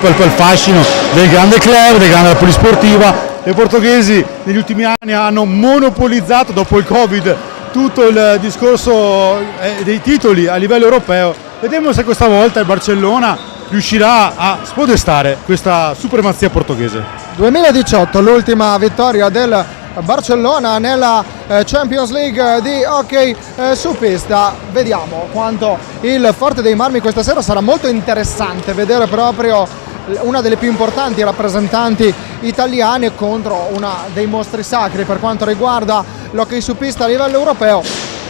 quel fascino del grande club, del grande polisportiva. I portoghesi negli ultimi anni hanno monopolizzato dopo il Covid tutto il discorso dei titoli a livello europeo. Vediamo se questa volta il Barcellona riuscirà a spodestare questa supremazia portoghese. 2018, l'ultima vittoria del Barcellona nella Champions League di hockey su pista. Vediamo quanto il Forte dei Marmi questa sera sarà molto interessante vedere proprio una delle più importanti rappresentanti italiane contro una dei mostri sacri per quanto riguarda l'hockey su pista a livello europeo.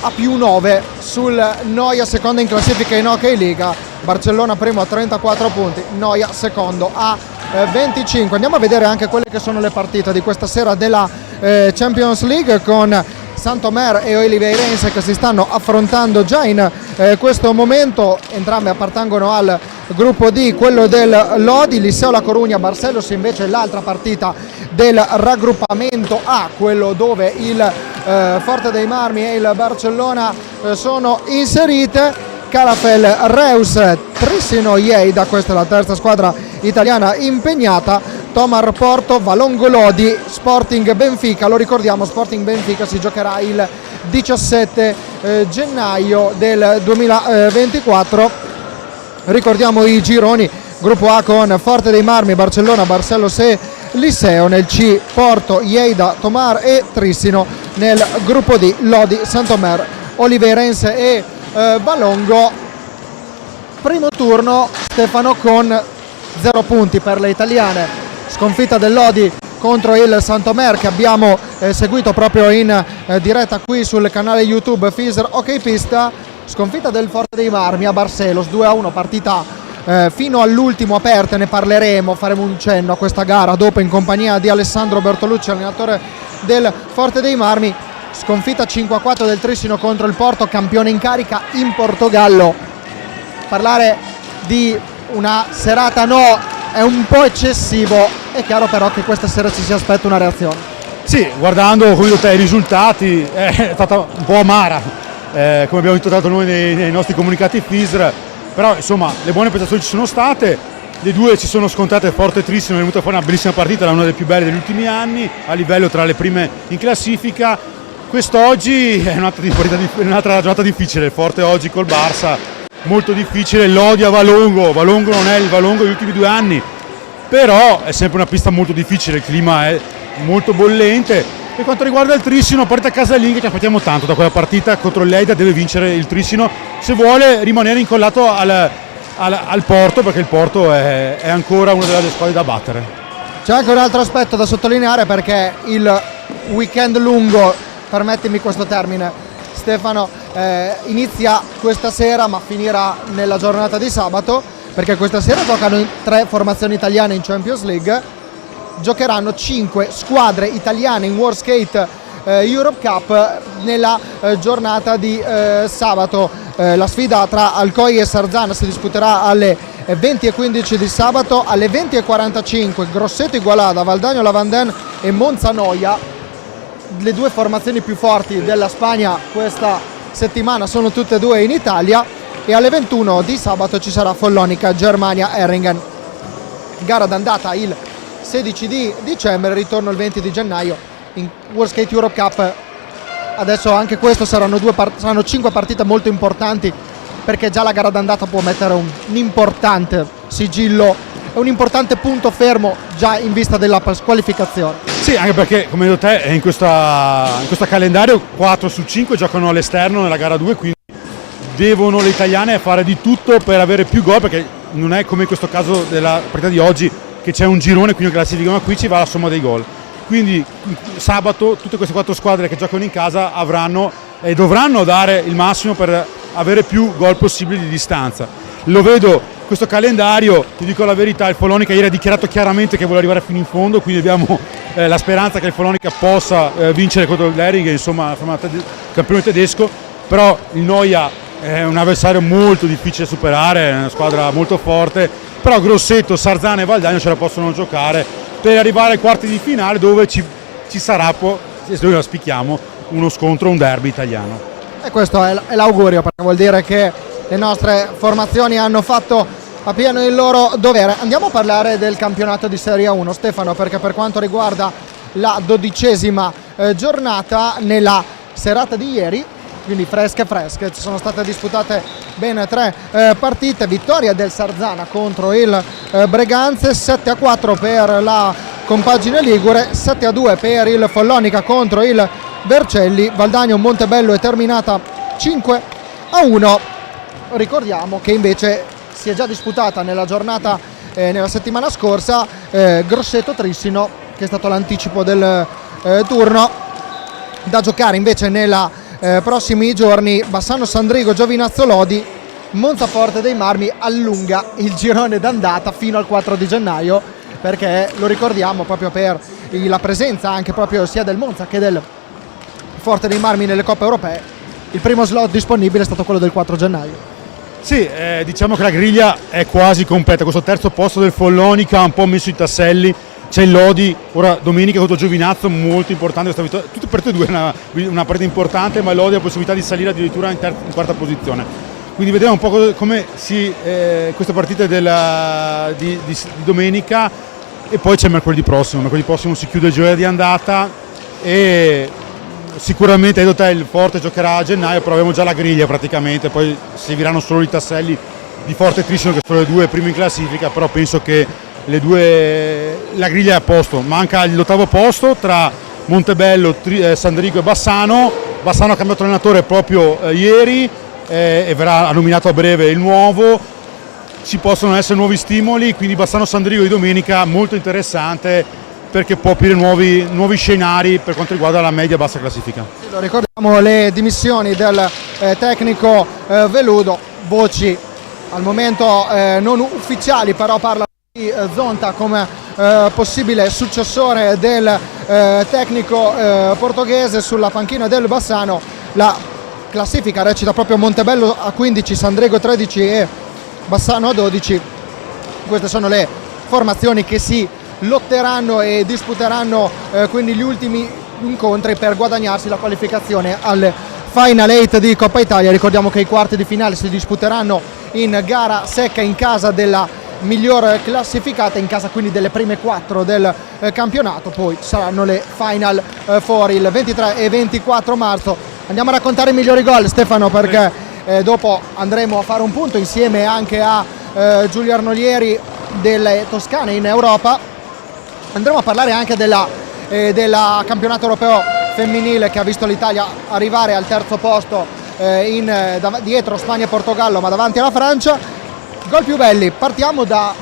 A più 9 sul Noia, secondo in classifica in Hockey Liga. Barcellona primo a 34 punti, Noia secondo a 25. Andiamo a vedere anche quelle che sono le partite di questa sera della Champions League, con Santomer e Oliveirense che si stanno affrontando già in questo momento. Entrambe appartengono al gruppo D, quello del Lodi. Liceo La Coruña, Barcelos invece l'altra partita del raggruppamento A, quello dove il Forte dei Marmi e il Barcellona sono inserite. Calafel, Reus, Trissino, Lleida, questa è la terza squadra italiana impegnata. Tomar, Porto, Valongo, Lodi, Sporting Benfica. Lo ricordiamo, Sporting Benfica si giocherà il 17 gennaio del 2024. Ricordiamo i gironi: gruppo A con Forte dei Marmi, Barcellona, Barcelos e Liceo; nel C Porto, Lleida, Tomar e Trissino; nel gruppo D Lodi, Santomer, Oliveirense e Valongo. Primo turno, Stefano, con 0 punti per le italiane. Sconfitta del Lodi contro il Santomer, che abbiamo seguito proprio in diretta qui sul canale YouTube Fiser Hockey Pista. Sconfitta del Forte dei Marmi a Barcelos 2-1, partita fino all'ultimo aperta. Ne parleremo, faremo un cenno a questa gara dopo in compagnia di Alessandro Bertolucci, allenatore del Forte dei Marmi. Sconfitta 5-4 del Trissino contro il Porto, campione in carica in Portogallo. Parlare di una serata no è un po' eccessivo, è chiaro però che questa sera ci si aspetta una reazione. Sì, guardando come i risultati è stata un po' amara, come abbiamo detto tanto noi nei nostri comunicati FISR, però insomma le buone prestazioni ci sono state, le due si sono scontate. Forte e Trissino, è venuta fuori una bellissima partita, una delle più belle degli ultimi anni, a livello tra le prime in classifica. Quest'oggi è un'altra giornata difficile. Il Forte oggi col Barça, molto difficile. Lodi a Valongo non è il Valongo degli ultimi 2 anni, però è sempre una pista molto difficile, il clima è molto bollente. Per quanto riguarda il Trissino, partita casalinga, ci aspettiamo tanto da quella partita contro il Lleida. Deve vincere il Trissino se vuole rimanere incollato al Porto, perché il Porto è ancora una delle squadre da battere. C'è anche un altro aspetto da sottolineare, perché il weekend lungo, permettimi questo termine Stefano, inizia questa sera ma finirà nella giornata di sabato, perché questa sera giocano 3 formazioni italiane in Champions League. Giocheranno 5 squadre italiane in World Skate Europe Cup nella giornata di sabato. La sfida tra Alcoy e Sarzana si disputerà alle 20:15 di sabato. Alle 20:45 Grosseto Igualada, Valdagno Lavandin e Monza Noia. Le 2 formazioni più forti della Spagna questa settimana sono tutte e 2 in Italia. E alle 21 di sabato ci sarà Follonica Germania Erringen. Gara d'andata il 16 di dicembre, ritorno il 20 di gennaio in World Skate Europe Cup. Adesso anche questo saranno 5 partite molto importanti, perché già la gara d'andata può mettere un importante sigillo e un importante punto fermo già in vista della squalificazione. Sì, anche perché, come hai detto te, in questo calendario 4 su 5 giocano all'esterno nella gara 2, quindi devono le italiane fare di tutto per avere più gol, perché non è come in questo caso della partita di oggi che c'è un girone, quindi classificano, qui ci va la somma dei gol. Quindi sabato tutte queste 4 squadre che giocano in casa avranno e dovranno dare il massimo per avere più gol possibili di distanza. Lo vedo questo calendario, ti dico la verità, il Follonica ieri ha dichiarato chiaramente che vuole arrivare fino in fondo, quindi abbiamo la speranza che il Follonica possa vincere contro l'Heringen, insomma campione tedesco, però il Noia è un avversario molto difficile da superare, è una squadra molto forte, però Grosseto, Sarzana e Valdagno ce la possono giocare per arrivare ai quarti di finale, dove ci sarà, se noi la spichiamo, uno scontro, un derby italiano. E questo è l'augurio, perché vuol dire che le nostre formazioni hanno fatto appieno il loro dovere. Andiamo a parlare del campionato di Serie 1, Stefano, perché per quanto riguarda la 12ª giornata, nella serata di ieri, quindi fresche, ci sono state disputate ben 3 partite. Vittoria del Sarzana contro il Breganze, 7-4 per la compagine ligure, 7-2 per il Follonica contro il Vercelli. Valdagno Montebello è terminata 5-1. Ricordiamo che invece si è già disputata nella giornata, nella settimana scorsa, Grosseto Trissino, che è stato l'anticipo del turno. Da giocare invece nella prossimi giorni Bassano Sandrigo, Giovinazzo Lodi, Monzaforte dei Marmi allunga il girone d'andata fino al 4 di gennaio, perché lo ricordiamo proprio per la presenza anche proprio sia del Monza che del Forte dei Marmi nelle coppe europee. Il primo slot disponibile è stato quello del 4 gennaio. Sì, diciamo che la griglia è quasi completa. Questo terzo posto del Follonica ha un po' messo i tasselli. C'è il Lodi, ora domenica contro Giovinazzo, molto importante questa vittoria. Tutto per tutti e due una partita importante, ma il Lodi ha la possibilità di salire addirittura in quarta posizione. Quindi vediamo un po' come queste partite di domenica, e poi c'è mercoledì prossimo. Mercoledì prossimo si chiude il girone di andata e sicuramente il Forte giocherà a gennaio, però abbiamo già la griglia praticamente, poi serviranno solo i tasselli di Forte e Trissino, che sono le due prime in classifica, però penso che la griglia è a posto. Manca l'8° posto tra Montebello, Sandrigo e Bassano. Bassano ha cambiato allenatore proprio ieri e verrà nominato a breve il nuovo. Ci possono essere nuovi stimoli, quindi Bassano Sandrigo di domenica molto interessante, perché può aprire nuovi scenari per quanto riguarda la media bassa classifica. Lo ricordiamo, le dimissioni del tecnico Veludo, voci al momento non ufficiali, però parla di Zonta come possibile successore del tecnico portoghese sulla panchina del Bassano. La classifica recita proprio Montebello a 15, Sandrigo 13 e Bassano a 12. Queste sono le formazioni che si lotteranno e disputeranno quindi gli ultimi incontri per guadagnarsi la qualificazione al Final 8 di Coppa Italia. Ricordiamo che i quarti di finale si disputeranno in gara secca in casa della miglior classificata, in casa quindi delle prime 4 del campionato. Poi saranno le Final Four il 23 e 24 marzo. Andiamo a raccontare i migliori gol, Stefano, perché dopo andremo a fare un punto insieme anche a Giulio Arnolieri delle Toscane in Europa. Andremo a parlare anche della campionato europeo femminile, che ha visto l'Italia arrivare al terzo posto dietro Spagna e Portogallo, ma davanti alla Francia. Gol più belli, partiamo da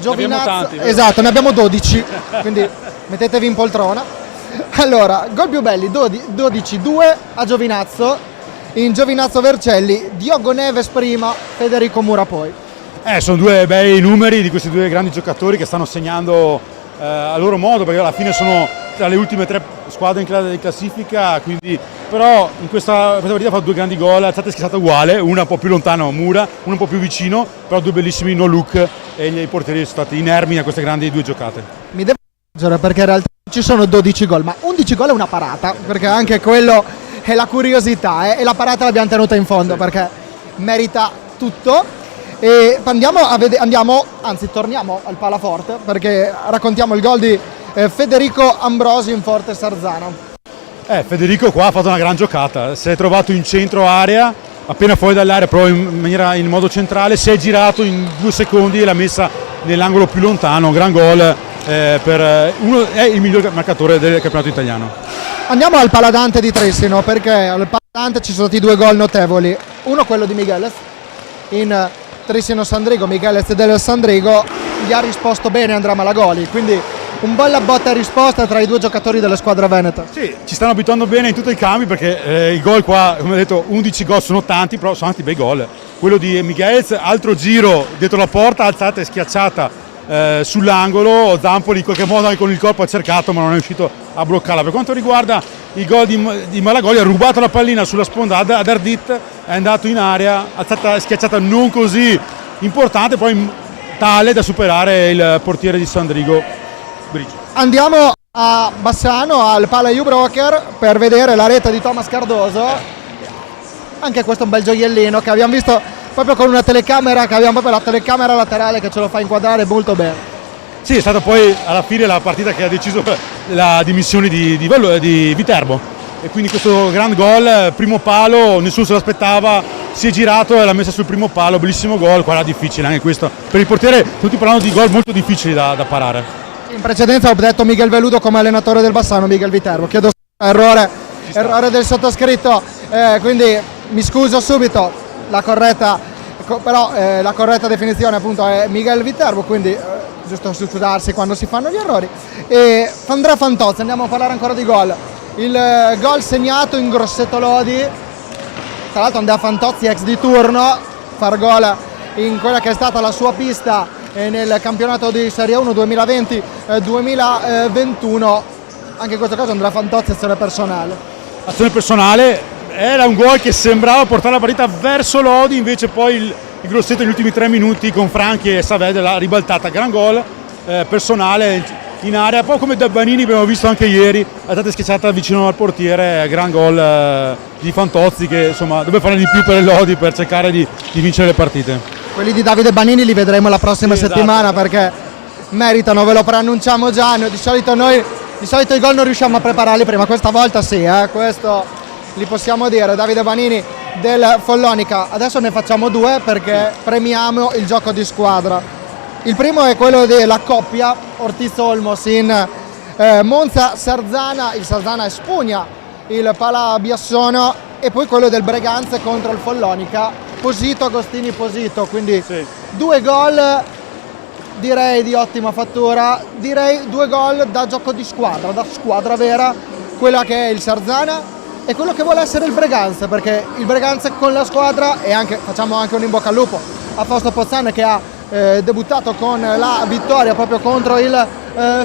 Giovinazzo. Tanti, esatto, ne abbiamo 12, quindi mettetevi in poltrona. Allora, gol più belli, 12-2 a Giovinazzo, in Giovinazzo Vercelli, Diogo Neves prima, Federico Mura poi. Sono due bei numeri di questi due grandi giocatori che stanno segnando a loro modo, perché alla fine sono tra le ultime 3 squadre in classifica, quindi però in questa partita ha fatto 2 grandi gol, alzata e schiacciata uguale, una un po' più lontana Mura, una un po' più vicino, però 2 bellissimi no look, e i portieri sono stati inermi a queste grandi 2 giocate. Mi devo leggere, perché in realtà ci sono 12 gol, ma 11 gol è una parata, perché anche quello è la curiosità, e la parata l'abbiamo tenuta in fondo, perché merita tutto. E torniamo al Palaforte, perché raccontiamo il gol di Federico Ambrosi in Forte Sarzano. Federico qua ha fatto una gran giocata, si è trovato in centro area, appena fuori dall'area, però in modo centrale, si è girato in 2 secondi e l'ha messa nell'angolo più lontano. Un gran gol, è il miglior marcatore del campionato italiano. Andiamo al Paladante di Trissino, perché al Paladante ci sono stati 2 gol notevoli. Uno quello di Migueles in Trissino Sandrigo. Migueles del Sandrigo gli ha risposto bene Andrea Malagoli, quindi un bella botta e risposta tra i 2 giocatori della squadra veneta. Sì, ci stanno abituando bene in tutti i cambi, perché i gol qua, come ho detto, 11 gol sono tanti, però sono tanti bei gol. Quello di Migueles, altro giro dietro la porta, alzata e schiacciata sull'angolo. Zampoli in qualche modo anche con il corpo ha cercato, ma non è riuscito a bloccarla. Per quanto riguarda il gol di Malagoli, ha rubato la pallina sulla sponda ad Ardit, è andato in area, alzata e schiacciata non così importante, poi tale da superare il portiere di Sandrigo, Brigio. Andiamo a Bassano, al Pala U-Broker, per vedere la rete di Thomas Cardoso. Anche questo è un bel gioiellino che abbiamo visto proprio con una telecamera, che abbiamo proprio la telecamera laterale che ce lo fa inquadrare molto bene. Sì, è stata poi alla fine la partita che ha deciso la dimissione di Viterbo, e quindi questo gran gol, primo palo, nessuno se l'aspettava, si è girato e l'ha messa sul primo palo, bellissimo gol, qua era difficile anche questo. Per il portiere tutti parlando di gol molto difficili da parare. In precedenza ho detto Miguel Veludo come allenatore del Bassano, Miguel Viterbo, chiedo errore del sottoscritto, quindi mi scuso subito, la corretta definizione appunto è Miguel Viterbo, quindi giusto scusarsi quando si fanno gli errori. E Andrea Fantozzi, andiamo a parlare ancora di gol. Il gol segnato in Grosseto Lodi, tra l'altro Andrea Fantozzi ex di turno, far gol in quella che è stata la sua pista nel campionato di Serie 1 2020-2021, anche in questo caso Andrea Fantozzi azione personale. Azione personale, era un gol che sembrava portare la partita verso Lodi, invece poi il Grosseto negli ultimi 3 minuti con Franchi e Savede l'ha ribaltata, gran gol personale in area, poi come da Banini abbiamo visto anche ieri, è stata schiacciata vicino al portiere, gran gol di Fantozzi che insomma deve fare di più per il Lodi per cercare di vincere le partite. Quelli di Davide Banini li vedremo la prossima settimana, esatto, perché meritano, ve lo preannunciamo già. Di solito i gol non riusciamo a prepararli prima, questa volta sì, questo li possiamo dire. Davide Banini del Follonica, adesso ne facciamo 2 perché premiamo il gioco di squadra. Il primo è quello della coppia Ortiz-Olmos in Monza-Sarzana, il Sarzana espugna il Pala-Biassono, e poi quello del Breganze contro il Follonica, Posito-Agostini-Posito, quindi sì, 2 gol direi di ottima fattura, direi 2 gol da gioco di squadra, da squadra vera, quella che è il Sarzana e quello che vuole essere il Breganze, perché il Breganze con la squadra, e anche facciamo anche un in bocca al lupo a Fausto Pozzan che ha debuttato con la vittoria proprio contro il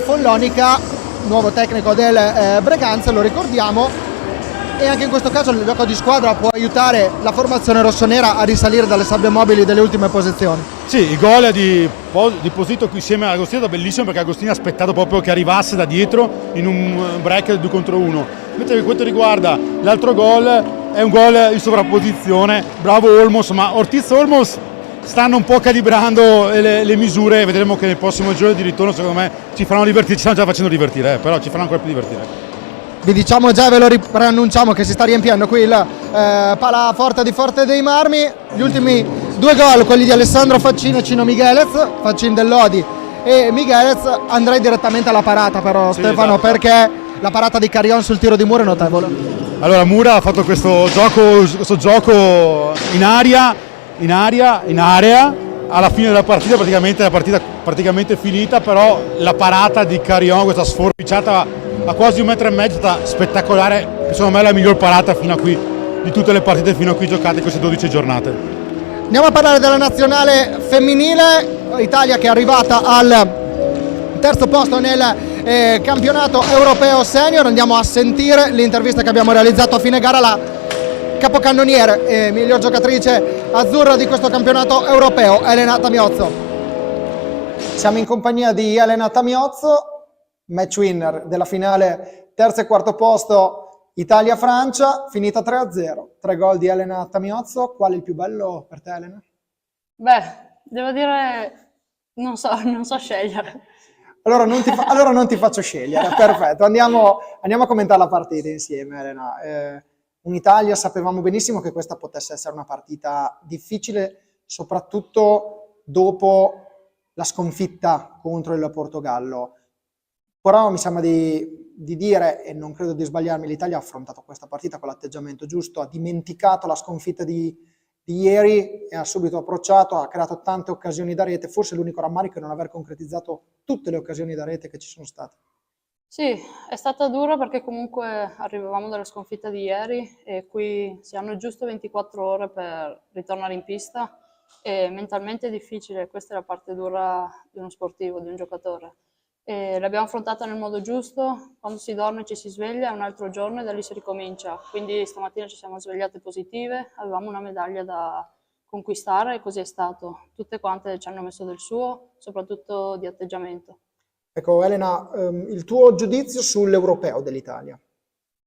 Follonica, nuovo tecnico del Breganze, lo ricordiamo, e anche in questo caso il gioco di squadra può aiutare la formazione rossonera a risalire dalle sabbie mobili delle ultime posizioni. Sì, il gol di Posito qui insieme a Agostino è bellissimo, perché Agostino ha aspettato proprio che arrivasse da dietro in un break 2 contro 1. Mentre per quanto riguarda l'altro gol, è un gol in sovrapposizione, bravo Olmos, ma Ortiz-Olmos stanno un po' calibrando le misure, vedremo che nel prossimo giorno di ritorno secondo me ci faranno divertire, ci stanno già facendo divertire, però ci faranno ancora più divertire. Vi diciamo già, ve lo preannunciamo che si sta riempiendo qui il Palaforte di Forte dei Marmi. Gli ultimi 2 gol, quelli di Alessandro Faccin e Cino Miguelez, Faccin del Lodi e Miguelez. Andrei direttamente alla parata però, sì, Stefano, esatto, perché la parata di Carrion sul tiro di Mura è notevole. Allora Mura ha fatto questo gioco in area, alla fine della partita, praticamente la partita praticamente finita, però la parata di Carrion, questa sforbiciata a quasi 1,5 metri, è stata spettacolare, secondo me è la miglior parata fino a qui di tutte le partite fino a qui giocate in queste 12 giornate. Andiamo a parlare della nazionale femminile, Italia che è arrivata al 3° posto nel campionato europeo senior. Andiamo a sentire l'intervista che abbiamo realizzato a fine gara alla capocannoniere e miglior giocatrice azzurra di questo campionato europeo, Elena Tamiozzo. Siamo in compagnia di Elena Tamiozzo, match winner della finale 3° e 4° posto Italia-Francia, finita 3-0. 3 gol di Elena Tamiozzo. Qual è il più bello per te, Elena? Beh, devo dire, non so scegliere. Allora non ti faccio scegliere, perfetto. Andiamo a commentare la partita insieme, Elena. Un'Italia, sapevamo benissimo che questa potesse essere una partita difficile, soprattutto dopo la sconfitta contro il Portogallo. Però mi sembra di dire, e non credo di sbagliarmi, l'Italia ha affrontato questa partita con l'atteggiamento giusto, ha dimenticato la sconfitta di ieri e ha subito approcciato, ha creato tante occasioni da rete, forse l'unico rammarico è non aver concretizzato tutte le occasioni da rete che ci sono state. Sì, è stata dura perché comunque arrivavamo dalla sconfitta di ieri e qui si hanno giusto 24 ore per ritornare in pista e mentalmente è difficile, questa è la parte dura di uno sportivo, di un giocatore. E l'abbiamo affrontata nel modo giusto, quando si dorme ci si sveglia, è un altro giorno e da lì si ricomincia. Quindi stamattina ci siamo svegliate positive, avevamo una medaglia da conquistare e così è stato. Tutte quante ci hanno messo del suo, soprattutto di atteggiamento. Ecco Elena, il tuo giudizio sull'europeo dell'Italia?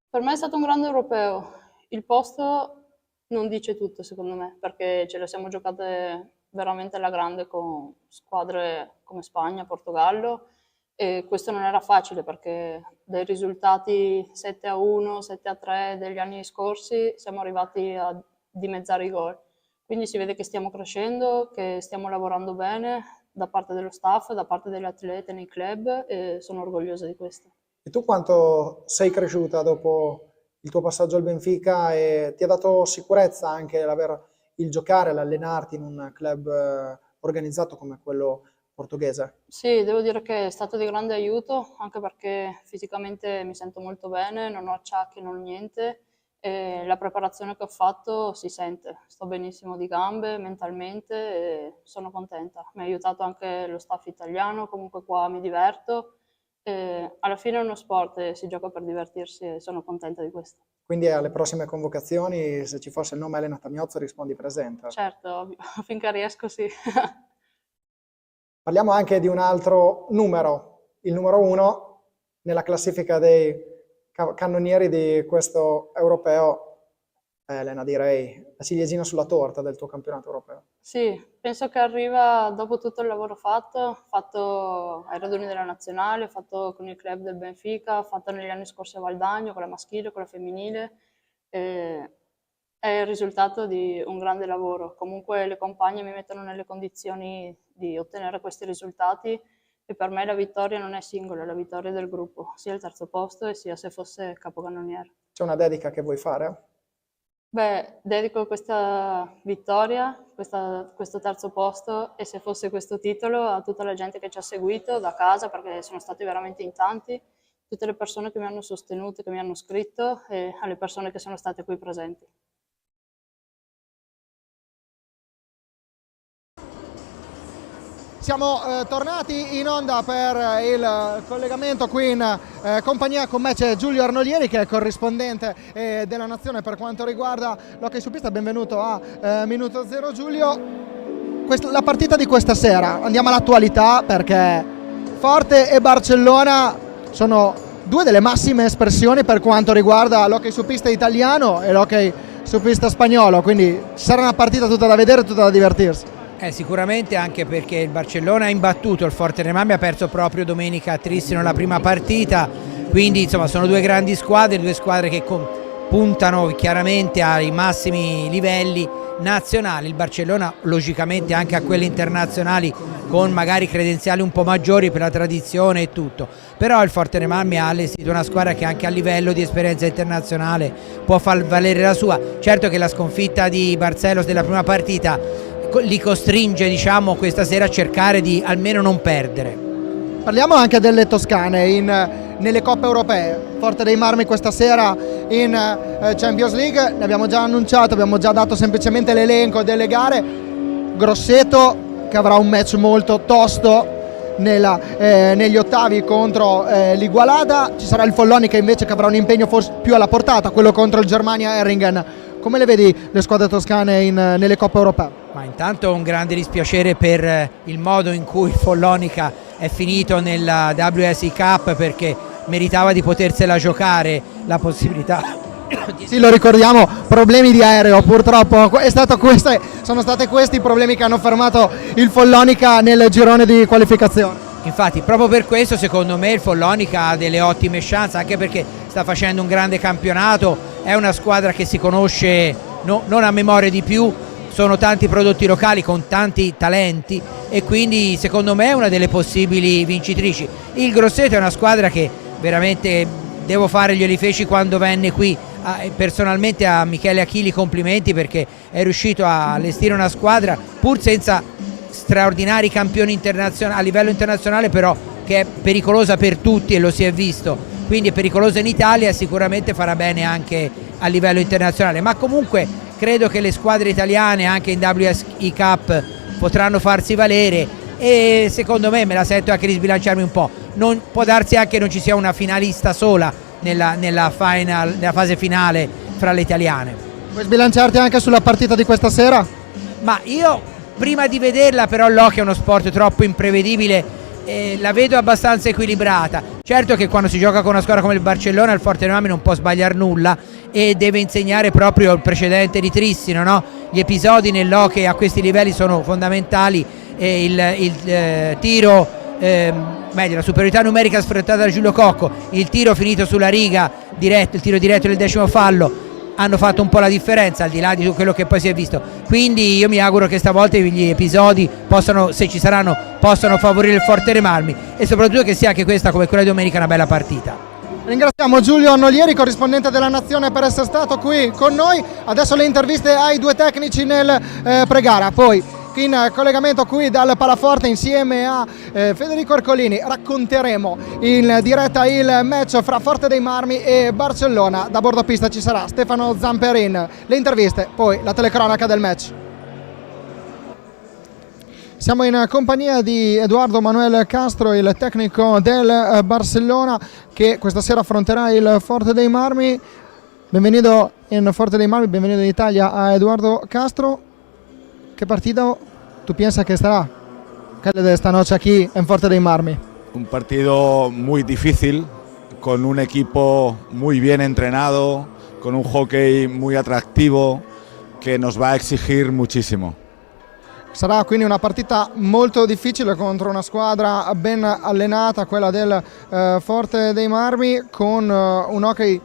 Per me è stato un grande europeo. Il posto non dice tutto secondo me, perché ce le siamo giocate veramente alla grande con squadre come Spagna, Portogallo, e questo non era facile perché dai risultati 7-1, 7-3 degli anni scorsi siamo arrivati a dimezzare i gol. Quindi si vede che stiamo crescendo, che stiamo lavorando bene da parte dello staff, da parte degli atleti nei club, e sono orgogliosa di questo. E tu quanto sei cresciuta dopo il tuo passaggio al Benfica e ti ha dato sicurezza anche il giocare, l'allenarti in un club organizzato come quello portoghese? Sì, devo dire che è stato di grande aiuto, anche perché fisicamente mi sento molto bene, non ho acciacchi, non ho niente, e la preparazione che ho fatto si sente. Sto benissimo di gambe, mentalmente, e sono contenta. Mi ha aiutato anche lo staff italiano, comunque qua mi diverto. E alla fine è uno sport e si gioca per divertirsi e sono contenta di questo. Quindi alle prossime convocazioni, se ci fosse il nome Elena Tamiozzo, rispondi presente. Certo, ovvio, finché riesco sì. Parliamo anche di un altro numero, il numero 1 nella classifica dei cannonieri di questo europeo. Elena, direi la ciliegina sulla torta del tuo campionato europeo. Sì, penso che arriva dopo tutto il lavoro fatto ai raduni della nazionale, fatto con il club del Benfica, fatto negli anni scorsi a Valdagno, con la maschile, con la femminile. È il risultato di un grande lavoro. Comunque le compagne mi mettono nelle condizioni di ottenere questi risultati e per me la vittoria non è singola, è la vittoria del gruppo, sia il terzo posto e sia se fosse capocannoniere. C'è una dedica che vuoi fare? Beh, dedico questa vittoria, questo terzo posto e se fosse questo titolo a tutta la gente che ci ha seguito da casa, perché sono stati veramente in tanti, tutte le persone che mi hanno sostenuto, che mi hanno scritto e alle persone che sono state qui presenti. Siamo tornati in onda per il collegamento qui in compagnia. Con me c'è Giulio Arnolieri, che è corrispondente della Nazione per quanto riguarda l'hockey su pista. Benvenuto a Minuto Zero, Giulio. La partita di questa sera, andiamo all'attualità, perché Forte e Barcellona sono due delle massime espressioni per quanto riguarda l'hockey su pista italiano e l'hockey su pista spagnolo, quindi sarà una partita tutta da vedere, tutta da divertirsi. Sicuramente, anche perché il Barcellona ha imbattuto il Forte dei Marmi, ha perso proprio domenica a Tristino la prima partita, quindi insomma sono due grandi squadre, due squadre che puntano chiaramente ai massimi livelli nazionali. Il Barcellona logicamente anche a quelli internazionali, con magari credenziali un po' maggiori per la tradizione e tutto, però il Forte dei Marmi ha allestito una squadra che anche a livello di esperienza internazionale può far valere la sua. Certo che la sconfitta di Barcelos della prima partita li costringe, diciamo, questa sera a cercare di almeno non perdere. Parliamo anche delle toscane nelle coppe europee. Forte dei Marmi questa sera in Champions League, ne abbiamo già annunciato, abbiamo già dato semplicemente l'elenco delle gare. Grosseto, che avrà un match molto tosto negli ottavi contro l'Igualada. Ci sarà il Follonica invece, che avrà un impegno forse più alla portata, quello contro il Germania Erringen. Come le vedi le squadre toscane nelle coppe europee? Ma intanto un grande dispiacere per il modo in cui il Follonica è finito nella WSI Cup, perché meritava di potersela giocare la possibilità. Sì, lo ricordiamo, problemi di aereo purtroppo, sono stati questi i problemi che hanno fermato il Follonica nel girone di qualificazione. Infatti proprio per questo secondo me il Follonica ha delle ottime chance, anche perché sta facendo un grande campionato, è una squadra che si conosce non a memoria di più, sono tanti prodotti locali con tanti talenti e quindi secondo me è una delle possibili vincitrici. Il Grosseto è una squadra che veramente devo fare gli olifeci quando venne qui, personalmente a Michele Achilli complimenti, perché è riuscito a allestire una squadra pur senza straordinari campioni internazionali a livello internazionale, però che è pericolosa per tutti e lo si è visto, quindi è pericolosa in Italia e sicuramente farà bene anche a livello internazionale. Ma comunque credo che le squadre italiane anche in WSI Cup potranno farsi valere e secondo me la sento anche di sbilanciarmi un po'. Può darsi anche che non ci sia una finalista sola nella fase finale fra le italiane. Puoi sbilanciarti anche sulla partita di questa sera? Ma io prima di vederla, però l'hockey è uno sport troppo imprevedibile la vedo abbastanza equilibrata. Certo che quando si gioca con una squadra come il Barcellona, il Forte dei Marmi non può sbagliare nulla e deve insegnare proprio il precedente di Tristino, no? Gli episodi nell'hockey a questi livelli sono fondamentali, il tiro, meglio, la superiorità numerica sfruttata da Giulio Cocco, il tiro finito sulla riga diretto, il tiro diretto del 10° fallo hanno fatto un po' la differenza, al di là di quello che poi si è visto. Quindi io mi auguro che stavolta gli episodi possano, se ci saranno, possano favorire il Forte dei Marmi e soprattutto che sia anche questa, come quella di domenica, una bella partita. Ringraziamo Giulio Annolieri, corrispondente della Nazione, per essere stato qui con noi. Adesso le interviste ai due tecnici nel pre-gara, poi in collegamento qui dal Palaforte insieme a Federico Ercolini racconteremo in diretta il match fra Forte dei Marmi e Barcellona. Da bordo pista ci sarà Stefano Zamperin. Le interviste, poi la telecronaca del match. Siamo in compagnia di Eduardo Manuel Castro, il tecnico del Barcellona, che questa sera affronterà il Forte dei Marmi. Benvenuto in Forte dei Marmi, benvenuto in Italia a Eduardo Castro. ¿Qué partido tú piensas que estará de esta noche aquí en Forte dei Marmi? Un partido muy difícil, con un equipo muy bien entrenado, con un hockey muy atractivo que nos va a exigir muchísimo. Sarà quindi una partita molto difficile contro una squadra ben allenata, quella del Forte dei Marmi, con un hockey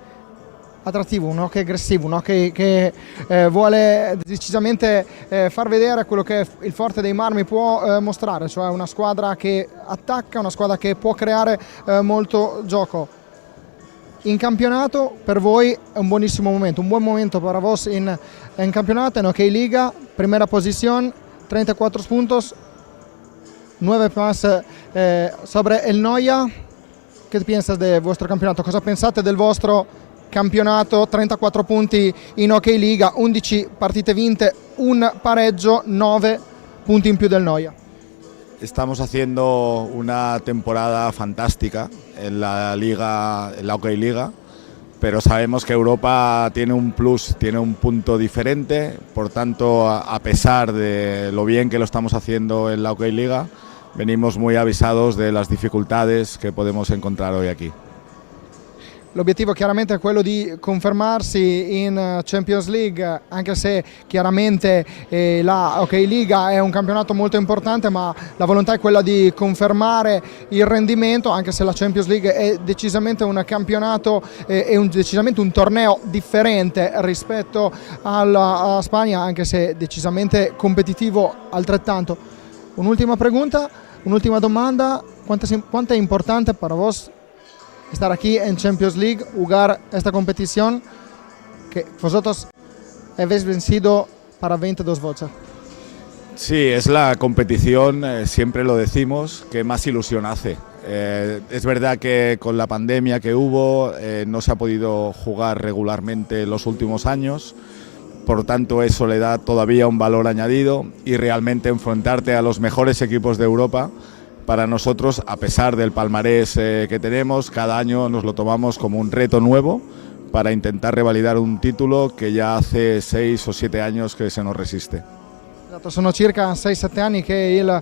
attrattivo, un hockey aggressivo, un hockey che vuole decisamente far vedere quello che il Forte dei Marmi può mostrare, cioè una squadra che attacca, una squadra che può creare molto gioco. In campionato per voi è un buonissimo momento, un buon momento para vos en campeonato, en Hockey Liga, primera posición, 34 puntos, 9 más sobre el Noia. ¿Qué piensas de vuestro campionato? Cosa pensate del vostro campionato? 34 punti in Hockey Liga, 11 partite vinte, un pareggio, 9 punti in più del Noia. Estamos haciendo una temporada fantástica en la liga, en la Hockey Liga, pero sabemos que Europa tiene un plus, tiene un punto diferente, por tanto, a pesar de lo bien que lo estamos haciendo en la Hockey Liga, venimos muy avisados de las dificultades que podemos encontrar hoy aquí. L'obiettivo chiaramente è quello di confermarsi in Champions League, anche se chiaramente la Hockey Liga è un campionato molto importante, ma la volontà è quella di confermare il rendimento, anche se la Champions League è decisamente un campionato e decisamente un torneo differente rispetto alla Spagna, anche se decisamente competitivo altrettanto. Un'ultima pregunta, un'ultima domanda, ¿cuánto es importante para vos estar aquí en Champions League, jugar esta competición que vosotros habéis vencido para 22 veces? Sí, es la competición, siempre lo decimos, que más ilusión hace. Es verdad que con la pandemia que hubo no se ha podido jugar regularmente los últimos años, por tanto eso le da todavía un valor añadido y realmente enfrentarte a los mejores equipos de Europa, para nosotros, a pesar del palmarés que tenemos, cada año nos lo tomamos como un reto nuevo para intentar revalidar un título que ya hace 6 o 7 años que se nos resiste. Esatto, sono circa 6-7 anni che il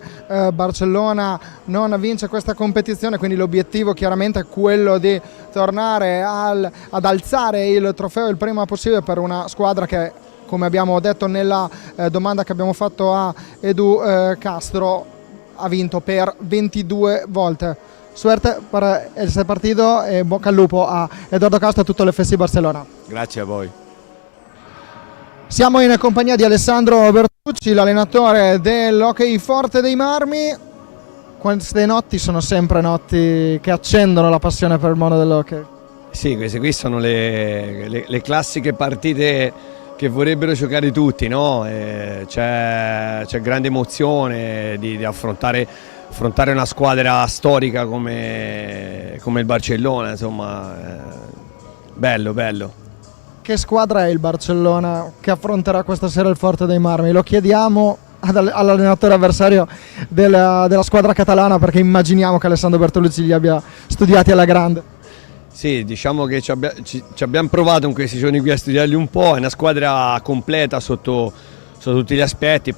Barcellona non vince questa competizione, quindi l'obiettivo chiaramente è quello di tornare ad alzare il trofeo il prima possibile per una squadra che, come abbiamo detto nella domanda che abbiamo fatto a Edu Castro, ha vinto per 22 volte. Suerte para este partido e bocca al lupo a Eduardo Castro e tutto l'FC Barcellona. Grazie a voi. Siamo in compagnia di Alessandro Bertucci, l'allenatore dell'Hockey Forte dei Marmi. Queste notti sono sempre notti che accendono la passione per il mondo dell'hockey. Sì, queste qui sono le classiche partite che vorrebbero giocare tutti, no? C'è grande emozione di affrontare una squadra storica come il Barcellona, insomma, bello. Che squadra è il Barcellona che affronterà questa sera il Forte dei Marmi? Lo chiediamo all'allenatore avversario della squadra catalana, perché immaginiamo che Alessandro Bertolucci li abbia studiati alla grande. Sì, diciamo che ci abbiamo provato in questi giorni qui a studiarli un po', è una squadra completa sotto tutti gli aspetti,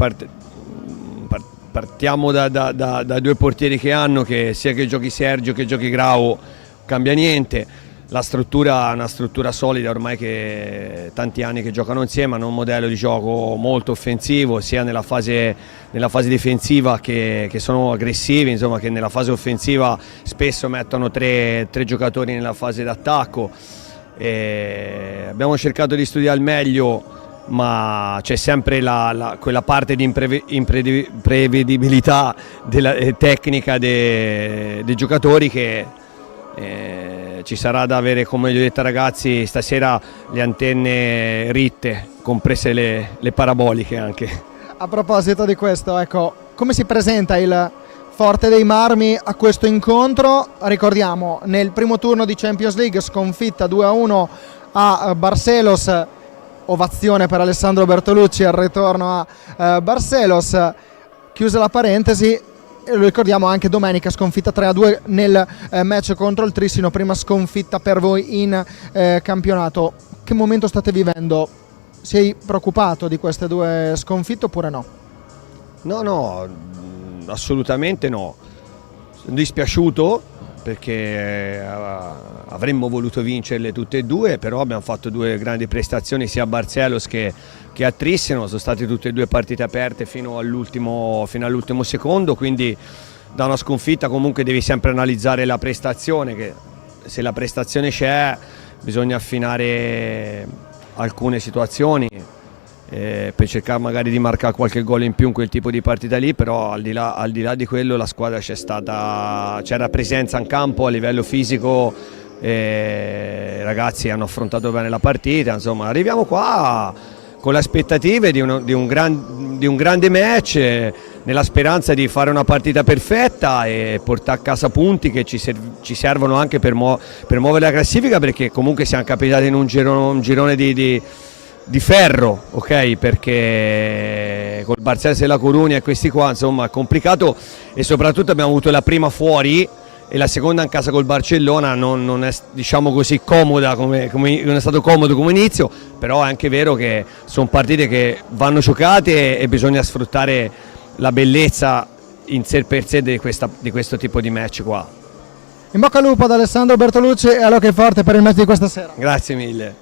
partiamo da due portieri che hanno, che sia che giochi Sergio che giochi Grau cambia niente. La struttura è una struttura solida, ormai che tanti anni che giocano insieme, hanno un modello di gioco molto offensivo sia nella fase difensiva che sono aggressivi, insomma, che nella fase offensiva spesso mettono tre giocatori nella fase d'attacco. Abbiamo cercato di studiare al meglio, ma c'è sempre quella parte di imprevedibilità tecnica dei giocatori che ci sarà da avere, come gli ho detto ragazzi, stasera le antenne ritte, comprese le paraboliche anche. A proposito di questo, ecco, come si presenta il Forte dei Marmi a questo incontro? Ricordiamo, nel primo turno di Champions League sconfitta 2-1 a Barcelos, ovazione per Alessandro Bertolucci al ritorno a Barcelos, chiusa la parentesi. E lo ricordiamo anche domenica, sconfitta 3-2 nel match contro il Trissino, prima sconfitta per voi in campionato. Che momento state vivendo? Sei preoccupato di queste due sconfitte oppure no? No, assolutamente no. Sono dispiaciuto perché avremmo voluto vincerle tutte e due, però abbiamo fatto due grandi prestazioni sia a Barcelos che a Trissino, sono state tutte e due partite aperte fino all'ultimo secondo, quindi da una sconfitta comunque devi sempre analizzare la prestazione, che se la prestazione c'è bisogna affinare alcune situazioni per cercare magari di marcare qualche gol in più in quel tipo di partita lì, però al di là di quello la squadra c'era presenza in campo a livello fisico, i ragazzi hanno affrontato bene la partita, insomma arriviamo qua con le aspettative di un grande match, nella speranza di fare una partita perfetta e portare a casa punti che ci servono anche per muovere la classifica, perché comunque siamo capitati in un girone di ferro, ok? Perché col Barcelona e la Coruña e questi qua, insomma, è complicato, e soprattutto abbiamo avuto la prima fuori e la seconda in casa col Barcellona non è, diciamo così, comoda non è stato comodo come inizio, però è anche vero che sono partite che vanno giocate e bisogna sfruttare la bellezza in sé per sé di questo tipo di match qua. In bocca al lupo ad Alessandro Bertolucci e all'Hockey Forte per il match di questa sera. Grazie mille.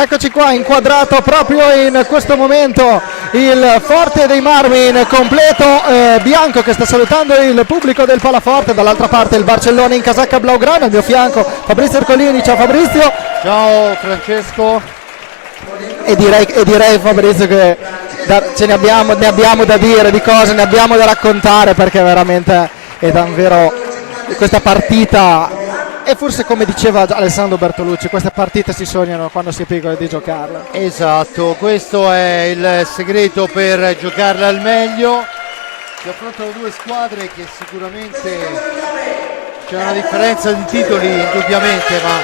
Eccoci qua, inquadrato proprio in questo momento il Forte dei Marmi in completo bianco che sta salutando il pubblico del Palaforte, dall'altra parte il Barcellona in casacca blaugrana, al mio fianco Fabrizio Ercolini. Ciao Fabrizio. Ciao Francesco. E direi Fabrizio che ne abbiamo da dire, di cose ne abbiamo da raccontare, perché veramente è davvero questa partita. E forse, come diceva Alessandro Bertolucci, queste partite si sognano quando si è piccoli di giocarle. Esatto, questo è il segreto per giocarle al meglio. Si affrontano due squadre che sicuramente c'è una differenza di titoli indubbiamente, ma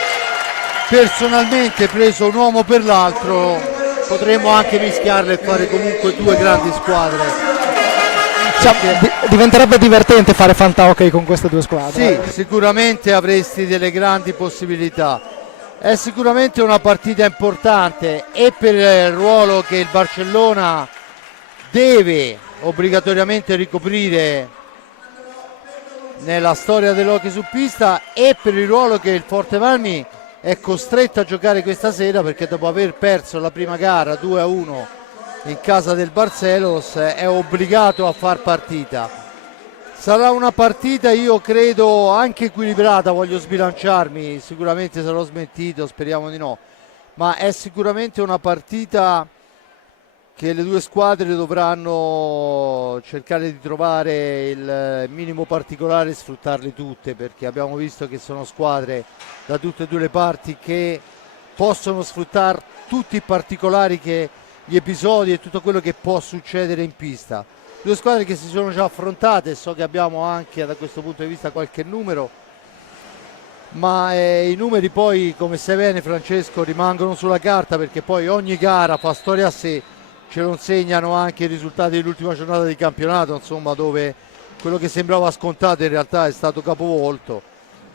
personalmente, preso un uomo per l'altro, potremmo anche mischiarle e fare comunque due grandi squadre. Diventerebbe divertente fare fantahockey con queste due squadre. Sì, sicuramente avresti delle grandi possibilità. È sicuramente una partita importante e per il ruolo che il Barcellona deve obbligatoriamente ricoprire nella storia dell'hockey su pista, e per il ruolo che il Forte Marmi è costretto a giocare questa sera, perché dopo aver perso la prima gara 2-1 in casa del Barcelos è obbligato a far partita. Sarà una partita, io credo, anche equilibrata, voglio sbilanciarmi, sicuramente sarò smentito, speriamo di no, ma è sicuramente una partita che le due squadre dovranno cercare di trovare il minimo particolare e sfruttarle tutte, perché abbiamo visto che sono squadre da tutte e due le parti che possono sfruttare tutti i particolari, che gli episodi e tutto quello che può succedere in pista. due squadre che si sono già affrontate, so che abbiamo anche da questo punto di vista qualche numero, ma i numeri poi, come sai bene Francesco, rimangono sulla carta, perché poi ogni gara fa storia a sé. Ce lo insegnano anche i risultati dell'ultima giornata di campionato, insomma, dove quello che sembrava scontato in realtà è stato capovolto,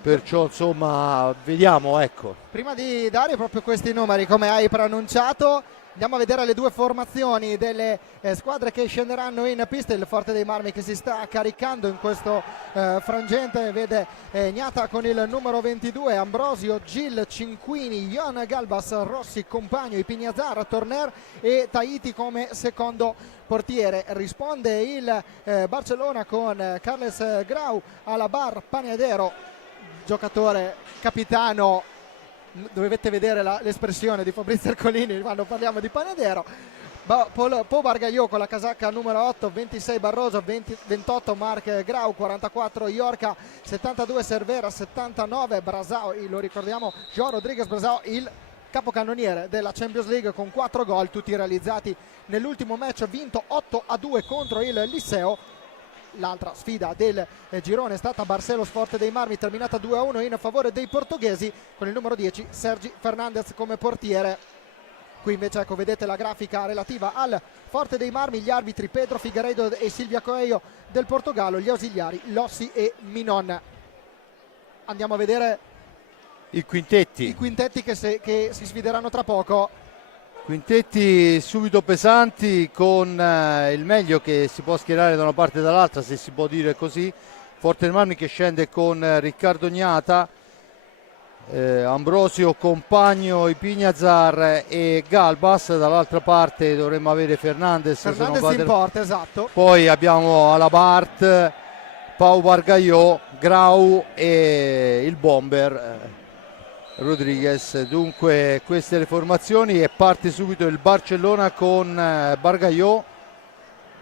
perciò insomma vediamo, ecco. Prima di dare proprio questi numeri, come hai preannunciato, andiamo a vedere le due formazioni delle squadre che scenderanno in pista. Il Forte dei Marmi che si sta caricando in questo frangente, vede Gnata con il numero 22, Ambrosio, Gil, Cinquini, Ion Galbas, Rossi, Compagno, Ipignazar, Torner e Tahiti come secondo portiere. Risponde il Barcellona con Carles Grau, Alabar, Panadero, giocatore capitano. Dovete vedere l'espressione di Fabrizio Ercolini quando parliamo di Panadero. Po Bargaio con la casacca numero 8, 26 Barroso, 28 Marc Grau, 44 Iorca, 72 Cervera, 79 Brasao, lo ricordiamo, João Rodrigues Brasao, il capocannoniere della Champions League con 4 gol, tutti realizzati nell'ultimo match vinto 8-2 contro il Liceo. L'altra sfida del girone è stata Barcelos Forte dei Marmi, terminata 2-1 in favore dei portoghesi, con il numero 10 Sergi Fernandez come portiere. Qui invece, ecco, vedete la grafica relativa al Forte dei Marmi, gli arbitri Pedro Figueiredo e Silvia Coelho del Portogallo, gli ausiliari Lossi e Minon. Andiamo a vedere I quintetti che si sfideranno tra poco. Quintetti subito pesanti, con il meglio che si può schierare da una parte e dall'altra, se si può dire così. Forte dei Marmi che scende con Riccardo Gnata, Ambrosio, Compagno, Ipignazar e Galbas. Dall'altra parte dovremmo avere Fernandez in porta, esatto. Poi abbiamo Alabart, Pau Bargaio, Grau e il bomber Rodriguez. Dunque queste le formazioni, e parte subito il Barcellona con Bargaio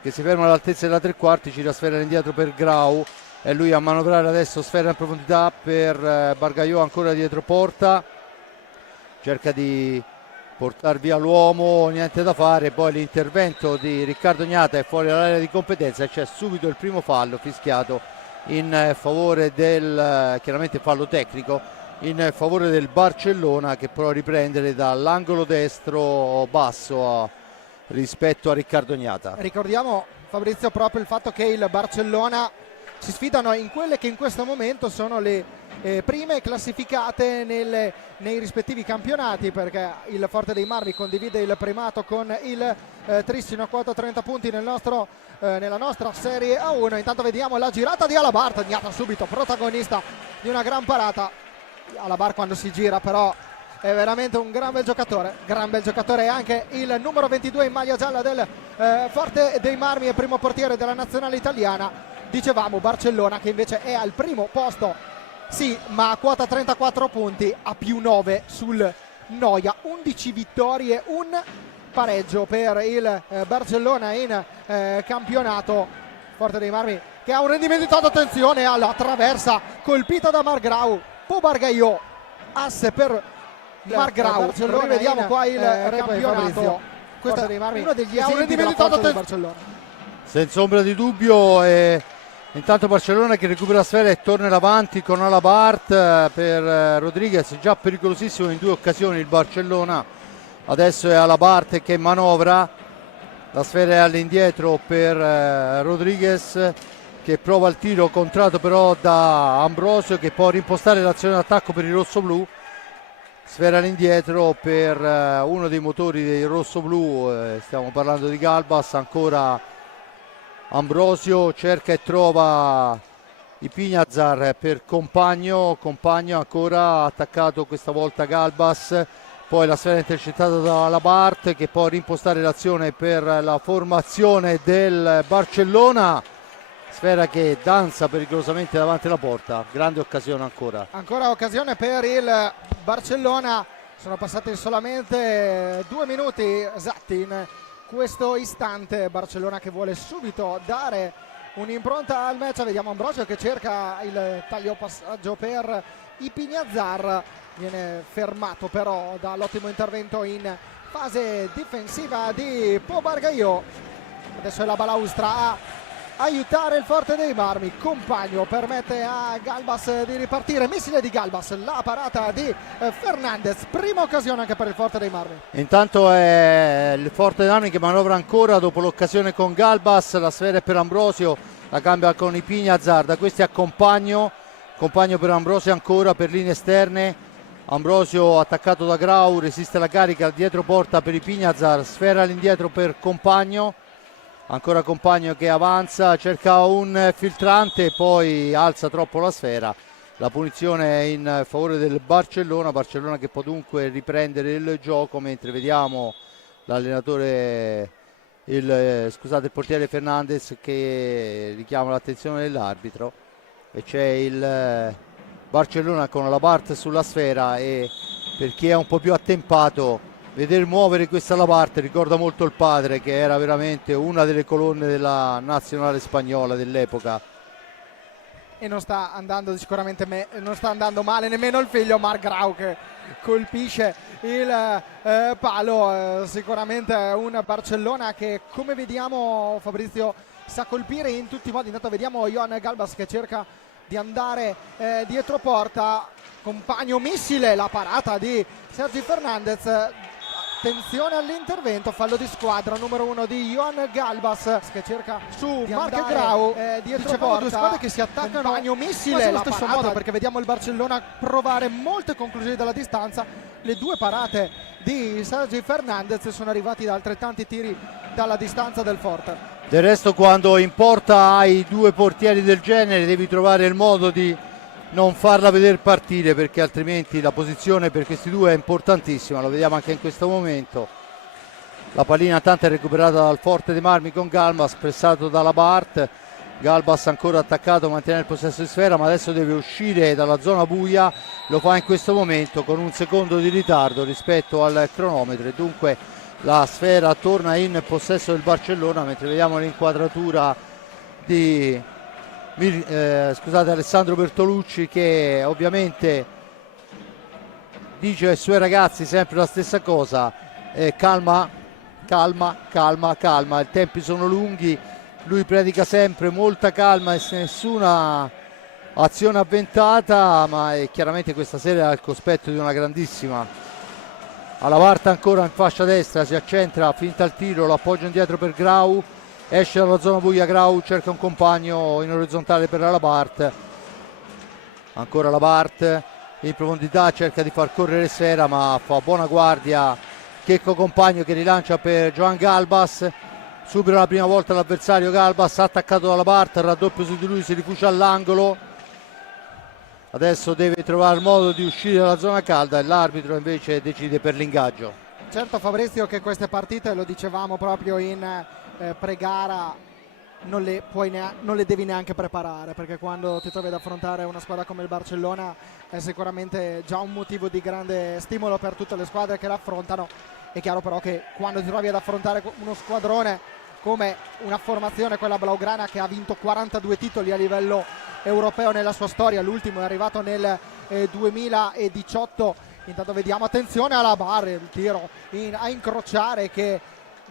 che si ferma all'altezza della tre quarti, gira sfera indietro per Grau, e lui a manovrare adesso sfera in profondità per Bargaio, ancora dietro porta, cerca di portare via l'uomo, niente da fare. Poi l'intervento di Riccardo Gnata è fuori dall'area di competenza e c'è subito il primo fallo fischiato in favore del, chiaramente fallo tecnico, in favore del Barcellona, che prova a riprendere dall'angolo destro basso rispetto a Riccardo Gnata. Ricordiamo, Fabrizio, proprio il fatto che il Barcellona si sfidano in quelle che in questo momento sono le prime classificate nei rispettivi campionati, perché il Forte dei Marmi condivide il primato con il Trissino a quota 30 punti nella nostra Serie A1. Intanto vediamo la girata di Alabart, Gnata subito protagonista di una gran parata. Alabar quando si gira però è veramente un gran bel giocatore, anche il numero 22 in maglia gialla del Forte dei Marmi e primo portiere della nazionale italiana. Dicevamo Barcellona che invece è al primo posto, sì, ma a quota 34 punti, a più 9 sul Noia, 11 vittorie, un pareggio per il Barcellona in campionato. Forte dei Marmi che ha un rendimento, attenzione alla traversa colpita da Marc Grau. Po Bargaio, asse per Marc Grau. Rivediamo qua il campionato. Questo è uno degli esempi della forza del Barcellona. Senza ombra di dubbio. Intanto Barcellona che recupera la sfera e torna avanti con Alabart per Rodriguez, già pericolosissimo in due occasioni il Barcellona. Adesso è Alabart che manovra, la sfera è all'indietro per Rodriguez, che prova il tiro contratto però da Ambrosio, che può rimpostare l'azione d'attacco per i rossoblù. Sfera all'indietro per uno dei motori dei rossoblù, stiamo parlando di Galbas. Ancora Ambrosio cerca e trova Ipignazar per Compagno ancora attaccato, questa volta Galbas. Poi la sfera intercettata da Alabart, che può rimpostare l'azione per la formazione del Barcellona. Sfera che danza pericolosamente davanti alla porta, grande occasione ancora occasione per il Barcellona. Sono passati solamente 2 minuti esatti in questo istante. Barcellona che vuole subito dare un'impronta al match. Vediamo Ambrosio che cerca il taglio passaggio per Ipignazar, viene fermato però dall'ottimo intervento in fase difensiva di Po Bargaio. Adesso è la balaustra a aiutare il Forte dei Marmi. Compagno permette a Galbas di ripartire, missile di Galbas, la parata di Fernandez, prima occasione anche per il Forte dei Marmi. Intanto è il Forte dei Marmi che manovra ancora dopo l'occasione con Galbas, la sfera è per Ambrosio, la cambia con Ipiñazar, da questi a Compagno per Ambrosio ancora per linee esterne, Ambrosio attaccato da Grau, resiste la carica, dietro porta per Ipiñazar, sfera all'indietro per Compagno, ancora Compagno che avanza, cerca un filtrante, poi alza troppo la sfera, la punizione è in favore del Barcellona che può dunque riprendere il gioco, mentre vediamo l'allenatore, il portiere Fernandez che richiama l'attenzione dell'arbitro, e c'è il Barcellona con Labart sulla sfera, e per chi è un po' più attempato vedere muovere questa Labart ricorda molto il padre, che era veramente una delle colonne della nazionale spagnola dell'epoca. E non sta andando sicuramente non sta andando male nemmeno il figlio Marc Grau, che colpisce il palo. Sicuramente un Barcellona che, come vediamo, Fabrizio, sa colpire in tutti i modi. Intanto vediamo Johan Galbas che cerca di andare dietro porta, Compagno, missile, la parata di Sergi Fernandez. Attenzione all'intervento, fallo di squadra numero 1 di Johan Galbas che cerca su Marc Grau, dietro porta, due squadre che si attaccano, Compagno, missile, allo stesso modo, perché vediamo il Barcellona provare molte conclusioni dalla distanza. Le due parate di Sergi Fernandez sono arrivati da altrettanti tiri dalla distanza del Forte. Del resto, quando in porta hai due portieri del genere devi trovare il modo di non farla vedere partire, perché altrimenti la posizione per questi due è importantissima, lo vediamo anche in questo momento. La pallina tanto è recuperata dal Forte dei Marmi con Galbas, pressato dalla Bart. Galbas ancora attaccato, mantiene il possesso di sfera, ma adesso deve uscire dalla zona buia, lo fa in questo momento con un secondo di ritardo rispetto al cronometro, e dunque la sfera torna in possesso del Barcellona, mentre vediamo l'inquadratura di Alessandro Bertolucci, che ovviamente dice ai suoi ragazzi sempre la stessa cosa: calma, i tempi sono lunghi. Lui predica sempre molta calma e nessuna azione avventata, ma chiaramente questa sera ha il cospetto di una grandissima. Alla Varta ancora in fascia destra, si accentra, finta il tiro, lo appoggio indietro per Grau, esce dalla zona buia Grau, cerca un compagno in orizzontale per la Labart, ancora Labart in profondità, cerca di far correre sfera, ma fa buona guardia Checco Compagno che rilancia per Johan Galbas, supera la prima volta l'avversario Galbas, attaccato dalla Labart, raddoppio su di lui, si rifugia all'angolo, adesso deve trovare il modo di uscire dalla zona calda e l'arbitro invece decide per l'ingaggio. Certo, Fabrizio, che queste partite, lo dicevamo proprio in pre-gara, non le devi neanche preparare, perché quando ti trovi ad affrontare una squadra come il Barcellona è sicuramente già un motivo di grande stimolo per tutte le squadre che l'affrontano. È chiaro però che quando ti trovi ad affrontare uno squadrone come una formazione, quella blaugrana, che ha vinto 42 titoli a livello europeo nella sua storia, l'ultimo è arrivato nel 2018. Intanto vediamo, attenzione alla barra, il tiro a incrociare che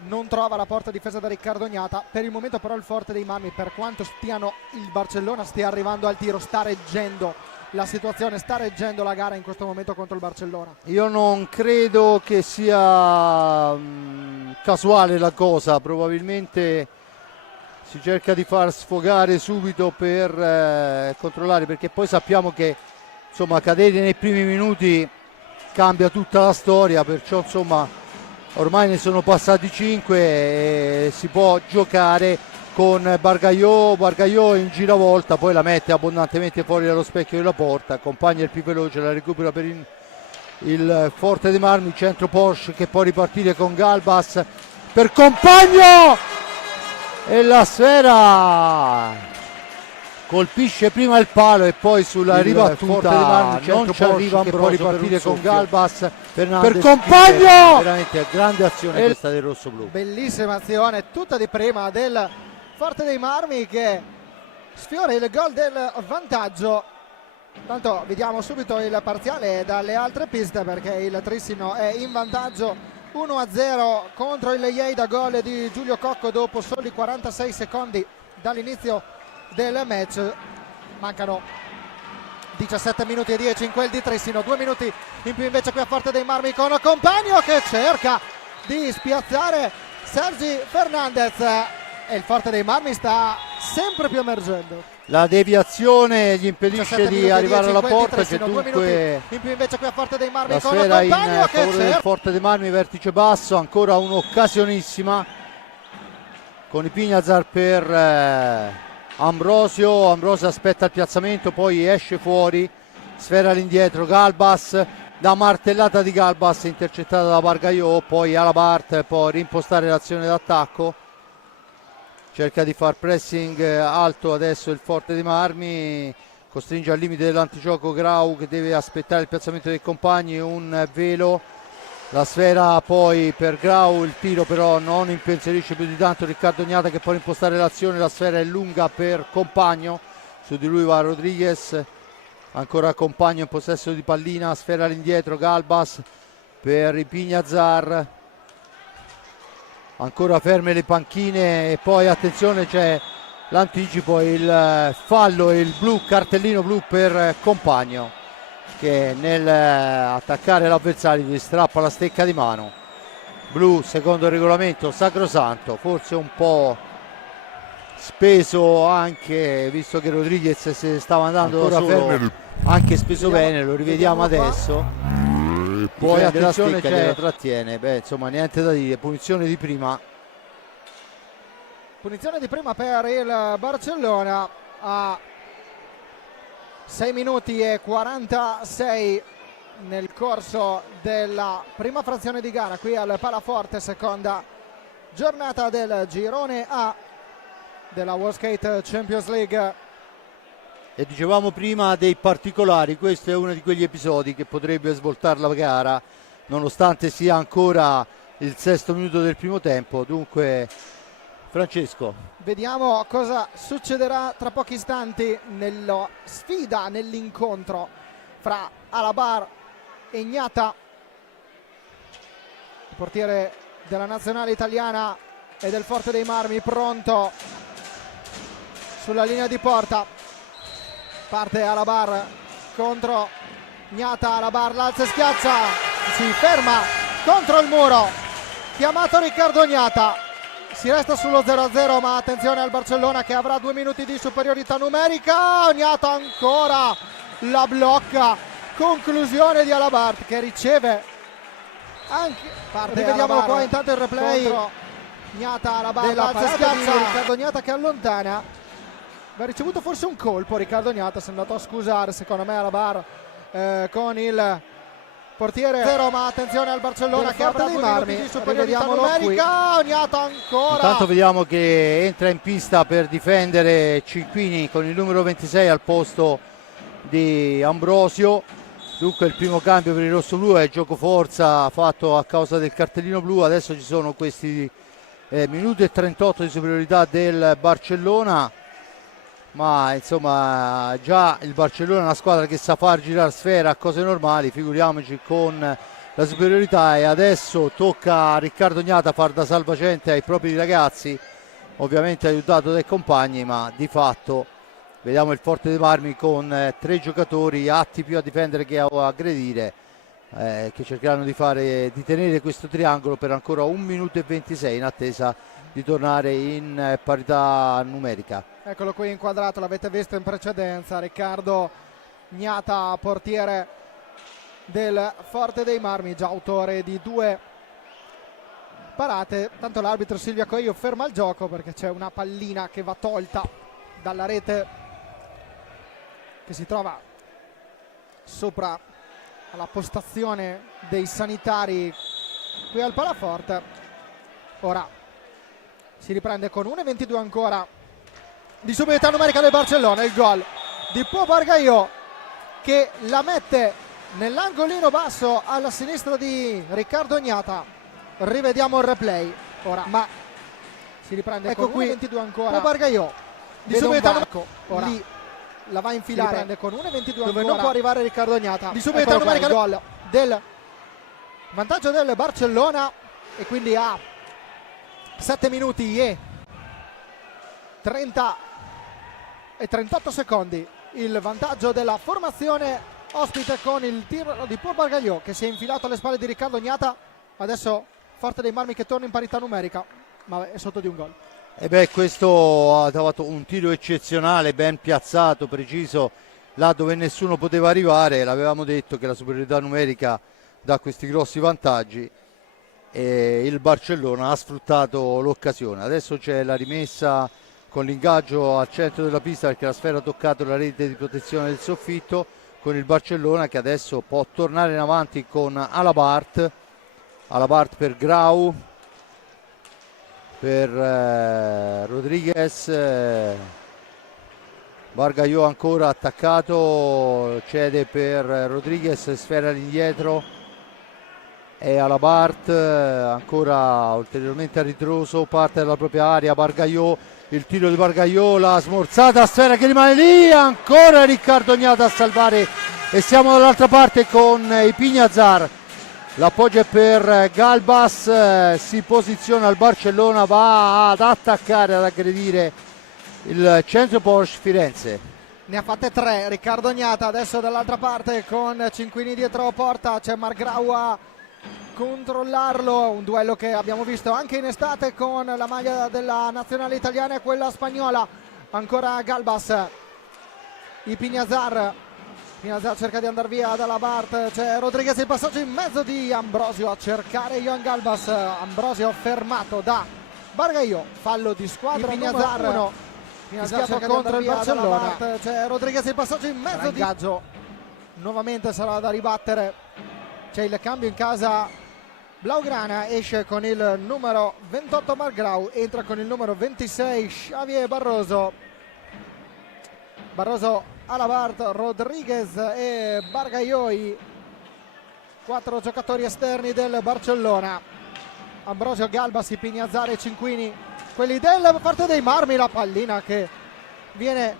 non trova la porta difesa da Riccardo Gnata. Per il momento però il Forte dei Marmi, per quanto il Barcellona stia arrivando al tiro, sta reggendo la situazione, sta reggendo la gara in questo momento contro il Barcellona. Io non credo che sia casuale la cosa, probabilmente si cerca di far sfogare subito per controllare, perché poi sappiamo che insomma cadere nei primi minuti cambia tutta la storia, perciò insomma ormai ne sono passati 5 e si può giocare con Bargagliò in giravolta, poi la mette abbondantemente fuori dallo specchio della porta, accompagna il più veloce, la recupera per il Forte dei Marmi, centro Porsche che può ripartire con Galbas per Compagno, e la sfera colpisce prima il palo e poi sulla ribattuta non ci arriva Ambrosio, che può ripartire con Galbas per Compagno. Veramente grande azione questa del rossoblu, bellissima azione, tutta di prima del Forte dei Marmi, che sfiora il gol del vantaggio. Tanto vediamo subito il parziale dalle altre piste, perché il Trissino è in vantaggio 1-0 contro il Lleida, gol di Giulio Cocco dopo soli 46 secondi dall'inizio del match. Mancano 17 minuti e 10 in quel di Trissino, 2 minuti in più invece qui a Forte dei Marmi con Compagno che cerca di spiazzare Sergi Fernandez e il Forte dei Marmi sta sempre più emergendo. La deviazione gli impedisce di arrivare alla porta, c'è Trissino, 2 dunque minuti in più invece qui a Forte dei Marmi la con sfera in Compagno che favore del cerca. Forte dei Marmi, vertice basso, ancora un'occasionissima con i Pignazar per Ambrosio aspetta il piazzamento, poi esce fuori, sfera all'indietro, Galbas, la martellata di Galbas intercettata da Bargaio, poi Alabart può rimpostare l'azione d'attacco, cerca di far pressing alto adesso il Forte dei Marmi, costringe al limite dell'antigioco Grau che deve aspettare il piazzamento dei compagni, un velo. La sfera poi per Grau, il tiro però non impensierisce più di tanto Riccardo Gnata che può impostare l'azione, la sfera è lunga per Compagno, su di lui va Rodriguez, ancora Compagno in possesso di pallina, sfera all'indietro, Galbas per i Pignazar, ancora ferme le panchine e poi attenzione c'è l'anticipo, il fallo e il blu, cartellino blu per Compagno che nel attaccare l'avversario gli strappa la stecca di mano. Blu secondo il regolamento sacrosanto, forse un po' speso anche visto che Rodriguez se stava andando Ancora da solo, fermo. anche speso bene, lo rivediamo adesso. Poi attenzione c'è, la trattiene, beh insomma niente da dire, punizione di prima. Punizione di prima per il Barcellona a 6 minuti e 46 nel corso della prima frazione di gara qui al Palaforte, seconda giornata del girone A della World Skate Champions League. E dicevamo prima dei particolari, questo è uno di quegli episodi che potrebbe svoltare la gara nonostante sia ancora il 6° minuto del primo tempo. Dunque Francesco, vediamo cosa succederà tra pochi istanti nella sfida, nell'incontro fra Alabar e Gnata, il portiere della nazionale italiana e del Forte dei Marmi pronto sulla linea di porta. Parte Alabar contro Gnata, Alabar l'alza e schiaccia, si ferma contro il muro, chiamato Riccardo Gnata. Si resta sullo 0-0, ma attenzione al Barcellona che avrà 2 minuti di superiorità numerica. Gnata ancora la blocca, conclusione di Alabart che riceve anche rivediamolo qua intanto il replay. Gnata, Alabart l'alza e schiaccia, Riccardo Gnata che allontana. Ha ricevuto forse un colpo Riccardo Gnata, si è andato a scusare secondo me Alabart con il portiere 0, ma attenzione al Barcellona che avrà 2 minuti di superiorità numerica. Gnata ancora. intanto vediamo che entra in pista per difendere Cinquini con il numero 26 al posto di Ambrosio. Dunque il primo cambio per il rosso-blu è gioco forza fatto a causa del cartellino blu. Adesso ci sono questi minuti e 38 di superiorità del Barcellona, ma insomma già il Barcellona è una squadra che sa far girare sfera a cose normali, figuriamoci con la superiorità. E adesso tocca a Riccardo Gnata far da salvagente ai propri ragazzi, ovviamente aiutato dai compagni, ma di fatto vediamo il Forte dei Marmi con 3 giocatori atti più a difendere che a aggredire, che cercheranno di tenere questo triangolo per ancora 1 minuto e 26 in attesa di tornare in parità numerica. Eccolo qui inquadrato, l'avete visto in precedenza, Riccardo Gnata, portiere del Forte dei Marmi, già autore di 2 parate. Tanto l'arbitro Silvia Coelho ferma il gioco perché c'è una pallina che va tolta dalla rete che si trova sopra alla postazione dei sanitari qui al Palaforte. Ora si riprende con 1:22 ancora di superiorità numerica del Barcellona. Il gol di Pau Bargaio che la mette nell'angolino basso alla sinistra di Riccardo Gnata. Rivediamo il replay ora, ma si riprende con 1:22 ancora. Pau Bargaio di superiorità numerica, ora lì la va a infilare, si riprende con 1:22 dove non può arrivare Riccardo Gnata. Di superiorità numerica il gol del vantaggio del Barcellona, e quindi a 7 minuti e 30 e 38 secondi il vantaggio della formazione ospite con il tiro di Paul Bargagliò che si è infilato alle spalle di Riccardo Gnata. Adesso Forte dei Marmi che torna in parità numerica, ma è sotto di un gol. E beh, questo ha dato un tiro eccezionale, ben piazzato, preciso, là dove nessuno poteva arrivare. L'avevamo detto che la superiorità numerica dà questi grossi vantaggi e il Barcellona ha sfruttato l'occasione. Adesso c'è la rimessa con l'ingaggio al centro della pista perché la sfera ha toccato la rete di protezione del soffitto, con il Barcellona che adesso può tornare in avanti con Alabart per Grau, per Rodriguez, Bargagliò ancora attaccato, cede per Rodriguez, sfera all'indietro e Alabart ancora ulteriormente a ritroso, parte dalla propria area Bargagliò, il tiro di Bargagliò, la smorzata, sfera che rimane lì, ancora Riccardo Gnata a salvare e siamo dall'altra parte con i Pignazar. L'appoggio è per Galbas, si posiziona il Barcellona, va ad attaccare, ad aggredire il centro Porsche Firenze. Ne ha fatte 3 Riccardo Gnata, adesso dall'altra parte con Cinquini dietro porta, c'è Margrau a controllarlo, un duello che abbiamo visto anche in estate con la maglia della nazionale italiana e quella spagnola. Ancora Galbas, i Pignazar cerca di andare via dalla Bart, c'è Rodriguez, il passaggio in mezzo di Ambrosio a cercare Johan Galbas, Ambrosio fermato da Bargagliò, fallo di squadra. Pignazar cerca contro il Barcellona, c'è Rodriguez, il passaggio in mezzo di ingaggio, nuovamente sarà da ribattere, c'è il cambio in casa blaugrana, esce con il numero 28 Margrau, entra con il numero 26 Xavier Barroso Alabart, Rodriguez e Bargagliò, i 4 giocatori esterni del Barcellona. Ambrosio, Galbas, i Pignazar e Cinquini, quelli del Forte dei Marmi, la pallina che viene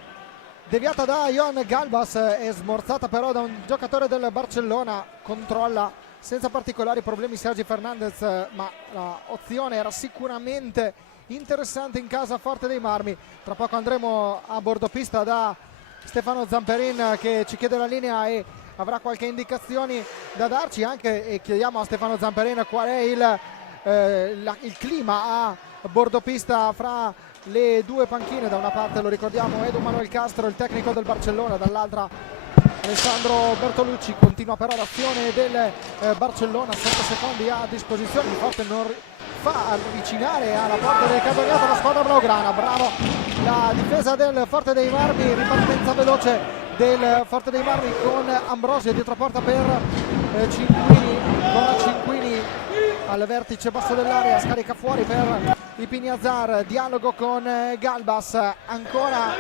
deviata da Johan Galbas e smorzata però da un giocatore del Barcellona, controlla senza particolari problemi Sergi Fernandez, ma l'opzione era sicuramente interessante in casa Forte dei Marmi. Tra poco andremo a bordo pista da Stefano Zamperin che ci chiede la linea e avrà qualche indicazioni da darci anche, e chiediamo a Stefano Zamperin qual è il clima a bordo pista fra le due panchine. Da una parte, lo ricordiamo, Edu Manuel Castro, il tecnico del Barcellona, dall'altra Alessandro Bertolucci. Continua però l'azione del Barcellona, 7 secondi a disposizione, il Forte non fa avvicinare alla porta del Cadoniato la squadra blaugrana. Bravo la difesa del Forte dei Marmi, ripartenza veloce del Forte dei Marmi con Ambrosio dietro porta per Cinquini al vertice basso dell'area, scarica fuori per i Pignazar, dialogo con Galbas, ancora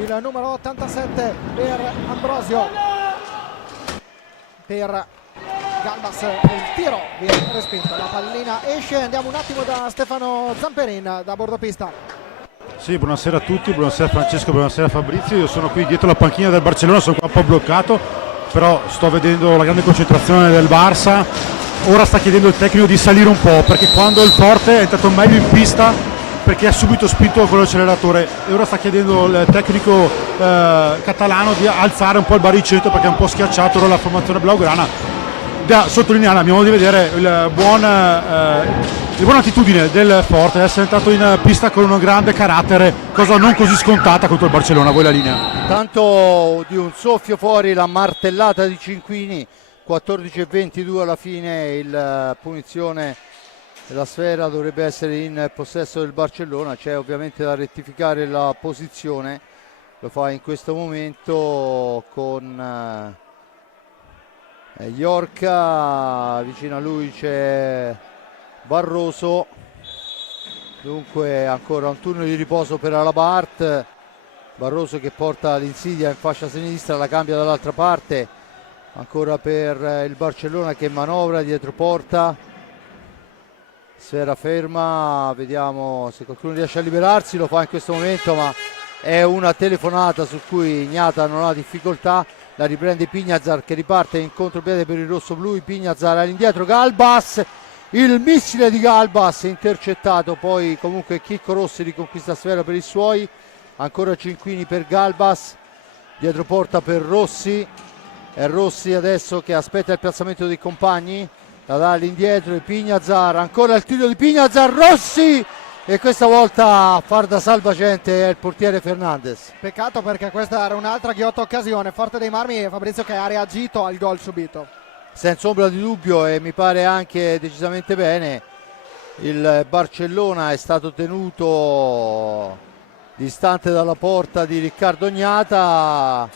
il numero 87 per Ambrosio, per Galbas, il tiro viene respinto, la pallina esce. Andiamo un attimo da Stefano Zamperin da bordo pista. Sì, buonasera a tutti, buonasera Francesco, buonasera Fabrizio. Io sono qui dietro la panchina del Barcellona, sono qua un po' bloccato, però sto vedendo la grande concentrazione del Barça. Ora sta chiedendo il tecnico di salire un po', perché quando il Forte è entrato meglio in pista perché ha subito spinto con l'acceleratore, e ora sta chiedendo il tecnico catalano di alzare un po' il baricentro perché è un po' schiacciato ora la formazione blaugrana. Da sottolineare, abbiamo di vedere la buona attitudine del Forte, essere entrato in pista con un grande carattere, cosa non così scontata contro il Barcellona. Voi la linea. Tanto di un soffio fuori la martellata di Cinquini, 14:22 alla fine, il punizione della sfera dovrebbe essere in possesso del Barcellona. C'è ovviamente da rettificare la posizione, lo fa in questo momento con Iorca, vicino a lui c'è Barroso, dunque ancora un turno di riposo per Alabart. Barroso che porta l'insidia in fascia sinistra, la cambia dall'altra parte, ancora per il Barcellona che manovra dietro porta, sfera ferma, vediamo se qualcuno riesce a liberarsi, lo fa in questo momento ma è una telefonata su cui Gnata non ha difficoltà. La riprende Pignazar che riparte in contropiede per il rosso-blu, Pignazar all'indietro, Galbas, il missile di Galbas intercettato, poi comunque Chicco Rossi riconquista sfera per i suoi, ancora Cinquini per Galbas, dietro porta per Rossi, è Rossi adesso che aspetta il piazzamento dei compagni, la dà all'indietro e Pignazar, ancora il tiro di Pignazar, Rossi, e questa volta far da salvagente è il portiere Fernandez. Peccato, perché questa era un'altra ghiotta occasione. Forte dei Marmi e Fabrizio che ha reagito al gol subito. Senza ombra di dubbio, e mi pare anche decisamente bene. Il Barcellona è stato tenuto distante dalla porta di Riccardo Gnata,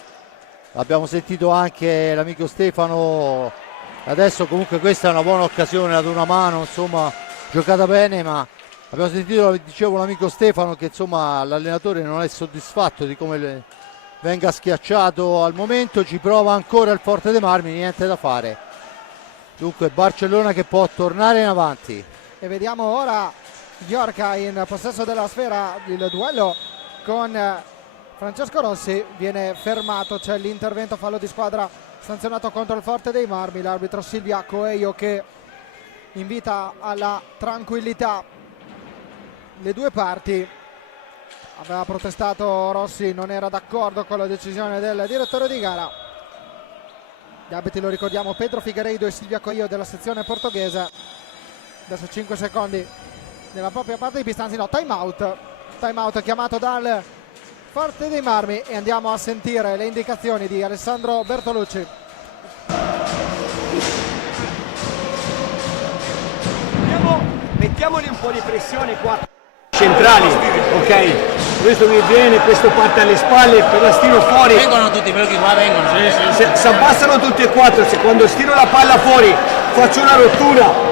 abbiamo sentito anche l'amico Stefano. Adesso comunque questa è una buona occasione ad una mano, insomma, giocata bene, ma abbiamo sentito, dicevo, l'amico Stefano, che insomma l'allenatore non è soddisfatto di come venga schiacciato al momento. Ci prova ancora il Forte dei Marmi, niente da fare. Dunque Barcellona che può tornare in avanti. E vediamo ora Giorca in possesso della sfera. Il duello con Francesco Rossi viene fermato, c'è l'intervento, fallo di squadra sanzionato contro il Forte dei Marmi. L'arbitro Silvia Coelho che invita alla tranquillità le due parti. Aveva protestato Rossi, non era d'accordo con la decisione del direttore di gara. Gli arbitri, lo ricordiamo, Pedro Figueiredo e Silvia Coelho della sezione portoghese. Adesso 5 secondi nella propria parte di pista, anzi no, time out chiamato dal Forte dei Marmi, e andiamo a sentire le indicazioni di Alessandro Bertolucci. Mettiamoli un po' di pressione qua. Centrali, ok? Questo mi viene, questo parte alle spalle, per la stiro fuori. Vengono tutti, quelli che qua vengono. Se si abbassano tutti e quattro, se quando stiro la palla fuori faccio una rottura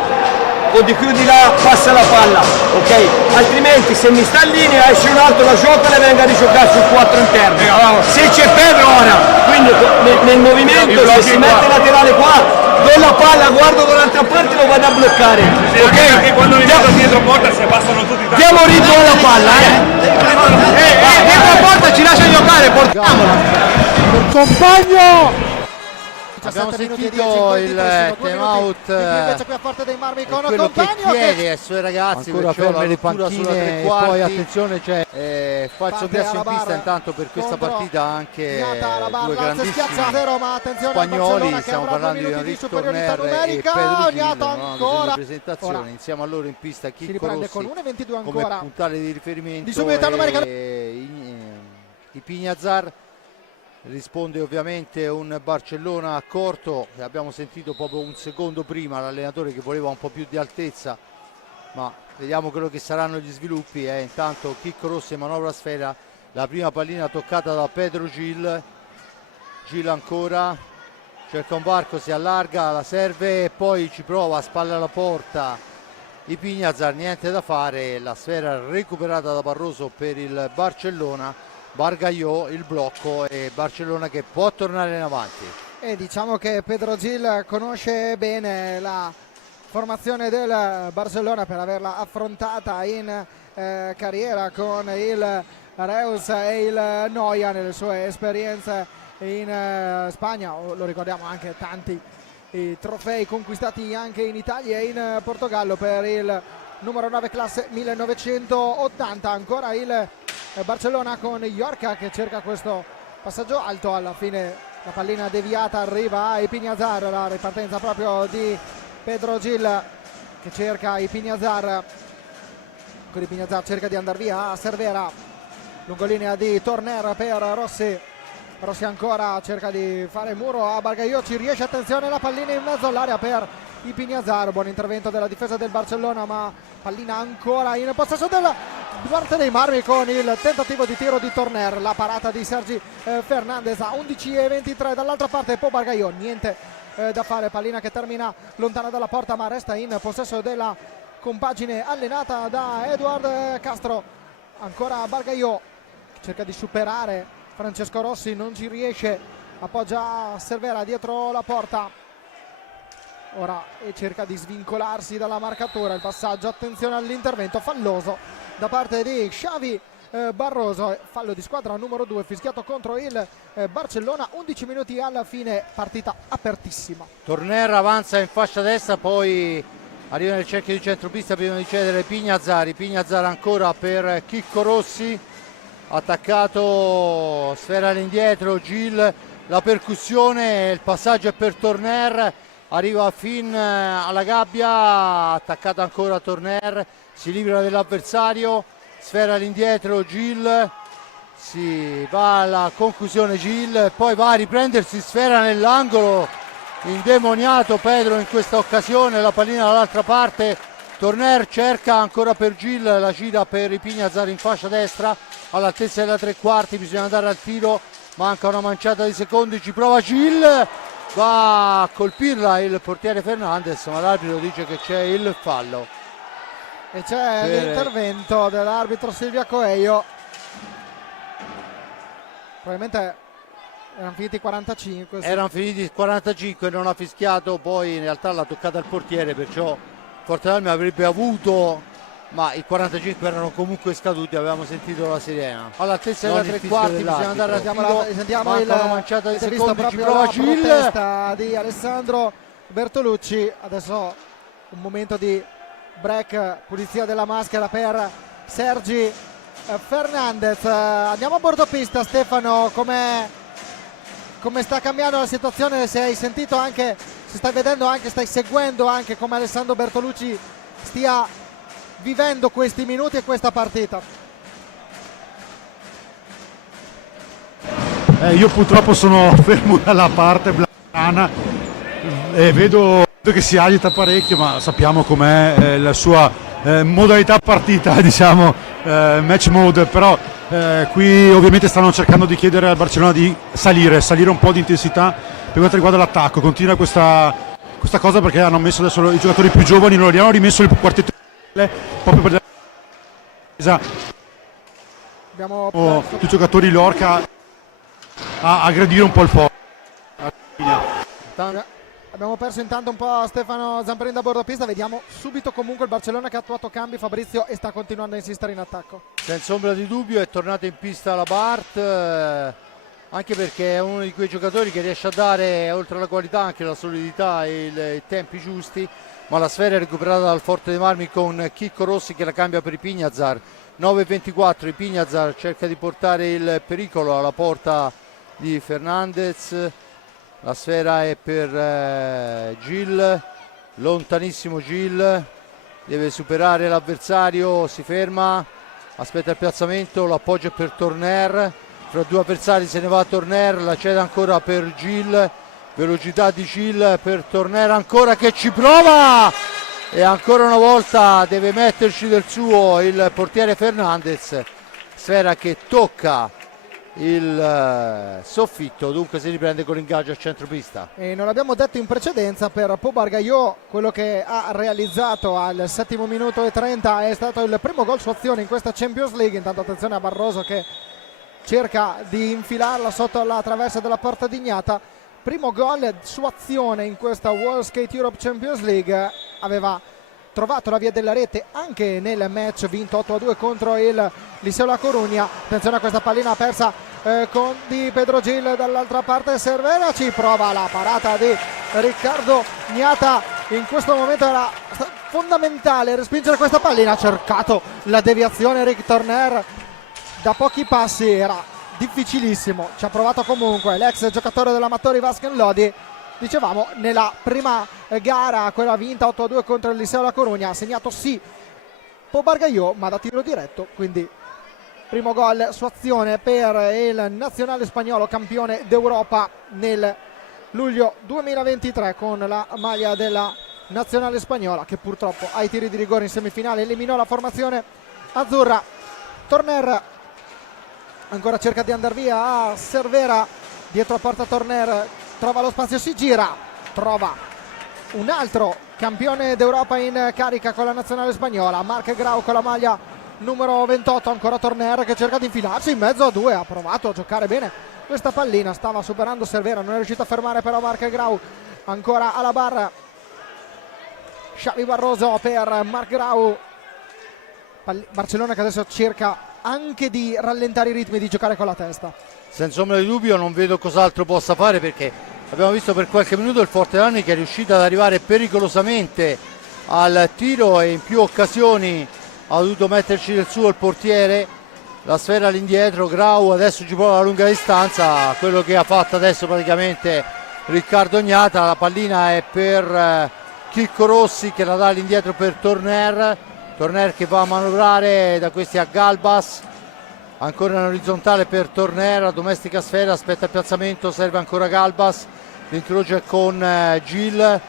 o di più di là passa la palla, ok? Altrimenti se mi sta in linea esce un altro, la gioca e le venga a rigiocare sul 4 interno. Se c'è Pedro ora, quindi nel movimento, se si mette laterale qua, do la palla, guardo dall'altra parte e lo vado a bloccare. Ok? Perché quando mi vedo dietro porta si abbassano tutti. Diamo ritmo alla palla, dietro la porta ci lascia giocare, portiamola. Il compagno! Abbiamo 17 minuti e sentito 10 il incontri, time out, invece qui a Forte dei Marmi con quello che Compagno chiede ai suoi ragazzi, ancora perciò la ferme le rottura sulla panchine, tre e quarti. poi Attenzione, c'è falso parte ingresso alla in pista barra intanto per questa contro partita anche Gnata alla barra, due si grandissimi spiazza a zero, ma attenzione al spagnoli. Barcellona che Stiamo avrà parlando 2 di minuti di Enric superiorità Torner e numerica. Pedro Gil, Gnata non hanno bisogno ancora di presentazione. ora Insieme a loro in pista si Chicco riprende con Rossi 1,22 come ancora puntale di riferimento di superiorità numerica. i Pignazar. Risponde ovviamente un Barcellona accorto, e abbiamo sentito proprio un secondo prima l'allenatore che voleva un po' più di altezza, ma vediamo quello che saranno gli sviluppi. Intanto Chicco Rossi manovra sfera, la prima pallina toccata da Pedro Gil ancora, cerca un varco, si allarga, la serve e poi ci prova a spalle alla porta i Pignazar, niente da fare, la sfera recuperata da Barroso per il Barcellona. Bargaiò il blocco e Barcellona che può tornare in avanti. E diciamo che Pedro Gil conosce bene la formazione del Barcellona per averla affrontata in carriera con il Reus e il Noia nelle sue esperienze in Spagna. Lo ricordiamo anche tanti i trofei conquistati anche in Italia e in Portogallo per il numero 9 classe 1980. Ancora il Barcellona con Llorca che cerca questo passaggio alto, alla fine la pallina deviata arriva a Pignazar, la ripartenza proprio di Pedro Gil che cerca Pignazar, con Pignazar cerca di andare via a Cervera, lungolinea di Torner per Rossi ancora cerca di fare muro a Bargaiò, ci riesce, attenzione la pallina in mezzo all'area per Pignazar, buon intervento della difesa del Barcellona, ma pallina ancora in possesso del Forte dei Marmi con il tentativo di tiro di Torner, la parata di Sergi Fernandez a 11:23 dall'altra parte. Poi Bargaiò, niente da fare, pallina che termina lontana dalla porta ma resta in possesso della compagine allenata da Eduard Castro. Ancora Bargaiò cerca di superare Francesco Rossi, non ci riesce, appoggia Cervera dietro la porta ora e cerca di svincolarsi dalla marcatura. Il passaggio, attenzione all'intervento falloso da parte di Xavi Barroso, fallo di squadra numero 2 fischiato contro il Barcellona. 11 minuti alla fine, partita apertissima. Torner avanza in fascia destra, poi arriva nel cerchio di centropista prima di cedere Pignazzari ancora per Chicco Rossi, attaccato, sfera all'indietro, Gil, la percussione, il passaggio è per Torner, arriva fin alla gabbia, attaccato ancora Torner, si libera dell'avversario, sfera all'indietro, Gil, si va alla conclusione Gil, poi va a riprendersi, sfera nell'angolo, indemoniato Pedro in questa occasione, la pallina dall'altra parte, Torner cerca ancora per Gil, la gira per i Pignazzari in fascia destra, all'altezza della tre quarti, bisogna andare al tiro, manca una manciata di secondi, ci prova Gil, va a colpirla il portiere Fernandez, ma l'arbitro dice che c'è il fallo. E c'è l'intervento dell'arbitro Silvia Coelho. Probabilmente erano finiti 45. Sì. Erano finiti 45, non ha fischiato, poi in realtà l'ha toccata il portiere, perciò Forte Marmi avrebbe avuto, ma i 45 erano comunque scaduti, avevamo sentito la sirena. All'altezza della tre quarti bisogna andare a tiro, sentiamo manca una manciata di secondi, ci prova Gil. Protesta di Alessandro Bertolucci, adesso un momento di break, pulizia della maschera per Sergi Fernandez. Andiamo a bordo pista, Stefano, come sta cambiando la situazione, se hai sentito anche, se stai vedendo anche, stai seguendo anche come Alessandro Bertolucci stia vivendo questi minuti e questa partita. Io purtroppo sono fermo dalla parte blana e vedo che si agita parecchio, ma sappiamo com'è la sua modalità partita, diciamo match mode, però qui ovviamente stanno cercando di chiedere al Barcellona di salire un po' di intensità per quanto riguarda l'attacco. Continua questa cosa perché hanno messo adesso i giocatori più giovani, non gli hanno rimesso il quartetto proprio per Abbiamo tutti i giocatori Lorca a aggredire un po' il forte. Abbiamo perso intanto un po' Stefano Zamperin da bordo pista, vediamo subito comunque il Barcellona che ha attuato cambi, Fabrizio, e sta continuando a insistere in attacco. Senza ombra di dubbio è tornata in pista la Bart, anche perché è uno di quei giocatori che riesce a dare, oltre alla qualità, anche la solidità e i tempi giusti, ma la sfera è recuperata dal Forte dei Marmi con Chicco Rossi che la cambia per i Pignazzar. 9:24, i Pignazzar cerca di portare il pericolo alla porta di Fernandez. La sfera è per Gil, lontanissimo Gil, deve superare l'avversario, si ferma, aspetta il piazzamento, l'appoggio è per Torner, fra due avversari se ne va Torner, la cede ancora per Gil, velocità di Gil per Torner ancora che ci prova e ancora una volta deve metterci del suo il portiere Fernandez, sfera che tocca il soffitto, dunque si riprende con l'ingaggio a centropista. E non l'abbiamo detto in precedenza, per Pau Bargaillot quello che ha realizzato al 7° minuto e 30 è stato il primo gol su azione in questa Champions League. Intanto attenzione a Barroso che cerca di infilarla sotto la traversa della porta dignata. Primo gol su azione in questa World Skate Europe Champions League, aveva trovato la via della rete anche nel match vinto 8-2 contro il Liceo La Coruña. Attenzione a questa pallina persa con di Pedro Gil, dall'altra parte Cervera, ci prova la parata di Riccardo Gnata, in questo momento era fondamentale respingere questa pallina, ha cercato la deviazione Rick Torner da pochi passi, era difficilissimo, ci ha provato comunque l'ex giocatore dell'Amatori Vasken Lodi. Dicevamo, nella prima gara, quella vinta 8-2 contro il Liceo La Coruña, ha segnato sì Pau Bargaillot, ma da tiro diretto, quindi primo gol su azione per il nazionale spagnolo, campione d'Europa nel luglio 2023 con la maglia della nazionale spagnola, che purtroppo ai tiri di rigore in semifinale eliminò la formazione azzurra. Torner ancora cerca di andare via a Cervera, dietro a porta Torner trova lo spazio, si gira, trova un altro campione d'Europa in carica con la nazionale spagnola, Marc Grau con la maglia numero 28, ancora Torner che cerca di infilarsi in mezzo a due, ha provato a giocare bene questa pallina, stava superando Cervera, non è riuscito a fermare però Marc Grau, ancora alla barra Xavi Barroso per Marc Grau. Barcellona che adesso cerca anche di rallentare i ritmi, di giocare con la testa. Senza ombra di dubbio non vedo cos'altro possa fare, perché abbiamo visto per qualche minuto il Forte Marmi che è riuscito ad arrivare pericolosamente al tiro e in più occasioni ha dovuto metterci del suo il portiere. La sfera all'indietro, Grau adesso ci prova la lunga distanza, quello che ha fatto adesso praticamente Riccardo Ognata. La pallina è per Chicco Rossi che la dà all'indietro per Torner che va a manovrare da questi a Galbas, ancora in orizzontale per Torner, domestica sfera, aspetta il piazzamento, serve ancora Galbas, l'incrocio con Gil,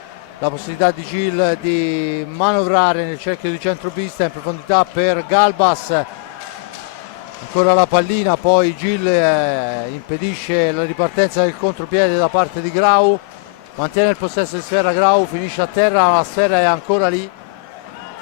la possibilità di Gil di manovrare nel cerchio di centropista in profondità per Galbas, ancora la pallina, poi Gil impedisce la ripartenza del contropiede da parte di Grau, mantiene il possesso di sfera Grau, finisce a terra, la sfera è ancora lì,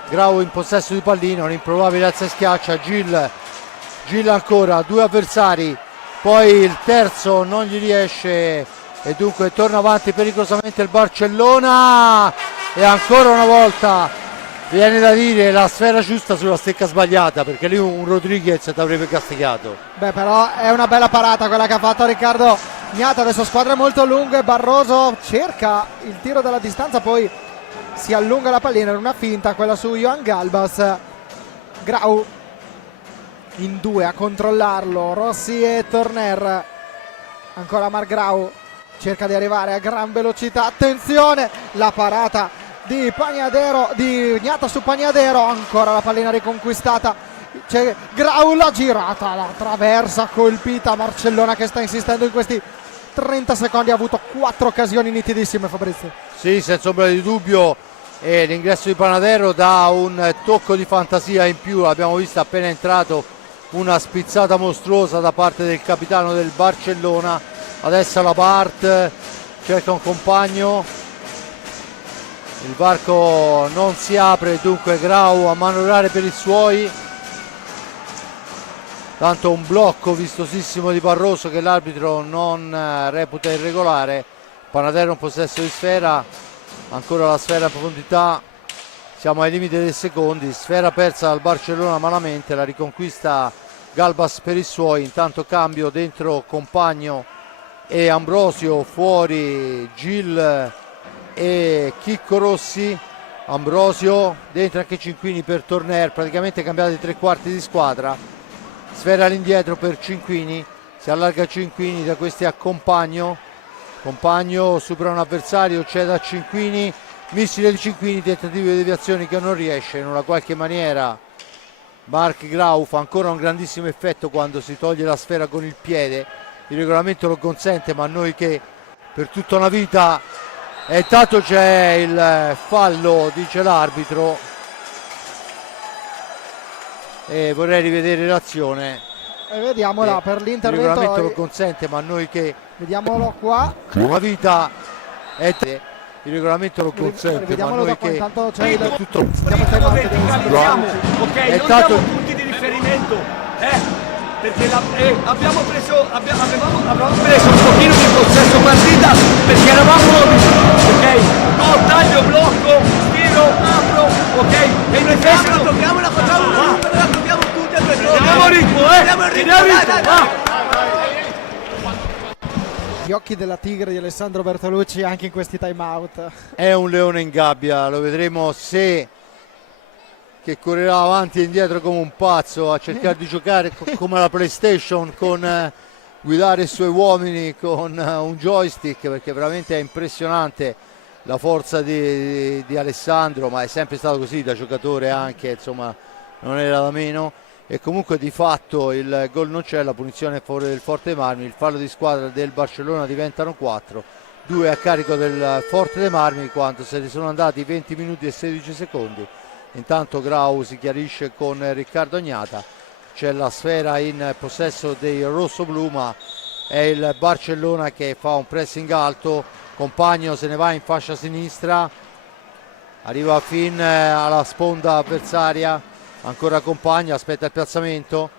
Grau in possesso di pallina, un improbabile alza e schiaccia, Gil ancora, 2 avversari, poi il terzo non gli riesce e dunque torna avanti pericolosamente il Barcellona e ancora una volta viene da dire la sfera giusta sulla stecca sbagliata, perché lì un Rodriguez ti avrebbe castigato. Beh, però è una bella parata quella che ha fatto Riccardo Ognata, adesso squadre molto lunghe, Barroso cerca il tiro dalla distanza, poi si allunga la pallina in una finta, quella su Johan Galbas, Grau in 2 a controllarlo, Rossi e Torner, ancora Marc Grau cerca di arrivare a gran velocità, attenzione la parata di Pagnadero, di Ognata su Pagnadero, ancora la pallina riconquistata, c'è Grau, la girata, la traversa colpita, Barcellona che sta insistendo in questi 30 secondi, ha avuto 4 occasioni nitidissime Fabrizio. Sì, senza ombra di dubbio, e l'ingresso di Panadero dà un tocco di fantasia in più, l'abbiamo visto appena entrato, una spizzata mostruosa da parte del capitano del Barcellona. Adesso la Bart cerca un compagno, il varco non si apre, dunque Grau a manovrare per i suoi, tanto un blocco vistosissimo di Barroso che l'arbitro non reputa irregolare. Panadero in possesso di sfera, ancora la sfera in profondità, siamo ai limiti dei secondi, sfera persa dal Barcellona malamente, la riconquista Galbas per i suoi, intanto cambio dentro Compagno e Ambrosio, fuori Gil e Chicco Rossi, Ambrosio dentro anche Cinquini per Torner, praticamente cambiati 3/4 di squadra, sfera all'indietro per Cinquini, si allarga Cinquini, da questi a Compagno supera un avversario, cede a Cinquini, missile di Cinquini, tentativo di deviazione che non riesce, in una qualche maniera Marc Grau fa ancora un grandissimo effetto quando si toglie la sfera con il piede, il regolamento lo consente, ma noi che per tutta una vita, e intanto c'è il fallo, dice l'arbitro, e vorrei rivedere l'azione. E vediamola per l'intervento. Il regolamento lo consente, ma noi che vediamolo qua, una vita è il regolamento lo consente, ma noi che c'è tutto Siamo verticali, siamo, ok, non diamo punti di riferimento, perché avevamo preso un pochino di possesso partita perché eravamo ok, no, taglio, blocco, tiro, apro, ok, e noi invece non tocchiamo la facciamo, la tocchiamo tutti e due, teniamo ritmo, va! Gli occhi della tigre di Alessandro Bertolucci anche in questi time out. È un leone in gabbia, lo vedremo se che correrà avanti e indietro come un pazzo a cercare di giocare come la PlayStation, con guidare i suoi uomini con un joystick, perché veramente è impressionante la forza di Alessandro, ma è sempre stato così da giocatore anche, insomma non era da meno. E comunque di fatto il gol non c'è, la punizione a favore del Forte dei Marmi, il fallo di squadra del Barcellona diventano 4, 2 a carico del Forte dei Marmi quando se ne sono andati 20 minuti e 16 secondi. Intanto Grau si chiarisce con Riccardo Ognata, c'è la sfera in possesso dei rossoblu, ma è il Barcellona che fa un pressing alto, Compagno se ne va in fascia sinistra, arriva fin alla sponda avversaria, ancora Compagno, aspetta il piazzamento,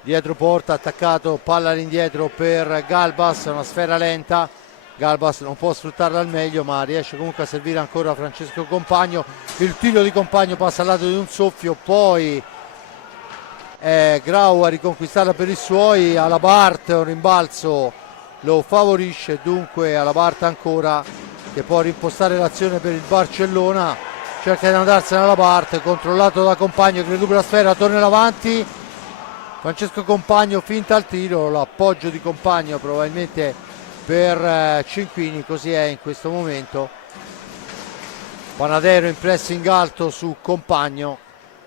dietro porta, attaccato, palla all'indietro per Galbas, una sfera lenta, Galbas non può sfruttarla al meglio ma riesce comunque a servire ancora Francesco Compagno, il tiro di Compagno passa al lato di un soffio, poi Grau a riconquistarla per i suoi, alla Bart un rimbalzo lo favorisce, dunque alla Bart ancora che può rimpostare l'azione per il Barcellona. cerca di andarsene alla parte, controllato da Compagno che recupera la sfera, torna in avanti. Francesco Compagno finta al tiro, l'appoggio di Compagno probabilmente per Cinquini, così è in questo momento. Panadero in pressing alto su Compagno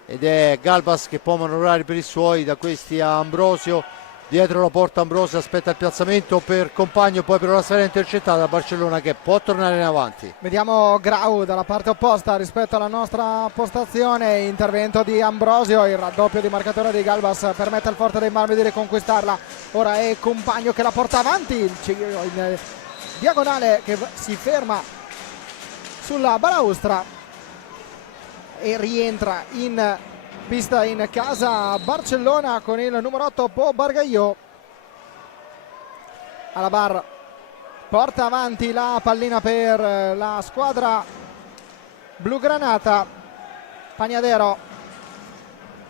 ed è Galbas che può manovrare per i suoi, da questi a Ambrosio, dietro la porta Ambrosio aspetta il piazzamento per Compagno, poi però la sfera intercettata da Barcellona che può tornare in avanti. Vediamo Grau dalla parte opposta rispetto alla nostra postazione, intervento di Ambrosio, il raddoppio di marcatore di Galbas permette al Forte dei Marmi di riconquistarla, ora è Compagno che la porta avanti, in diagonale che si ferma sulla balaustra e rientra in pista in casa Barcellona con il numero 8 Po Bargaio. Alabar porta avanti la pallina per la squadra blugranata. Pagnadero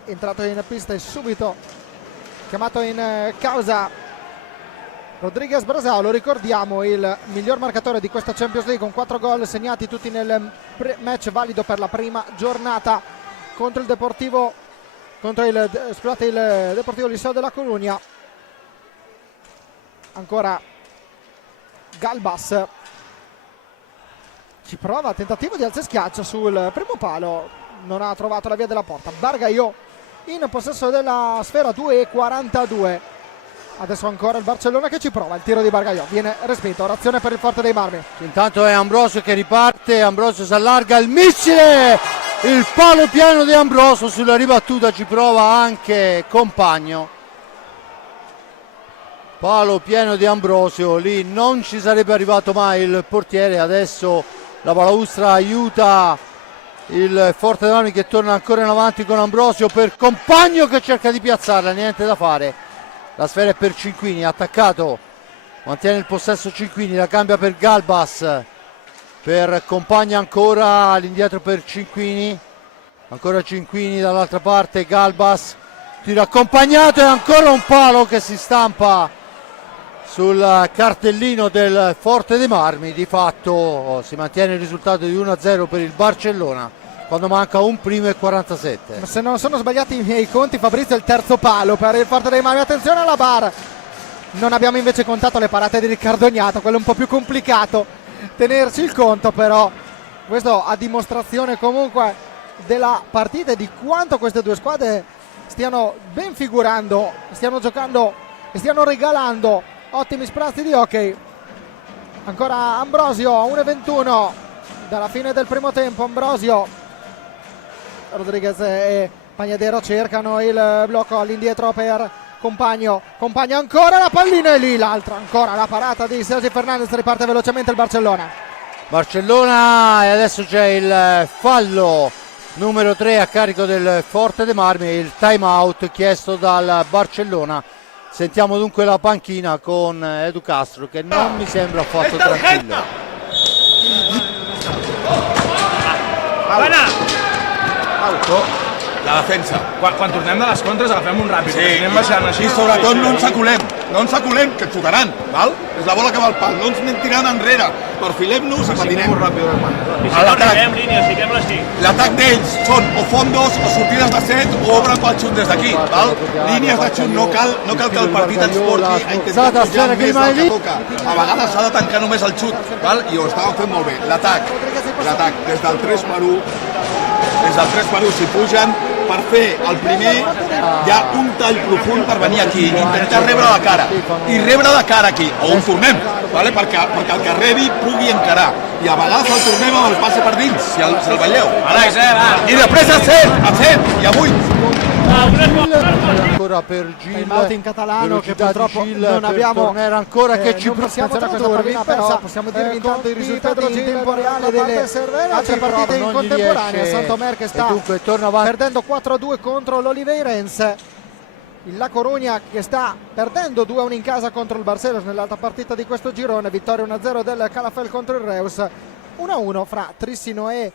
entrato in pista e subito chiamato in causa Rodriguez Brasao, lo ricordiamo, il miglior marcatore di questa Champions League con 4 gol segnati tutti nel match valido per la prima giornata contro il Deportivo, il Deportivo Liceo de La Coruña. Ancora Galbas ci prova, tentativo di alza e schiaccia sul primo palo, non ha trovato la via della porta. Bargaio in possesso della sfera, 2:42. Adesso ancora il Barcellona che ci prova, il tiro di Bargaio viene respinto, orazione per il Forte dei Marmi. Intanto è Ambrosio che riparte, Ambrosio si allarga, il missile, il palo pieno di Ambrosio, sulla ribattuta ci prova anche Compagno. Palo pieno di Ambrosio, lì non ci sarebbe arrivato mai il portiere, adesso la balaustra aiuta il Forte dei Marmi che torna ancora in avanti con Ambrosio per Compagno che cerca di piazzarla, niente da fare. La sfera è per Cinquini, attaccato, mantiene il possesso Cinquini, la cambia per Galbas, per Compagno ancora, all'indietro per Cinquini, ancora Cinquini dall'altra parte, Galbas, tiro accompagnato e ancora un palo che si stampa sul cartellino del Forte dei Marmi. Di fatto si mantiene il risultato di 1-0 per il Barcellona quando manca un primo e 47. Se non sono sbagliati i miei conti, Fabrizio, è il terzo palo per il Forte dei Marmi. Attenzione alla VAR, non abbiamo invece contato le parate di Riccardo Ognato, quello è un po' più complicato tenerci il conto, però questo a dimostrazione comunque della partita e di quanto queste due squadre stiano ben figurando, stiano giocando e stiano regalando ottimi sprazzi di hockey. Ancora Ambrosio, 1:21 dalla fine del primo tempo. Ambrosio, Rodriguez e Pagnadero cercano il blocco all'indietro per Compagno ancora, la pallina è lì, l'altra ancora, la parata di Sergio Fernandez, riparte velocemente il Barcellona E adesso c'è il fallo numero 3 a carico del Forte dei Marmi, il time out chiesto dal Barcellona. Sentiamo dunque la panchina con Edu Castro che non mi sembra affatto tranquillo. La defensa. Quan tornem de les contres agafem un ràpid, sí, anem baixant així. I sobretot no ens aculem, que ens fotaran, val? És la bola que va al pal, no ens anem tirant enrere, perfilem-nos i patinem. A l'atac, l'atac d'ells són o fondos o sortides de set o obren pel xut des d'aquí, val? Línies de xut, no cal que el partit ens porti a intentar pujar més del que toca. A vegades s'ha de tancar només el xut, val? I ho estàvem fent molt bé. L'atac, des del 3-1, si pugen per fer el primer hi ha un tall profund per venir aquí, intentar rebre la cara i rebre de cara aquí, o un tornem, vale? perquè el que rebi pugui encarar i a vegades el tornem amb el passe per dins, si el veieu, i després a 7 i a 8. Ancora per Gil, in catalano che purtroppo non abbiamo ancora che ci possiamo tradurvi, però possiamo dirvi intanto il risultato in tempo reale delle altre partite in contemporanea. Santomer che sta perdendo 4-2 contro l'Oliveirense, il La Coruña che sta perdendo 2-1 in casa contro il Barcelos nell'altra partita di questo girone, vittoria 1-0 del Calafell contro il Reus, 1-1 fra Trissino e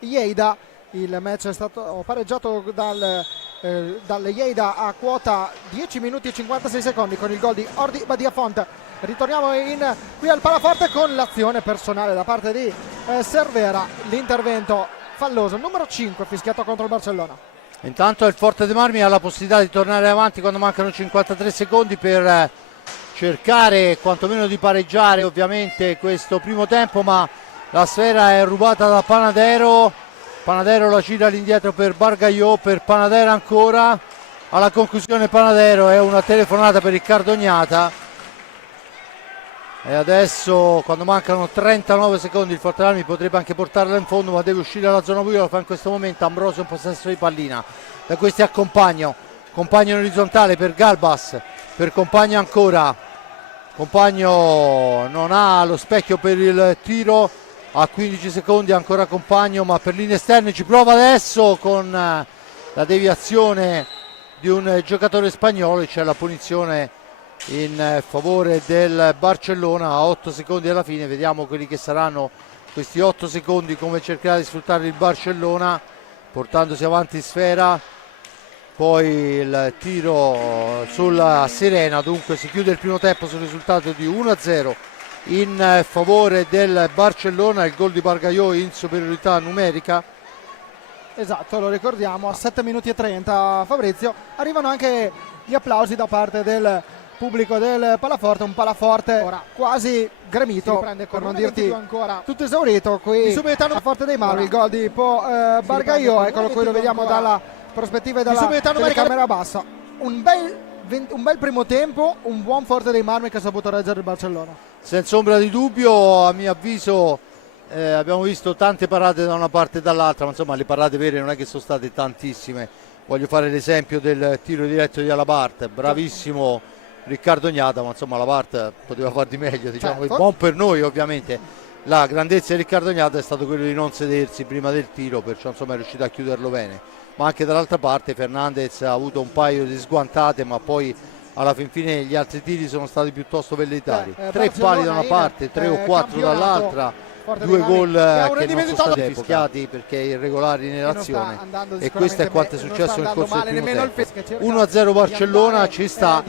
Lleida. Il match è stato pareggiato dal Lleida a quota 10 minuti e 56 secondi con il gol di Ordi Badiafont. Ritorniamo qui al Palaforte con l'azione personale da parte di Cervera, l'intervento falloso, numero 5 fischiato contro il Barcellona. Intanto il Forte dei Marmi ha la possibilità di tornare avanti quando mancano 53 secondi per cercare quantomeno di pareggiare ovviamente questo primo tempo, ma la sfera è rubata da Panadero. Panadero la gira all'indietro per Bargagliò, per Panadero ancora. Alla conclusione Panadero, è una telefonata per Riccardo Ognata. E adesso, quando mancano 39 secondi, il Forte dei Marmi potrebbe anche portarla in fondo, ma deve uscire dalla zona buia. Lo fa in questo momento Ambrosio in possesso di pallina. Da questi a Compagno in orizzontale per Galbas, per Compagno ancora. Compagno non ha lo specchio per il tiro, a 15 secondi ancora Compagno, ma per linee esterne ci prova adesso con la deviazione di un giocatore spagnolo. C'è la punizione in favore del Barcellona a 8 secondi alla fine. Vediamo quelli che saranno questi 8 secondi, come cercherà di sfruttare il Barcellona portandosi avanti sfera. Poi il tiro sulla Serena. Dunque si chiude il primo tempo sul risultato di 1-0 in favore del Barcellona. Il gol di Bargagliò in superiorità numerica. Esatto, lo ricordiamo, a 7 minuti e 30 Fabrizio. Arrivano anche gli applausi da parte del pubblico del Palaforte, un Palaforte ora quasi gremito, per non dirti ancora tutto esaurito qui a Forte dei Marmi. Il gol di Bargagliò, eccolo qui, lo vediamo dalla prospettiva e dalla telecamera bassa. Un bel primo tempo, un buon Forte dei Marmi che ha saputo reggere il Barcellona. Senza ombra di dubbio, a mio avviso abbiamo visto tante parate da una parte e dall'altra, ma insomma le parate vere non è che sono state tantissime. Voglio fare l'esempio del tiro diretto di Alabart, bravissimo Riccardo Ognata, ma insomma Alabart poteva far di meglio, diciamo. Certo. Buon per noi ovviamente. La grandezza di Riccardo Ognata è stato quello di non sedersi prima del tiro, perciò insomma è riuscito a chiuderlo bene. Ma anche dall'altra parte Fernandez ha avuto un paio di sguantate, ma poi alla fin fine gli altri tiri sono stati piuttosto velleitari. 3 pali da una parte, 3 o 4 dall'altra. 2 gol che non sono stati fischiati perché irregolari in relazione, e questo è quanto è successo nel corso del primo tempo. 1-0 Barcellona, ci sta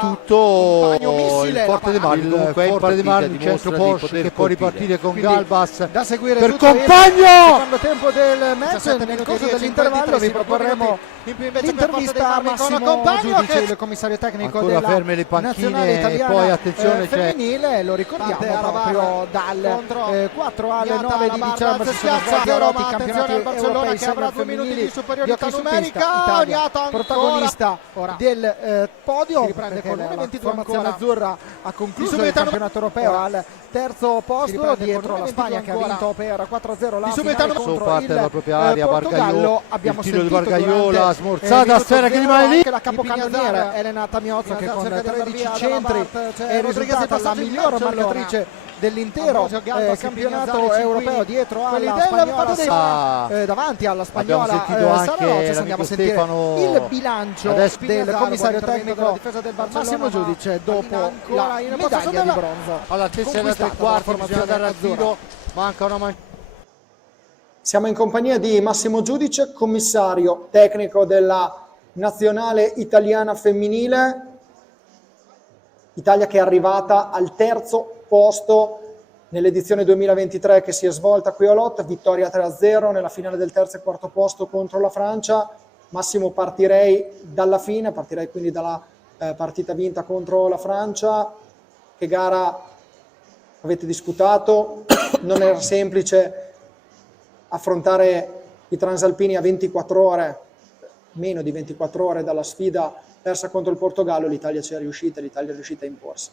tutto. Il Forte dei Marmi comunque è in partita, il centro Porsche che può ripartire con Galbas da seguire per tutto Compagno. Il secondo tempo del match. Nel corso dell'intervallo vi proporremo l'intervista a Massimo Giudice, il commissario tecnico ancora della ferme le nazionale panchine, e italiana poi attenzione femminile. Lo ricordiamo proprio dal 4 alle 9 di dicembre si sono svolti a Roma i campionati europei senior femminili di superiorità numerica. Italia protagonista del podio, perché la formazione azzurra ha concluso il campionato europeo al terzo posto dietro la Spagna che ha vinto per 4-0 la finale contro il Portogallo. Abbiamo il tiro di sentito Bargagliò, la durante smorzata, sfera che rimane lì. anche la capocannoniere Elena Tamiozzo che con 13 centri è risultata la miglior marcatrice dell'intero campionato europeo dietro alla spagnola davanti alla spagnola Sara Roces. Andiamo a sentire il bilancio del commissario tecnico Massimo Giudice dopo la medaglia di bronzo. All'altezza della tre quarti bisogna andare al tiro, manca una Siamo in compagnia di Massimo Giudice, commissario tecnico della nazionale italiana femminile. Italia che è arrivata al terzo posto nell'edizione 2023 che si è svolta qui a Olot, vittoria 3-0 nella finale del terzo e quarto posto contro la Francia. Massimo, partirei dalla fine, partirei quindi dalla partita vinta contro la Francia. Che gara avete disputato? Non era semplice affrontare i transalpini a 24 ore, meno di 24 ore dalla sfida persa contro il Portogallo. L'Italia ci è riuscita, l'Italia è riuscita a imporsi.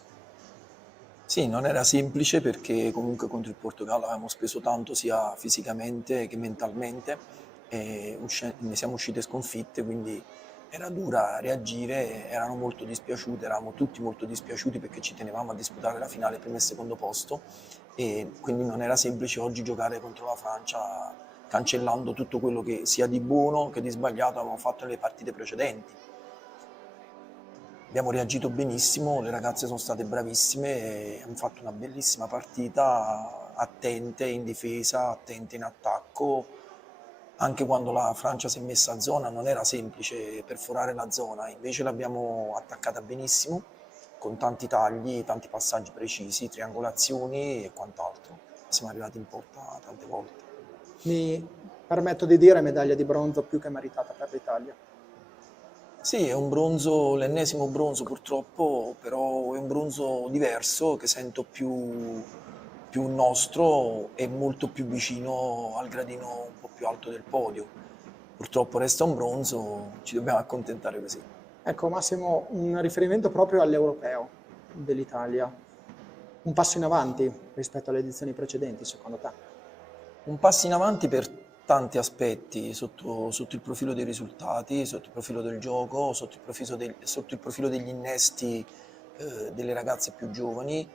Sì, non era semplice perché comunque contro il Portogallo avevamo speso tanto sia fisicamente che mentalmente e ne siamo uscite sconfitte, quindi era dura reagire, erano molto dispiaciute, eravamo tutti molto dispiaciuti perché ci tenevamo a disputare la finale primo e secondo posto e quindi non era semplice oggi giocare contro la Francia cancellando tutto quello che sia di buono che di sbagliato avevamo fatto nelle partite precedenti. Abbiamo reagito benissimo, le ragazze sono state bravissime e hanno fatto una bellissima partita, attente in difesa, attente in attacco. Anche quando la Francia si è messa a zona non era semplice perforare la zona, invece l'abbiamo attaccata benissimo, con tanti tagli, tanti passaggi precisi, triangolazioni e quant'altro. Siamo arrivati in porta tante volte. Mi permetto di dire, medaglia di bronzo più che meritata per l'Italia. Sì, è un bronzo, l'ennesimo bronzo purtroppo, però è un bronzo diverso che sento più nostro e molto più vicino al gradino un po' più alto del podio. Purtroppo resta un bronzo, ci dobbiamo accontentare così. Ecco Massimo, un riferimento proprio all'europeo dell'Italia. Un passo in avanti rispetto alle edizioni precedenti, secondo te? Un passo in avanti per tanti aspetti, sotto il profilo dei risultati, sotto il profilo del gioco, sotto il profilo degli innesti delle ragazze più giovani,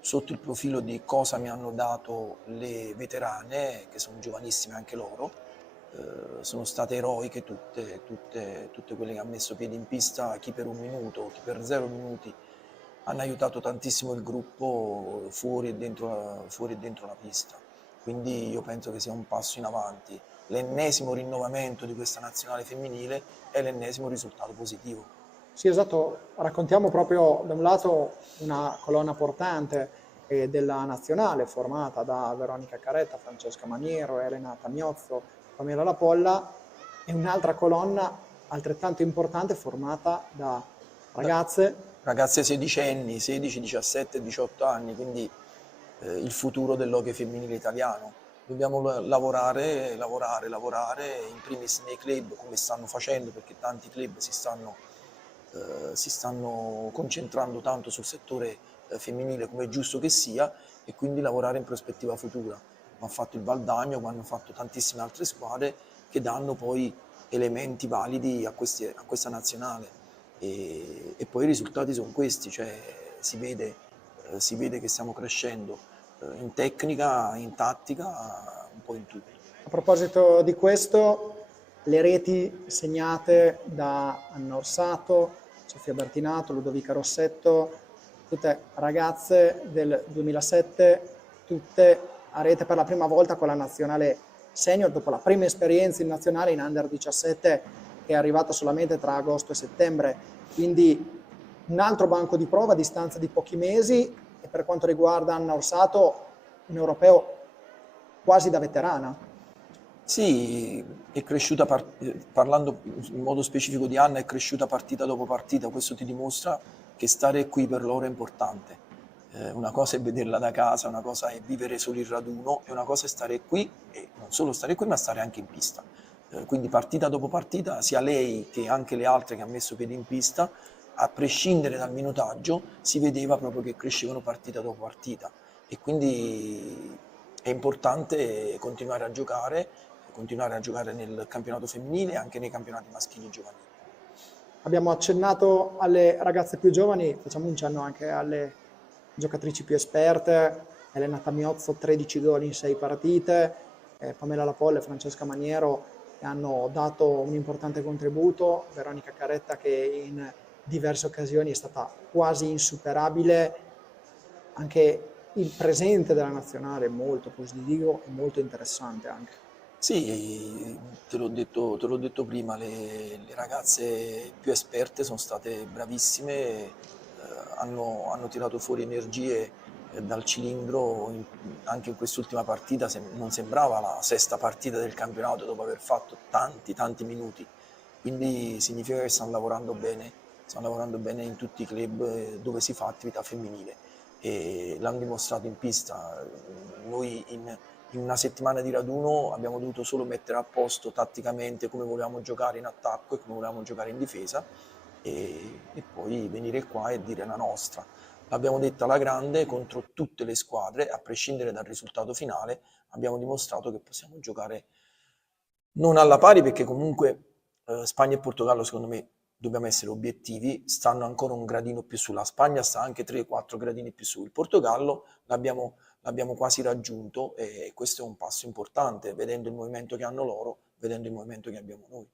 sotto il profilo di cosa mi hanno dato le veterane, che sono giovanissime anche loro. Sono state eroiche tutte quelle che hanno messo piedi in pista, chi per 1 minuto, chi per 0 minuti, hanno aiutato tantissimo il gruppo fuori e dentro la pista. Quindi io penso che sia un passo in avanti. L'ennesimo rinnovamento di questa nazionale femminile è l'ennesimo risultato positivo. Sì, esatto, raccontiamo proprio da un lato una colonna portante della nazionale formata da Veronica Caretta, Francesca Maniero, Elena Tamiozzo, Pamela Lapolla, e un'altra colonna altrettanto importante formata da ragazze sedicenni, 16, 17, 18 anni, quindi il futuro dell'hockey femminile italiano. Dobbiamo lavorare, in primis nei club come stanno facendo, perché tanti club si stanno concentrando tanto sul settore femminile, come è giusto che sia, e quindi lavorare in prospettiva futura. Come ha fatto il Valdagno, come hanno fatto tantissime altre squadre che danno poi elementi validi a questa nazionale. E poi i risultati sono questi, cioè si vede che stiamo crescendo in tecnica, in tattica, un po' in tutto. A proposito di questo, le reti segnate da Anna Orsato, Sofia Bertinato, Ludovica Rossetto, tutte ragazze del 2007, tutte a rete per la prima volta con la nazionale senior, dopo la prima esperienza in nazionale in Under 17 che è arrivata solamente tra agosto e settembre, quindi un altro banco di prova a distanza di pochi mesi. E per quanto riguarda Anna Orsato, un europeo quasi da veterana. Sì, è cresciuta, parlando in modo specifico di Anna, è cresciuta partita dopo partita. Questo ti dimostra che stare qui per loro è importante. Una cosa è vederla da casa, una cosa è vivere solo il raduno, e una cosa è stare qui, e non solo stare qui ma stare anche in pista. Quindi partita dopo partita, sia lei che anche le altre che hanno messo piedi in pista, a prescindere dal minutaggio, si vedeva proprio che crescevano partita dopo partita, e quindi è importante continuare a giocare nel campionato femminile e anche nei campionati maschili giovanili. Abbiamo accennato alle ragazze più giovani, facciamo un cenno anche alle giocatrici più esperte. Elena Tamiozzo, 13 gol in 6 partite, Pamela Lapolla e Francesca Maniero che hanno dato un importante contributo, Veronica Caretta che in diverse occasioni è stata quasi insuperabile. Anche il presente della nazionale è molto positivo e molto interessante anche. Sì, te l'ho detto prima, le ragazze più esperte sono state bravissime, hanno tirato fuori energie dal cilindro anche in quest'ultima partita. Non sembrava la sesta partita del campionato dopo aver fatto tanti minuti, quindi significa che stanno lavorando bene in tutti i club dove si fa attività femminile, e l'hanno dimostrato in pista. Noi in una settimana di raduno abbiamo dovuto solo mettere a posto tatticamente come volevamo giocare in attacco e come volevamo giocare in difesa, e poi venire qua e dire la nostra. L'abbiamo detta alla grande contro tutte le squadre, a prescindere dal risultato finale. Abbiamo dimostrato che possiamo giocare non alla pari, perché comunque Spagna e Portogallo, secondo me, dobbiamo essere obiettivi, stanno ancora un gradino più su. La Spagna sta anche 3-4 gradini più su. Il Portogallo l'abbiamo quasi raggiunto, e questo è un passo importante, vedendo il movimento che hanno loro, vedendo il movimento che abbiamo noi.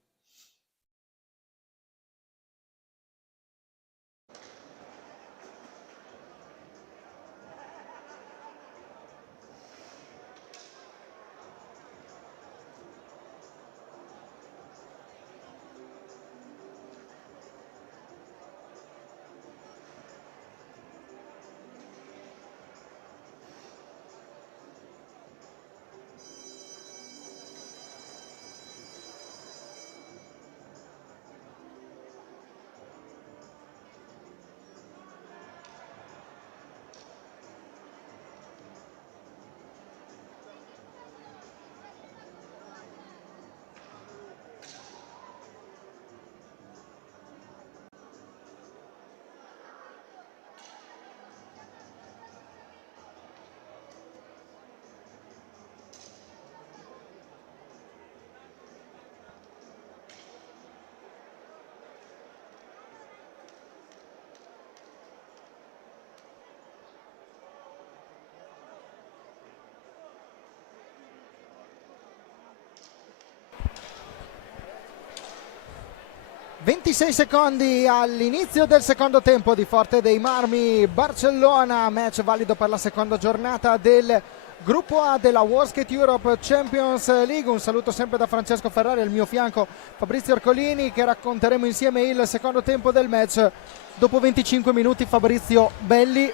26 secondi all'inizio del secondo tempo di Forte dei Marmi Barcellona, match valido per la seconda giornata del gruppo A della World Skate Europe Champions League. Un saluto sempre da Francesco Ferrari, al mio fianco Fabrizio Ercolini, che racconteremo insieme il secondo tempo del match. Dopo 25 minuti, Fabrizio, belli,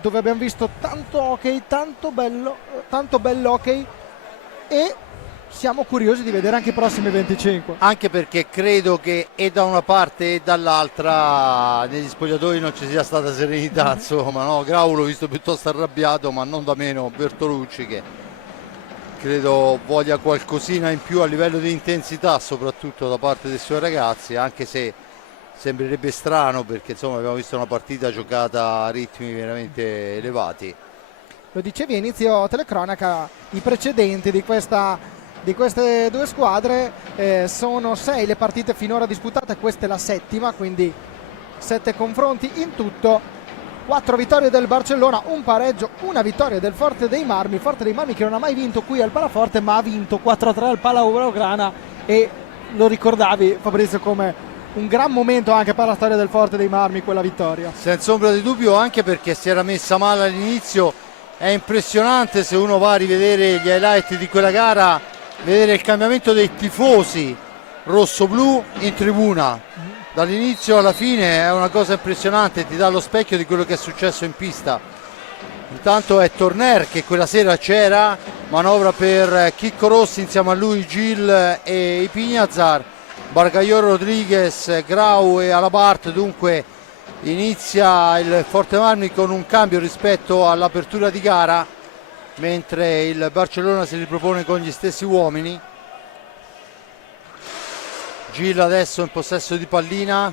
dove abbiamo visto tanto hockey, tanto bello hockey, e siamo curiosi di vedere anche i prossimi 25. Anche perché credo che e da una parte e dall'altra negli spogliatoi non ci sia stata serenità, insomma, no? Grau l'ho visto piuttosto arrabbiato, ma non da meno Bertolucci, che credo voglia qualcosina in più a livello di intensità, soprattutto da parte dei suoi ragazzi, anche se sembrerebbe strano, perché insomma abbiamo visto una partita giocata a ritmi veramente elevati. Lo dicevi a inizio telecronaca, i precedenti di queste due squadre, sono 6 le partite finora disputate, questa è la settima, quindi 7 confronti in tutto, 4 vittorie del Barcellona, un pareggio, una vittoria del Forte dei Marmi che non ha mai vinto qui al Palaforte, ma ha vinto 4-3 al Palau Blaugrana, e lo ricordavi, Fabrizio, come un gran momento anche per la storia del Forte dei Marmi quella vittoria. Senza ombra di dubbio, anche perché si era messa male all'inizio. È impressionante, se uno va a rivedere gli highlight di quella gara, vedere il cambiamento dei tifosi rosso-blu in tribuna dall'inizio alla fine. È una cosa impressionante, ti dà lo specchio di quello che è successo in pista. Intanto è Torner, che quella sera c'era, manovra per Chicco Rossi, insieme a lui Gil e Ipignazar, Bargagliò, Rodriguez, Grau e Alabart. Dunque inizia il Forte Marmi con un cambio rispetto all'apertura di gara, mentre il Barcellona si ripropone con gli stessi uomini. Gil adesso in possesso di pallina,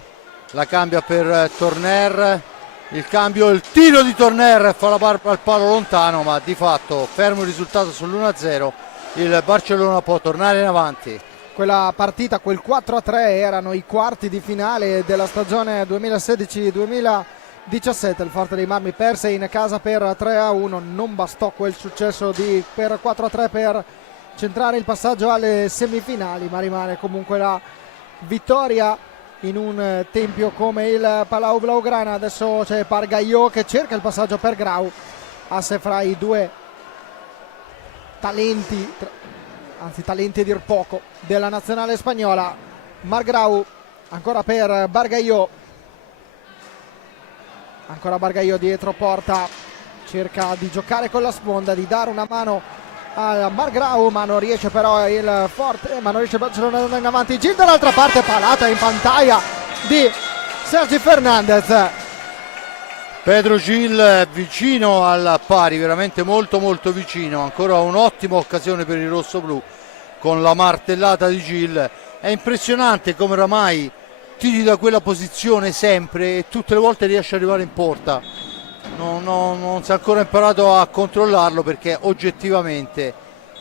la cambia per Torner, il cambio, il tiro di Torner fa la barba al palo lontano, ma di fatto fermo il risultato sull'1-0, il Barcellona può tornare in avanti. Quella partita, quel 4-3, erano i quarti di finale della stagione 2016-2017. Il Forte dei Marmi perse in casa per 3-1, non bastò quel successo per 4-3 per centrare il passaggio alle semifinali, ma rimane comunque la vittoria in un tempio come il Palau Blaugrana. Adesso c'è Bargagliò che cerca il passaggio per Grau, asse fra i due talenti, anzi talenti a dir poco, della nazionale spagnola. Margrau ancora per Bargagliò, ancora Bargagliò dietro porta, cerca di giocare con la sponda, di dare una mano a Margrau, ma non riesce però il Forte, ma non riesce Barcellona ad andare in avanti. Gil dall'altra parte, palata in pantalla di Sergi Fernandez. Pedro Gil vicino al pari, veramente molto molto vicino, ancora un'ottima occasione per il rossoblu con la martellata di Gil. È impressionante come oramai tiri da quella posizione sempre e tutte le volte riesce ad arrivare in porta. Non si è ancora imparato a controllarlo, perché oggettivamente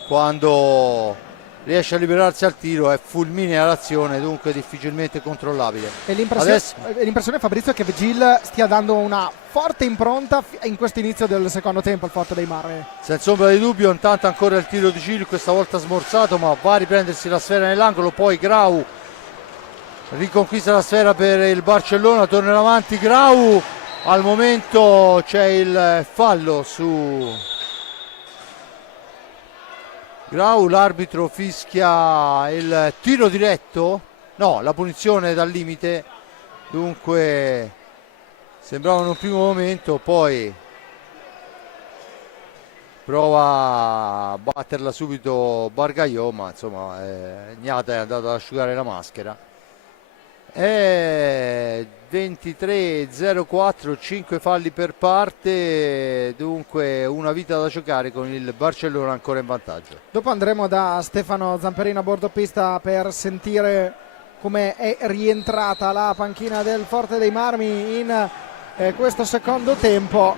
quando riesce a liberarsi al tiro è fulminea l'azione, dunque difficilmente controllabile. E l'impressione, Fabrizio, è che Gil stia dando una forte impronta in questo inizio del secondo tempo al Forte dei Marmi. Senza ombra di dubbio, intanto ancora il tiro di Gil, questa volta smorzato, ma va a riprendersi la sfera nell'angolo. Poi Grau riconquista la sfera per il Barcellona, torna avanti Grau. Al momento c'è il fallo su Grau, l'arbitro fischia il tiro diretto, no, la punizione dal limite, dunque sembrava in un primo momento, poi prova a batterla subito Bargagliò, ma insomma Gnata è andato ad asciugare la maschera. 23-04, 5 falli per parte, dunque una vita da giocare con il Barcellona ancora in vantaggio. Dopo andremo da Stefano Zamperino a bordo pista per sentire come è rientrata la panchina del Forte dei Marmi in questo secondo tempo.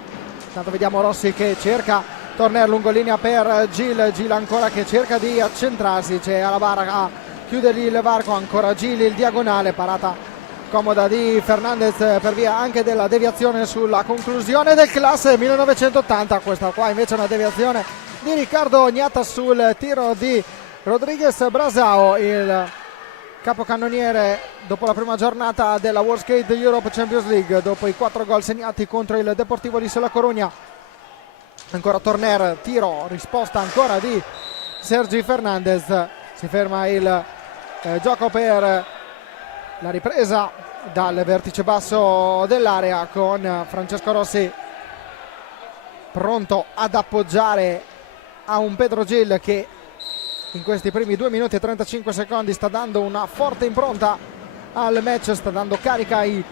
Intanto vediamo Rossi che cerca, Torner lungolinea per Gil ancora che cerca di accentrarsi, c'è Alabara a chiudergli il varco, ancora Gil il diagonale, parata comoda di Fernandez per via anche della deviazione sulla conclusione del classe 1980. Questa qua invece è una deviazione di Riccardo Gnata sul tiro di Rodriguez Brasao. Il capocannoniere dopo la prima giornata della World Skate Europe Champions League, dopo i 4 gol segnati contro il Deportivo di La Coruña. Ancora Torner, tiro, risposta ancora di Sergi Fernandez, si ferma il gioco per la ripresa dal vertice basso dell'area con Francesco Rossi pronto ad appoggiare a un Pedro Gil che in questi primi 2 minuti e 35 secondi sta dando una forte impronta al match, sta dando carica ai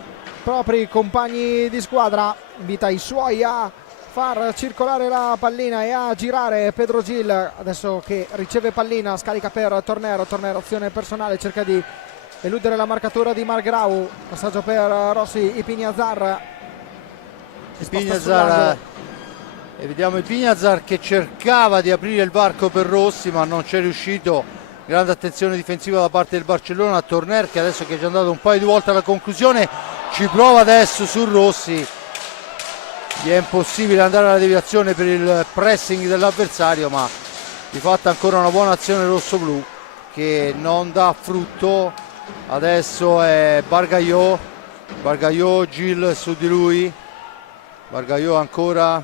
propri compagni di squadra, invita i suoi a far circolare la pallina e a girare Pedro Gil, adesso che riceve pallina scarica per Torner, azione personale, cerca di eludere la marcatura di Margrau, passaggio per Rossi, Ipiñazar, e vediamo Ipiñazar che cercava di aprire il varco per Rossi ma non c'è riuscito. Grande attenzione difensiva da parte del Barcellona. Torner, che adesso che è già andato un paio di volte alla conclusione, ci prova adesso su Rossi, gli è impossibile andare alla deviazione per il pressing dell'avversario, ma di fatto ancora una buona azione rossoblu che non dà frutto. Adesso è Bargalló, Gil su di lui, Bargalló ancora,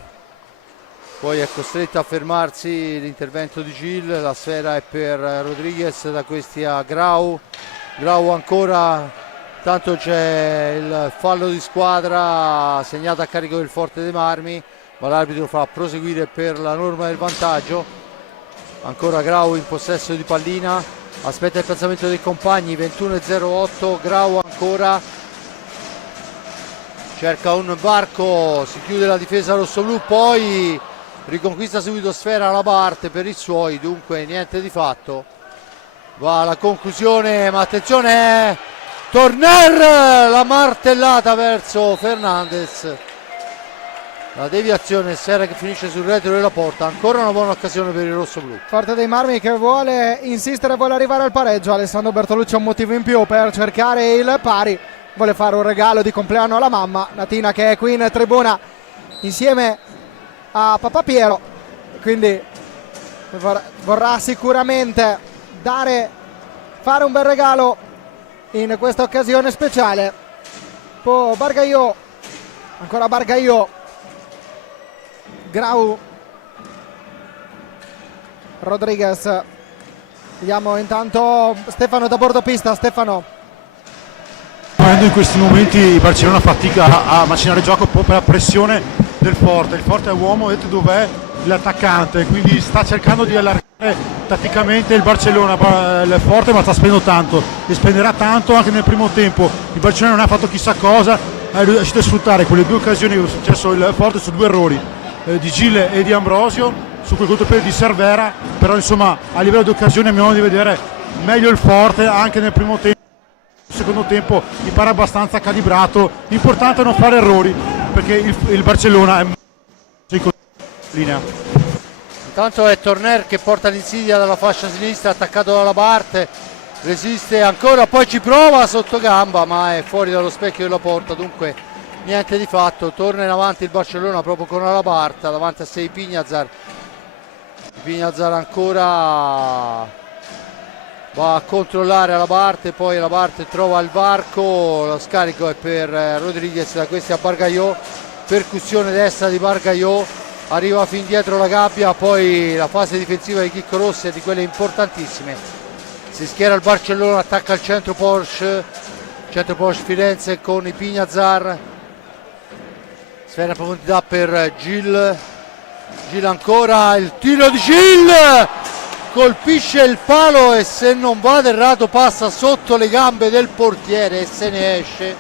poi è costretto a fermarsi l'intervento di Gil, la sfera è per Rodriguez, da questi a Grau ancora, tanto c'è il fallo di squadra segnato a carico del Forte dei Marmi, ma l'arbitro fa proseguire per la norma del vantaggio. Ancora Grau in possesso di pallina, aspetta il piazzamento dei compagni, 21:08, Grau ancora, cerca un varco, si chiude la difesa rossoblu, poi riconquista subito sfera alla parte per i suoi, dunque niente di fatto, va alla conclusione, ma attenzione, Torner, la martellata verso Fernandez, la deviazione, sfera che finisce sul retro della porta, ancora una buona occasione per il rossoblu. Forte dei Marmi che vuole insistere, vuole arrivare al pareggio, Alessandro Bertolucci ha un motivo in più per cercare il pari, vuole fare un regalo di compleanno alla mamma, Natina che è qui in tribuna insieme a papà Piero, quindi vorrà sicuramente fare un bel regalo in questa occasione speciale. Poi Bargalló, ancora Bargalló, Grau, Rodriguez, vediamo intanto Stefano da bordo pista. Stefano, in questi momenti il Barcellona fatica a macinare gioco per la pressione del Forte. Il Forte è uomo, vedete dov'è l'attaccante, quindi sta cercando di allargare tatticamente il Barcellona, il Forte, ma sta spendendo tanto e spenderà tanto anche nel primo tempo. Il Barcellona non ha fatto chissà cosa, è riuscito a sfruttare quelle 2 occasioni che è successo il Forte su 2 errori di Gil e di Ambrosio, su quel contropiede di Cervera, però insomma a livello di occasioni abbiamo di vedere meglio il Forte anche nel primo tempo. Secondo tempo mi pare abbastanza calibrato, l'importante è non fare errori perché il Barcellona è in linea. Intanto è Torner che porta l'insidia dalla fascia sinistra, attaccato dalla parte, resiste ancora, poi ci prova sotto gamba ma è fuori dallo specchio della porta, dunque niente di fatto. Torna in avanti il Barcellona proprio con la Barta, davanti a sé Ipiñazar ancora va a controllare la parte, poi la parte trova il varco, lo scarico è per Rodriguez, da questi a Bargalló, percussione destra di Bargalló, arriva fin dietro la gabbia, poi la fase difensiva di Chicco Rossi è di quelle importantissime, si schiera il Barcellona, attacca il centro Porsche Firenze con Ipiñazar, sfera in profondità per Gil ancora, il tiro di Gil, colpisce il palo e se non vado errato passa sotto le gambe del portiere e se ne esce.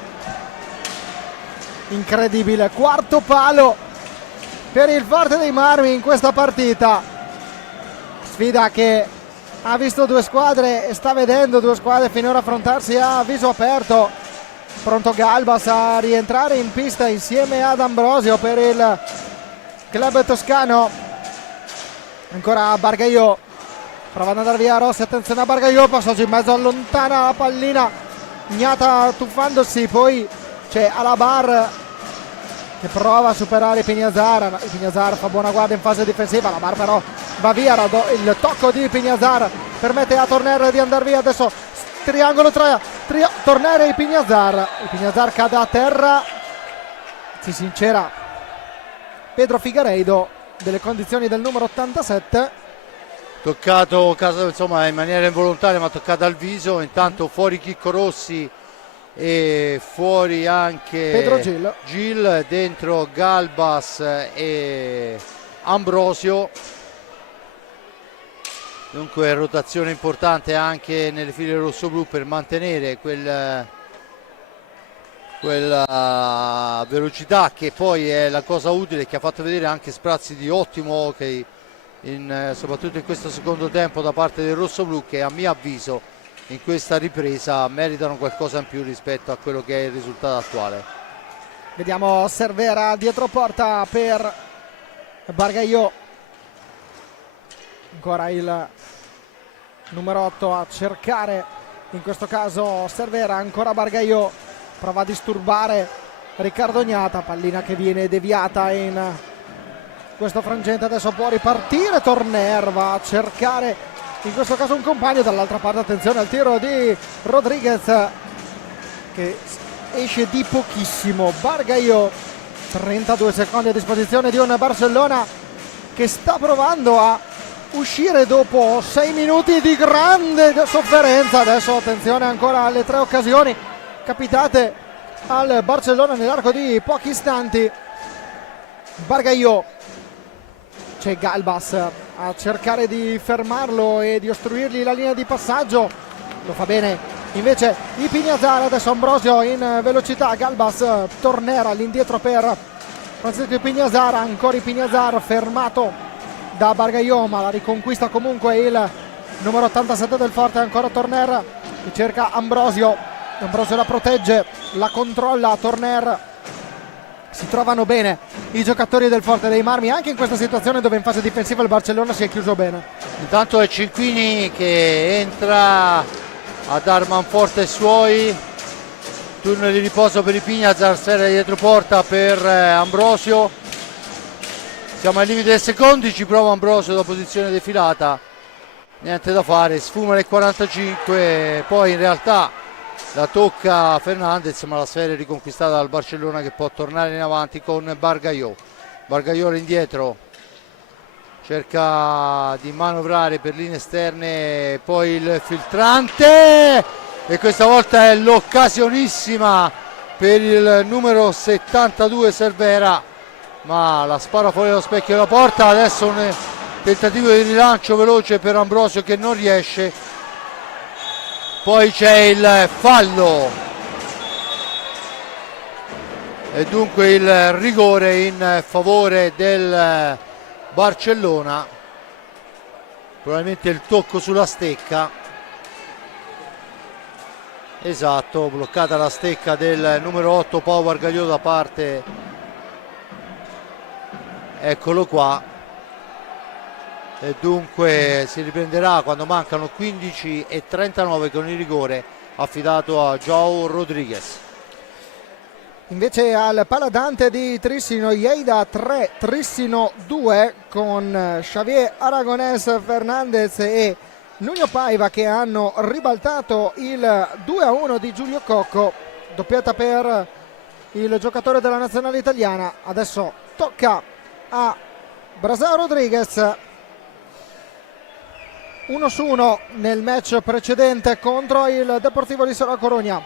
Incredibile, quarto palo per il Forte dei Marmi in questa partita, sfida che ha visto 2 squadre e sta vedendo 2 squadre finora affrontarsi a viso aperto. Pronto Galbas a rientrare in pista insieme ad Ambrosio per il club toscano, ancora Bargalló, prova ad andare via Rossi, attenzione a Bargalló, passaggio in mezzo, allontana la pallina, Gnata tuffandosi, poi c'è Alabar che prova a superare Ipiñazar fa buona guardia in fase difensiva, Alabar però va via, il tocco di Ipiñazar permette a Torner di andare via, adesso triangolo tra Tornera e Ipignazar. Ipignazar cade a terra, si sincera Pedro Figueiredo delle condizioni del numero 87. Toccato insomma in maniera involontaria, ma toccato al viso. Intanto fuori Chicco Rossi e fuori anche Pedro Gil, dentro Galbas e Ambrosio. Dunque rotazione importante anche nelle file rossoblu per mantenere quella velocità che poi è la cosa utile, che ha fatto vedere anche sprazzi di ottimo hockey soprattutto in questo secondo tempo da parte del rossoblu, che a mio avviso in questa ripresa meritano qualcosa in più rispetto a quello che è il risultato attuale. Vediamo Cervera dietro porta per Bargaio, ancora il numero 8 a cercare, in questo caso Cervera, ancora Bargaio, prova a disturbare Riccardo Gnata, pallina che viene deviata in questo frangente, adesso può ripartire Torner, va a cercare in questo caso un compagno, dall'altra parte attenzione al tiro di Rodriguez che esce di pochissimo. Bargaio, 32 secondi a disposizione di un Barcellona che sta provando a uscire dopo 6 minuti di grande sofferenza. Adesso attenzione ancora alle 3 occasioni capitate al Barcellona nell'arco di pochi istanti. Bargaio, c'è Galbas a cercare di fermarlo e di ostruirgli la linea di passaggio, lo fa bene invece Ipignazar. Adesso Ambrosio in velocità, Galbas, Tornera all'indietro per Francisco Ipignazar, ancora Ipignazar fermato da Bargaio, ma la riconquista comunque il numero 87 del Forte, ancora Torner che cerca Ambrosio, Ambrosio la protegge, la controlla Torner. Si trovano bene i giocatori del Forte dei Marmi anche in questa situazione dove in fase difensiva il Barcellona si è chiuso bene. Intanto è Cinquini che entra a dar manforte ai suoi. Turno di riposo per Ipignazar, serie dietro porta per Ambrosio. Siamo ai limiti dei secondi, ci prova Ambrosio da posizione defilata, niente da fare, sfuma nel 45, poi in realtà la tocca Fernandez, ma la sfera è riconquistata dal Barcellona che può tornare in avanti con Bargaio. Bargaio indietro, cerca di manovrare per linee esterne, poi il filtrante e questa volta è l'occasionissima per il numero 72 Cervera, ma la spara fuori dallo specchio della porta. Adesso un tentativo di rilancio veloce per Ambrosio che non riesce. Poi c'è il fallo e dunque il rigore in favore del Barcellona, probabilmente il tocco sulla stecca, esatto, bloccata la stecca del numero 8 Pau Bargaio da parte, eccolo qua. E dunque si riprenderà quando mancano 15:39 con il rigore affidato a João Rodriguez. Invece al Paladante di Trissino, Lleida 3, Trissino 2, con Xavier Aragonés Fernandez e Nuno Paiva che hanno ribaltato il 2-1 di Giulio Cocco, doppietta per il giocatore della nazionale italiana. Adesso tocca a Brasão Rodriguez, 1-1 nel match precedente contro il Deportivo di Sora Coruña.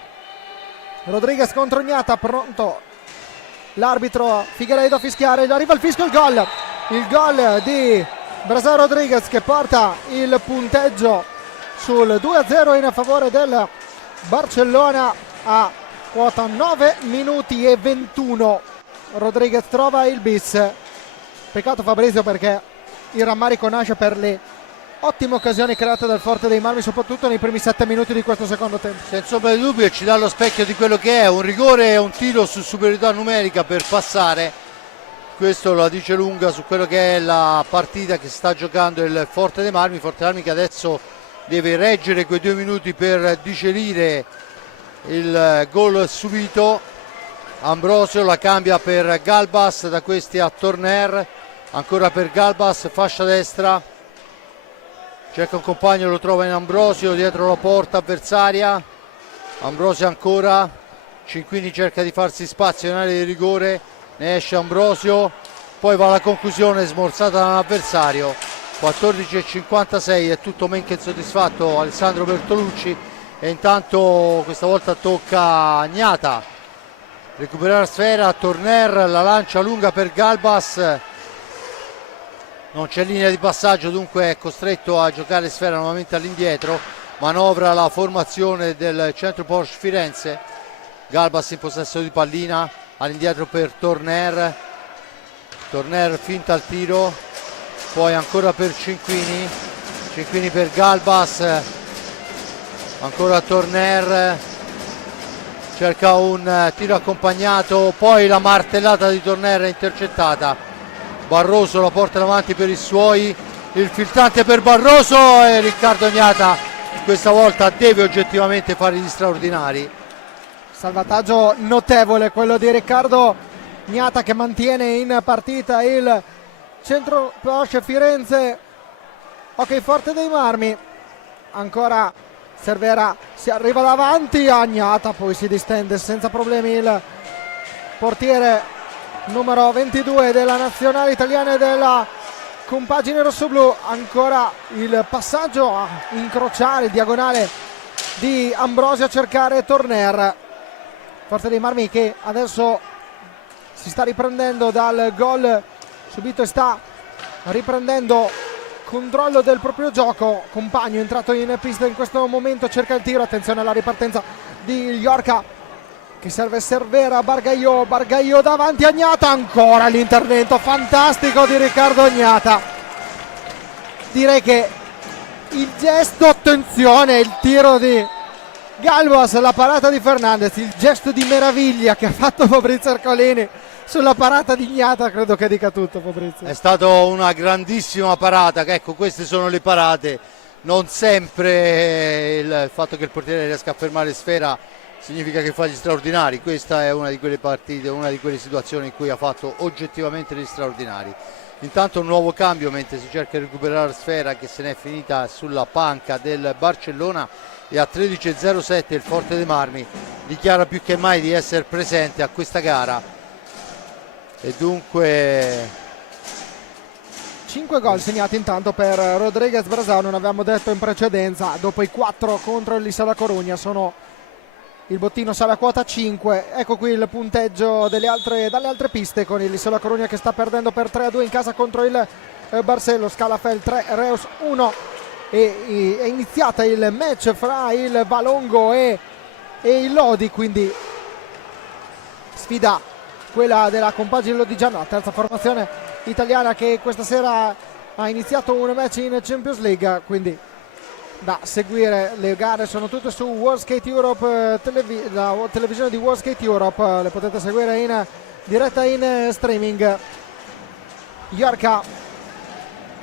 Rodriguez contro Gnata, pronto l'arbitro Figueiredo a fischiare, arriva il fischio, il gol di Brasão Rodriguez che porta il punteggio sul 2-0 in favore del Barcellona a quota 9 minuti e 21. Rodriguez trova il bis, peccato Fabrizio perché il rammarico nasce per le ottime occasioni create dal Forte dei Marmi, soprattutto nei primi 7 minuti di questo secondo tempo. Senza ombra di dubbio, ci dà lo specchio di quello che è un rigore e un tiro su superiorità numerica per passare. Questo la dice lunga su quello che è la partita che sta giocando il Forte dei Marmi. Forte dei Marmi che adesso deve reggere quei 2 minuti per digerire il gol subito. Ambrosio la cambia per Galbas, da questi a Torner, ancora per Galbas, fascia destra. cerca un compagno, lo trova in Ambrosio dietro la porta avversaria. Ambrosio ancora, Cinquini cerca di farsi spazio in area di rigore, ne esce Ambrosio, poi va alla conclusione smorzata dall'avversario. 14:56, è tutto men che soddisfatto Alessandro Bertolucci, e intanto questa volta tocca a Gnata recuperare la sfera. Torner la lancia lunga per Galbas, non c'è linea di passaggio, dunque è costretto a giocare sfera nuovamente all'indietro. Manovra la formazione del Centro Porsche Firenze. Galbas in possesso di pallina, all'indietro per Torner. Torner finta al tiro, poi ancora per Cinquini. Cinquini per Galbas, ancora Torner, cerca un tiro accompagnato, poi la martellata di Torner è intercettata. Barroso la porta davanti per i suoi, il filtrante per Barroso, e Riccardo Gnata questa volta deve oggettivamente fare gli straordinari. Salvataggio notevole quello di Riccardo Gnata, che mantiene in partita il Centro Porsche Firenze. Ok, Forte dei Marmi, ancora Cervera, si arriva davanti a Gnata, poi si distende senza problemi il portiere numero 22 della nazionale italiana e della compagine rossoblù. Ancora il passaggio a incrociare il diagonale di Ambrosio a cercare Torner. Forte dei Marmi che adesso si sta riprendendo dal gol subito e sta riprendendo controllo del proprio gioco. Compagno entrato in pista in questo momento, cerca il tiro, attenzione alla ripartenza di Iorca che serve Cervera. Bargaio davanti a Gnata, ancora l'intervento fantastico di Riccardo Gnata. Direi che il gesto, attenzione, il tiro di Galbas, la parata di Fernandez, il gesto di meraviglia che ha fatto Fabrizio Ercolini sulla parata di Gnata, credo che dica tutto. Fabrizio, è stata una grandissima parata, che ecco, queste sono le parate, non sempre il fatto che il portiere riesca a fermare sfera significa che fa gli straordinari. Questa è una di quelle partite, una di quelle situazioni in cui ha fatto oggettivamente gli straordinari. Intanto un nuovo cambio mentre si cerca di recuperare la sfera che se n'è finita sulla panca del Barcellona, e a 13:07 il Forte dei Marmi dichiara più che mai di essere presente a questa gara, e dunque 5 gol segnati intanto per Rodriguez Brazao, non avevamo detto in precedenza, dopo i 4 contro il Lissa La Corugna. Il bottino sale a quota 5. Ecco qui il punteggio dalle altre piste, con il Lissa La Corugna che sta perdendo per 3-2 in casa contro il Barcelo. Scalafel 3, Reus 1, e è iniziata il match fra il Valongo e il Lodi, quindi sfida quella della compagine lodigiana, la terza formazione italiana che questa sera ha iniziato un match in Champions League, quindi da seguire. Le gare sono tutte su World Skate Europe, la televisione di World Skate Europe, le potete seguire in diretta in streaming. Iorca,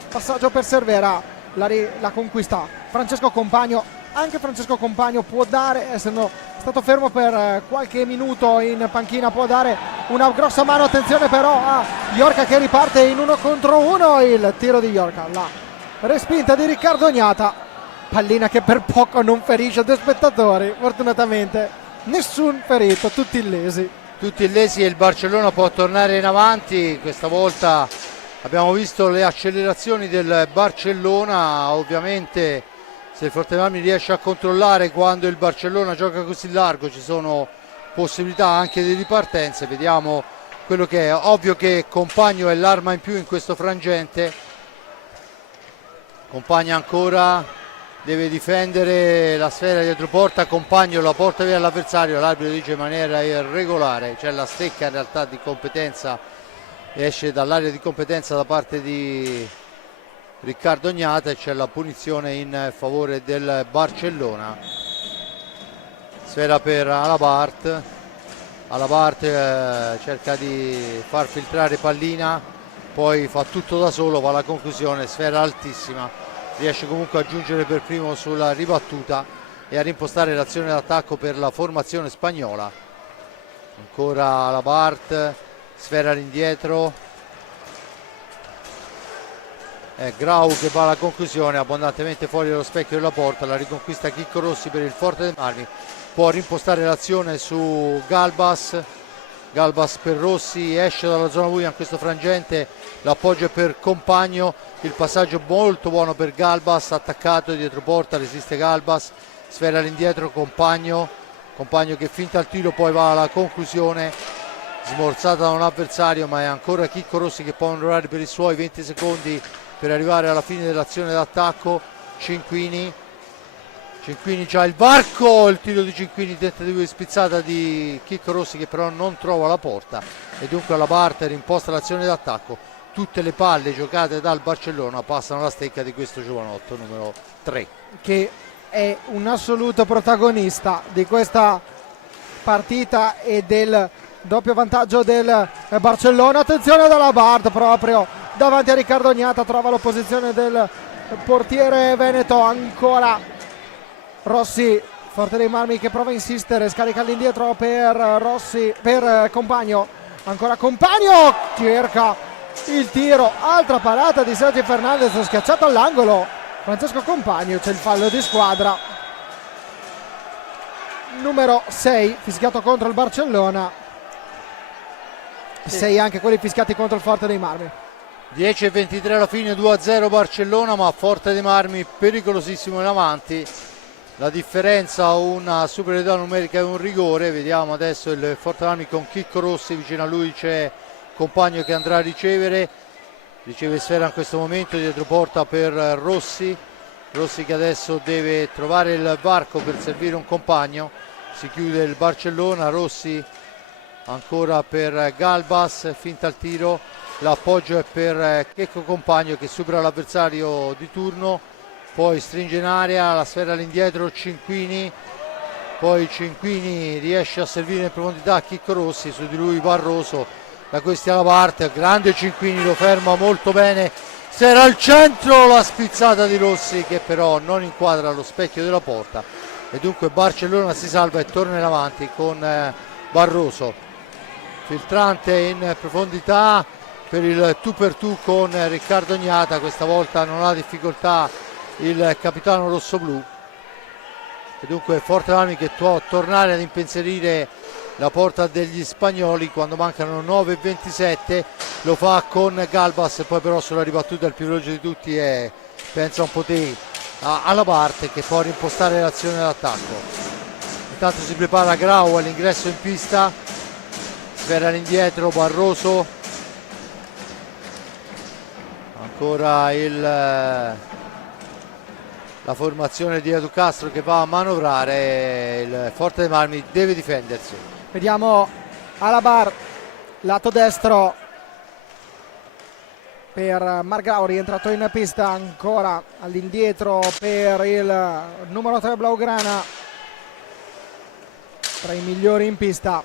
passaggio per Cervera, la conquista Francesco Compagno. Anche Francesco Compagno può dare, essendo stato fermo per qualche minuto in panchina, può dare una grossa mano. Attenzione però a Iorca che riparte in 1 contro 1, il tiro di Iorca, la respinta di Riccardo Gnata, pallina che per poco non ferisce 2 spettatori, fortunatamente nessun ferito, tutti illesi, e il Barcellona può tornare in avanti. Questa volta abbiamo visto le accelerazioni del Barcellona. Ovviamente se il Forte dei Marmi riesce a controllare quando il Barcellona gioca così largo, ci sono possibilità anche di ripartenze. Vediamo quello che è. Ovvio che Compagno è l'arma in più in questo frangente. Compagno ancora deve difendere la sfera dietro porta, Compagno la porta via all'avversario, l'arbitro dice in maniera irregolare, c'è la stecca in realtà di competenza, esce dall'area di competenza da parte di Riccardo Gnata, e c'è la punizione in favore del Barcellona. Sfera per Alabart, cerca di far filtrare pallina, poi fa tutto da solo, va alla conclusione, sfera altissima, riesce comunque a giungere per primo sulla ribattuta e a rimpostare l'azione d'attacco per la formazione spagnola. Ancora Alabart, sfera all'indietro, Grau che va alla conclusione, abbondantemente fuori dallo specchio della porta, la riconquista Chicco Rossi per il Forte dei Marmi, può rimpostare l'azione su Galbas per Rossi, esce dalla zona buia in questo frangente, l'appoggio è per Compagno, il passaggio molto buono per Galbas, attaccato dietro porta, resiste Galbas, sfera all'indietro Compagno che finta il tiro, poi va alla conclusione, smorzata da un avversario, ma è ancora Chicco Rossi che può onorare per i suoi 20 secondi per arrivare alla fine dell'azione d'attacco. Cinquini c'ha il varco, il tiro di Cinquini, tentativo di spizzata di Chicco Rossi che però non trova la porta e dunque alla Barter imposta l'azione d'attacco. Tutte le palle giocate dal Barcellona passano alla stecca di questo giovanotto numero 3, che è un assoluto protagonista di questa partita e del doppio vantaggio del Barcellona. Attenzione dalla Bart proprio davanti a Riccardo Gnata, trova l'opposizione del portiere veneto. Ancora Rossi, Forte dei Marmi che prova a insistere, scarica all'indietro per Compagno, ancora Compagno, cerca il tiro, altra parata di Sergio Fernandez, schiacciato all'angolo Francesco Compagno, c'è il fallo di squadra numero 6 fischiato contro il Barcellona, 6 anche quelli fischiati contro il Forte dei Marmi. 10:23 alla fine, 2-0 Barcellona, ma Forte dei Marmi pericolosissimo in avanti, la differenza una superiorità numerica e un rigore. Vediamo adesso il Forte dei Marmi con Chicco Rossi, vicino a lui c'è Compagno che andrà a riceve sfera in questo momento dietro porta per Rossi che adesso deve trovare il varco per servire un Compagno, si chiude il Barcellona. Rossi ancora per Galbas, finta il tiro, l'appoggio è per Checco Compagno che supera l'avversario di turno, poi stringe in area, la sfera all'indietro Cinquini, poi Cinquini riesce a servire in profondità Chicco Rossi, su di lui Barroso, da questi alla parte, grande Cinquini, lo ferma molto bene, s'era al centro, la spizzata di Rossi che però non inquadra lo specchio della porta e dunque Barcellona si salva e torna in avanti con Barroso, filtrante in profondità per il tu per tu con Riccardo Gnata, questa volta non ha difficoltà il capitano rossoblù e dunque Forte Marmi che può tornare ad impensierire la porta degli spagnoli quando mancano 9:27, lo fa con Galbas, poi però sulla ribattuta il più veloce di tutti è, pensa un po' alla parte che può rimpostare l'azione d'attacco. Intanto si prepara Grau all'ingresso in pista, sfera all'indietro Barroso, ancora la formazione di Edu Castro che va a manovrare, il Forte dei Marmi deve difendersi. Vediamo Alabar, lato destro per Margrau, rientrato in pista, ancora all'indietro per il numero 3 Blaugrana, tra i migliori in pista.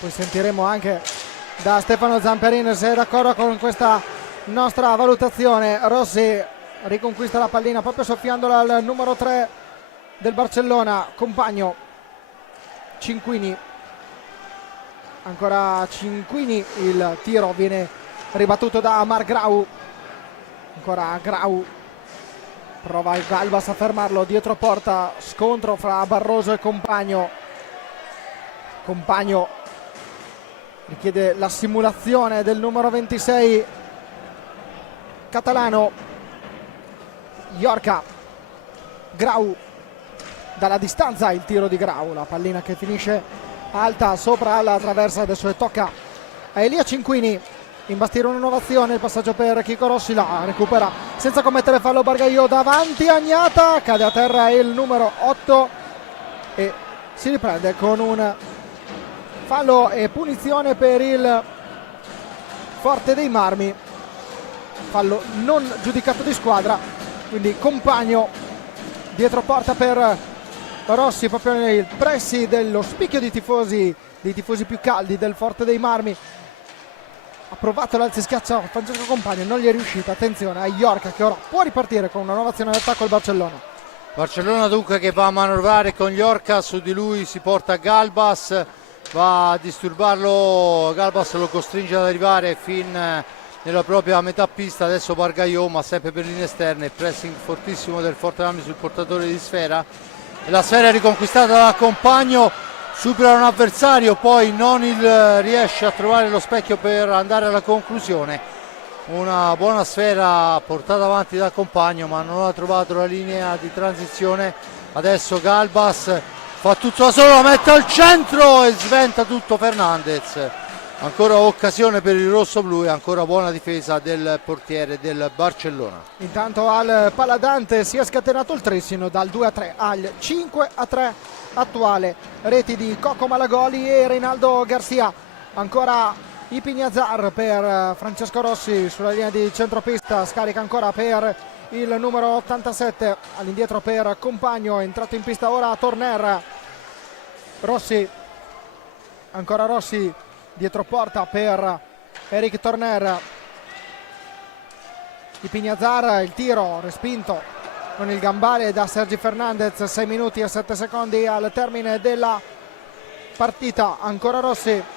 Poi sentiremo anche da Stefano Zamperin se è d'accordo con questa nostra valutazione. Rossi riconquista la pallina proprio soffiandola al numero 3 del Barcellona, Compagno, Cinquini, ancora Cinquini, il tiro viene ribattuto da Margrau, ancora Grau, prova il Galbas a fermarlo dietro porta, scontro fra Barroso e Compagno richiede la simulazione del numero 26 catalano, Iorca, Grau, dalla distanza il tiro di Grau, la pallina che finisce alta sopra la traversa, adesso tocca a Elia Cinquini imbastire un'innovazione, il passaggio per Chicco Rossi, la recupera senza commettere fallo Bargaio davanti a Gnata, cade a terra il numero 8 e si riprende con un fallo e punizione per il Forte dei Marmi, fallo non giudicato di squadra, quindi Compagno dietro porta per Rossi, proprio nei pressi dello spicchio dei tifosi più caldi del Forte dei Marmi. Ha provato l'alziscaccia Francesco Compagno, non gli è riuscito. Attenzione a Iorca che ora può ripartire con una nuova azione d'attacco al Barcellona dunque che va a manovrare con Iorca, su di lui si porta Galbas, va a disturbarlo, Galbas lo costringe ad arrivare fin nella propria metà pista. Adesso Bargaio, ma sempre per linee esterne, pressing fortissimo del Forte Marmi sul portatore di sfera, e la sfera è riconquistata dal compagno, supera un avversario, poi non riesce a trovare lo specchio per andare alla conclusione. Una buona sfera portata avanti dal compagno, ma non ha trovato la linea di transizione. Adesso Galbas fa tutto da solo, la mette al centro e sventa tutto Fernandez. Ancora occasione per il rosso-blu e ancora buona difesa del portiere del Barcellona. Intanto al Paladante si è scatenato il trissino dal 2-3 al 5-3 attuale. Reti di Coco Malagoli e Reinaldo Garcia. Ancora Ipignazar per Francesco Rossi sulla linea di centropista, scarica ancora per il numero 87, all'indietro per Compagno, è entrato in pista ora Torner. Rossi, ancora Rossi dietro porta per Eric Torner. Ipignazar, il tiro respinto con il gambale da Sergi Fernandez. 6 minuti e 7 secondi al termine della partita. Ancora Rossi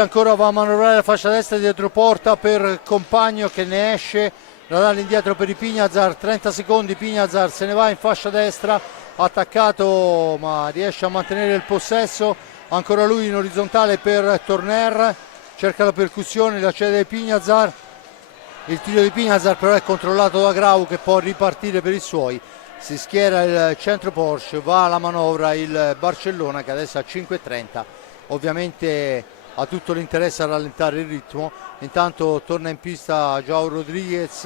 ancora va a manovrare la fascia destra dietro porta per Compagno che ne esce, la dà all'indietro per Ipignazar. 30 secondi, Ipignazar se ne va in fascia destra, attaccato ma riesce a mantenere il possesso. Ancora lui in orizzontale per Torner, cerca la percussione, la cede Ipignazar. Il tiro di Ipignazar però è controllato da Grau che può ripartire per i suoi. Si schiera il centro Porsche, va alla manovra il Barcellona che adesso ha 5:30. Ovviamente ha tutto l'interesse a rallentare il ritmo. Intanto torna in pista Joao Rodriguez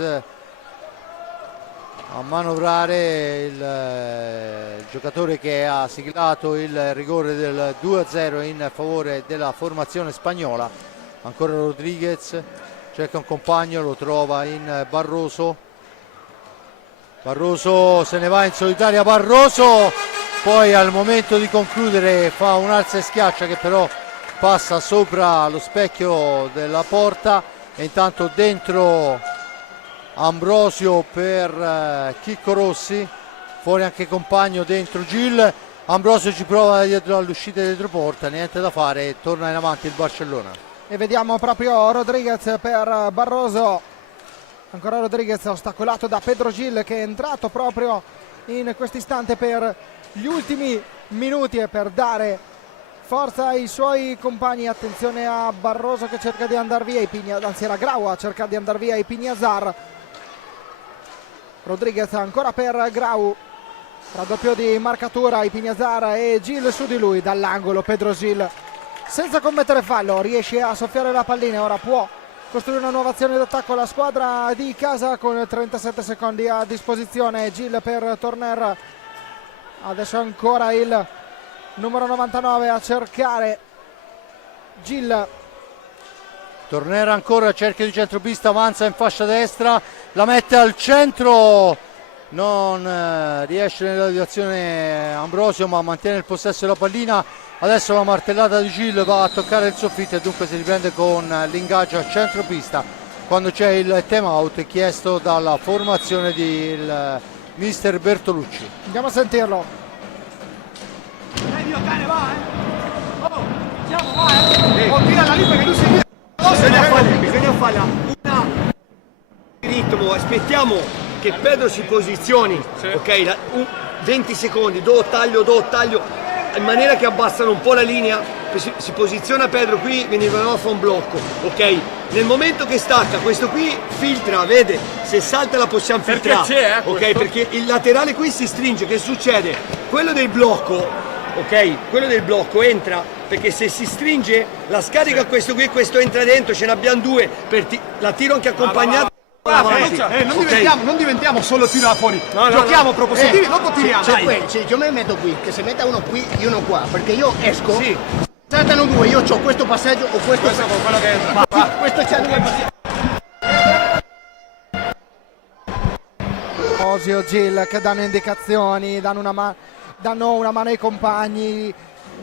a manovrare il giocatore che ha siglato il rigore del 2-0 in favore della formazione spagnola. Ancora Rodriguez, cerca un compagno, lo trova in Barroso. Barroso se ne va in solitaria, Barroso poi al momento di concludere fa un alza e schiaccia che però passa sopra lo specchio della porta. E intanto dentro Ambrosio per Chicco Rossi, fuori anche Compagno, dentro Gil. Ambrosio ci prova dietro all'uscita dietro porta, niente da fare, torna in avanti il Barcellona. E vediamo proprio Rodriguez per Barroso. Ancora Rodriguez ostacolato da Pedro Gil che è entrato proprio in questo istante per gli ultimi minuti e per dare forza ai suoi compagni. Attenzione a Barroso che cerca di andare via, anzi era Grau a cercare di andare via Ipignazar. Rodriguez ancora per Grau, raddoppio di marcatura, Ipignazar e Gil su di lui dall'angolo. Pedro Gil senza commettere fallo riesce a soffiare la pallina, ora può costruire una nuova azione d'attacco la squadra di casa con 37 secondi a disposizione. Gil per Torner, adesso ancora il numero 99 a cercare Gil. Torner ancora, cerchio di centropista, avanza in fascia destra, la mette al centro, non riesce nella direzione Ambrosio ma mantiene il possesso della pallina. Adesso la martellata di Gil va a toccare il soffitto e dunque si riprende con l'ingaggio a centropista quando c'è il time out chiesto dalla formazione del mister Bertolucci. Andiamo a sentirlo. Mio cane va, oh, andiamo, va, oh, tirala lì perché lui si vede. Bisogna farla una di ritmo, aspettiamo che Pedro si posizioni, sì. Ok, 20 secondi, do taglio, in maniera che abbassano un po' la linea, si posiziona Pedro qui, venivano fa un blocco, ok? Nel momento che stacca, questo qui filtra, vede, se salta la possiamo filtrare, ok? Perché il laterale qui si stringe, che succede? Quello del blocco, ok? Quello del blocco entra, perché se si stringe la scarica sì. Questo entra dentro, ce ne abbiamo due, la tiro anche accompagnata. Non diventiamo solo tiro da fuori, giochiamo propositivi, dopo tiriamo. Se io mi metto qui, che se metta uno qui e uno qua, perché io esco, sì. Saltano due, io ho questo passaggio o questo con quello che entra. Questo c'ha due passaggio. Osio, Gil che danno indicazioni, danno una mano ai compagni.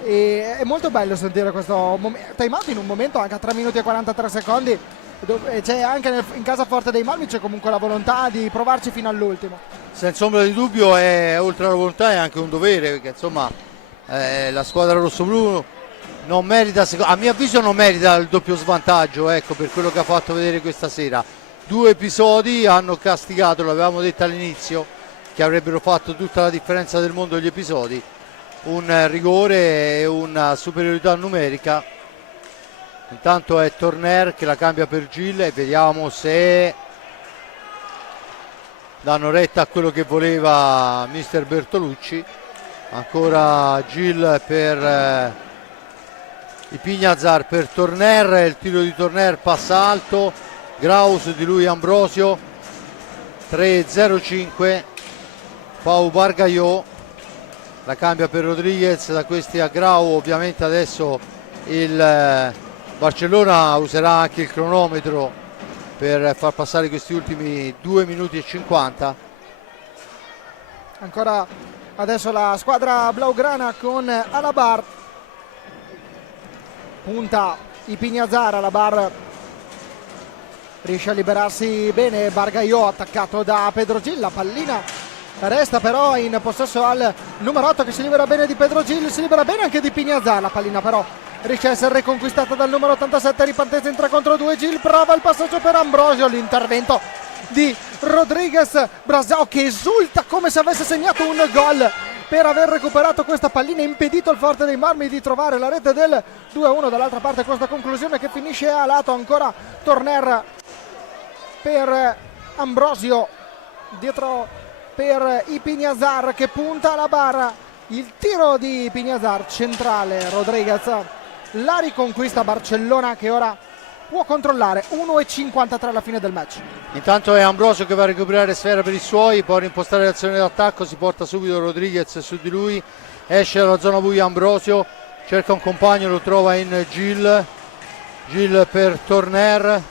E è molto bello sentire questo time out in un momento anche a 3 minuti e 43 secondi. C'è anche in casa Forte dei Marmi c'è comunque la volontà di provarci fino all'ultimo. Senza ombra di dubbio è oltre alla volontà è anche un dovere, perché insomma la squadra rossoblù non merita, a mio avviso non merita il doppio svantaggio, ecco, per quello che ha fatto vedere questa sera. 2 episodi hanno castigato, l'avevamo detto all'inizio, che avrebbero fatto tutta la differenza del mondo gli episodi, un rigore e una superiorità numerica. Intanto è Torner che la cambia per Gil e vediamo se danno retta a quello che voleva mister Bertolucci. Ancora Gil per Ipignazar, per Torner, il tiro di Torner passa alto, Grau su di lui Ambrosio, 3-0-5, Pau Bargaiò la cambia per Rodriguez, da questi a Grau. Ovviamente adesso il Barcellona userà anche il cronometro per far passare questi ultimi 2 minuti e 50. Ancora adesso la squadra blaugrana con Alabar, punta Ipignazar, Alabar riesce a liberarsi bene, Bargaiò attaccato da Pedro Gil, la pallina resta però in possesso al numero 8 che si libera bene di Pedro Gil, si libera bene anche di Ipignazar, la pallina però riesce a essere riconquistata dal numero 87, ripartenza in 3 contro 2, Gil prova il passaggio per Ambrosio, l'intervento di Rodriguez, Brasao che esulta come se avesse segnato un gol per aver recuperato questa pallina, impedito al Forte dei Marmi di trovare la rete del 2-1. Dall'altra parte questa conclusione che finisce a lato, ancora Torner per Ambrosio, dietro per Ipignazar che punta alla barra, il tiro di Ipignazar centrale, Rodriguez la riconquista Barcellona che ora può controllare. 1:53 alla fine del match. Intanto è Ambrosio che va a recuperare sfera per i suoi, può reimpostare l'azione d'attacco, si porta subito Rodriguez su di lui, esce dalla zona buia Ambrosio, cerca un compagno, lo trova in Gil per Torner,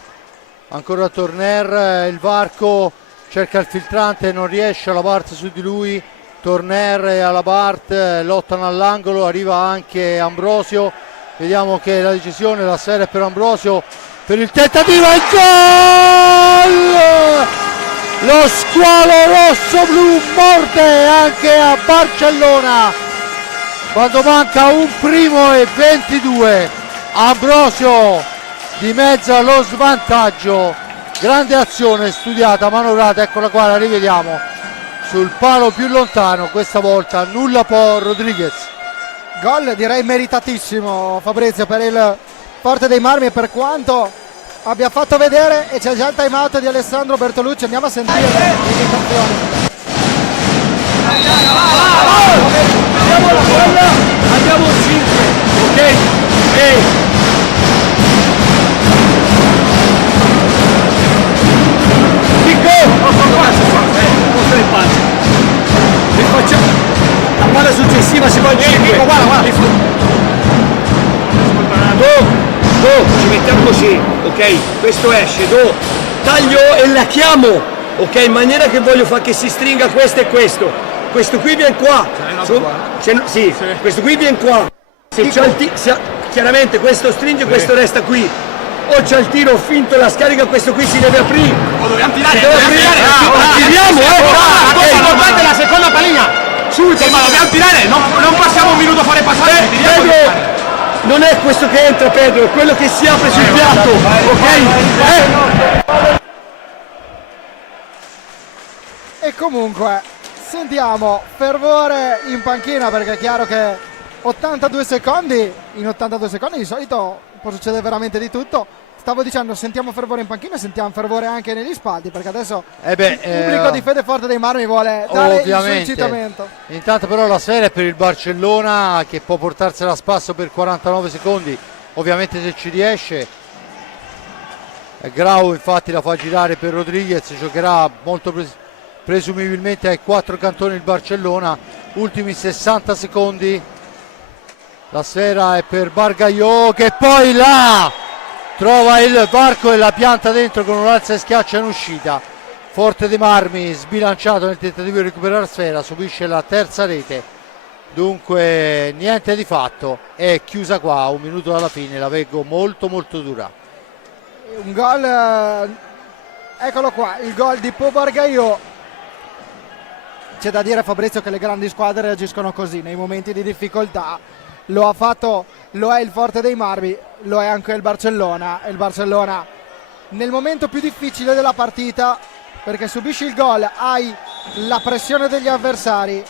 ancora Torner, il varco cerca il filtrante, non riesce, Alabart su di lui, Torner e Alabart lottano all'angolo, arriva anche Ambrosio, vediamo che la decisione, la sfera è per Ambrosio, per il tentativo e gol! Lo squalo rosso-blu morde anche a Barcellona quando manca un primo e 22, Ambrosio dimezza lo svantaggio, grande azione studiata, manovrata, eccola qua, la rivediamo sul palo più lontano, questa volta nulla può Rodriguez. Gol direi meritatissimo, Fabrizio, per il Forte dei Marmi e per quanto abbia fatto vedere, e c'è già il time out di Alessandro Bertolucci, andiamo a sentire le indicazioni. Andiamo la palla, andiamo 5, ok? La palla successiva si va in 5. Do, ci mettiamo così, ok? Questo esce, do, taglio e la chiamo, ok? In maniera che voglio far che si stringa questo e questo. Questo qui viene qua. Sì, questo qui viene qua. Se c'è il chiaramente questo stringe, questo resta qui. O c'è il tiro finto, la scarica, questo qui si deve aprire. Dobbiamo tirare, tiriamo, importante la seconda pallina. Subito, ma dobbiamo tirare, non passiamo un minuto a fare passare. Non è questo che entra, Pedro, è quello che si apre sul piatto, ok? E comunque sentiamo fervore in panchina, perché è chiaro che 82 secondi, in 82 secondi di solito può succedere veramente di tutto. Stavo dicendo, sentiamo fervore in panchina, sentiamo fervore anche negli spalti, perché adesso il pubblico di Fede Forte dei Marmi vuole dare il suo incitamento. Intanto però la sfera è per il Barcellona, che può portarsela a spasso per 49 secondi, ovviamente se ci riesce. Grau infatti la fa girare per Rodriguez, giocherà molto presumibilmente ai 4 cantoni il Barcellona. Ultimi 60 secondi, la sfera è per Bargaiò che poi trova il varco e la pianta dentro con un alza e schiaccia in uscita. Forte dei Marmi sbilanciato nel tentativo di recuperare la sfera, subisce la terza rete, dunque niente di fatto, è chiusa qua, un minuto dalla fine, la vedo molto dura. Un gol, eccolo qua, il gol di Pau Bargaiò. C'è da dire, Fabrizio, che le grandi squadre reagiscono così nei momenti di difficoltà. Lo ha fatto lo è il Forte dei Marmi, lo è anche il Barcellona. E il Barcellona nel momento più difficile della partita, perché subisci il gol, hai la pressione degli avversari,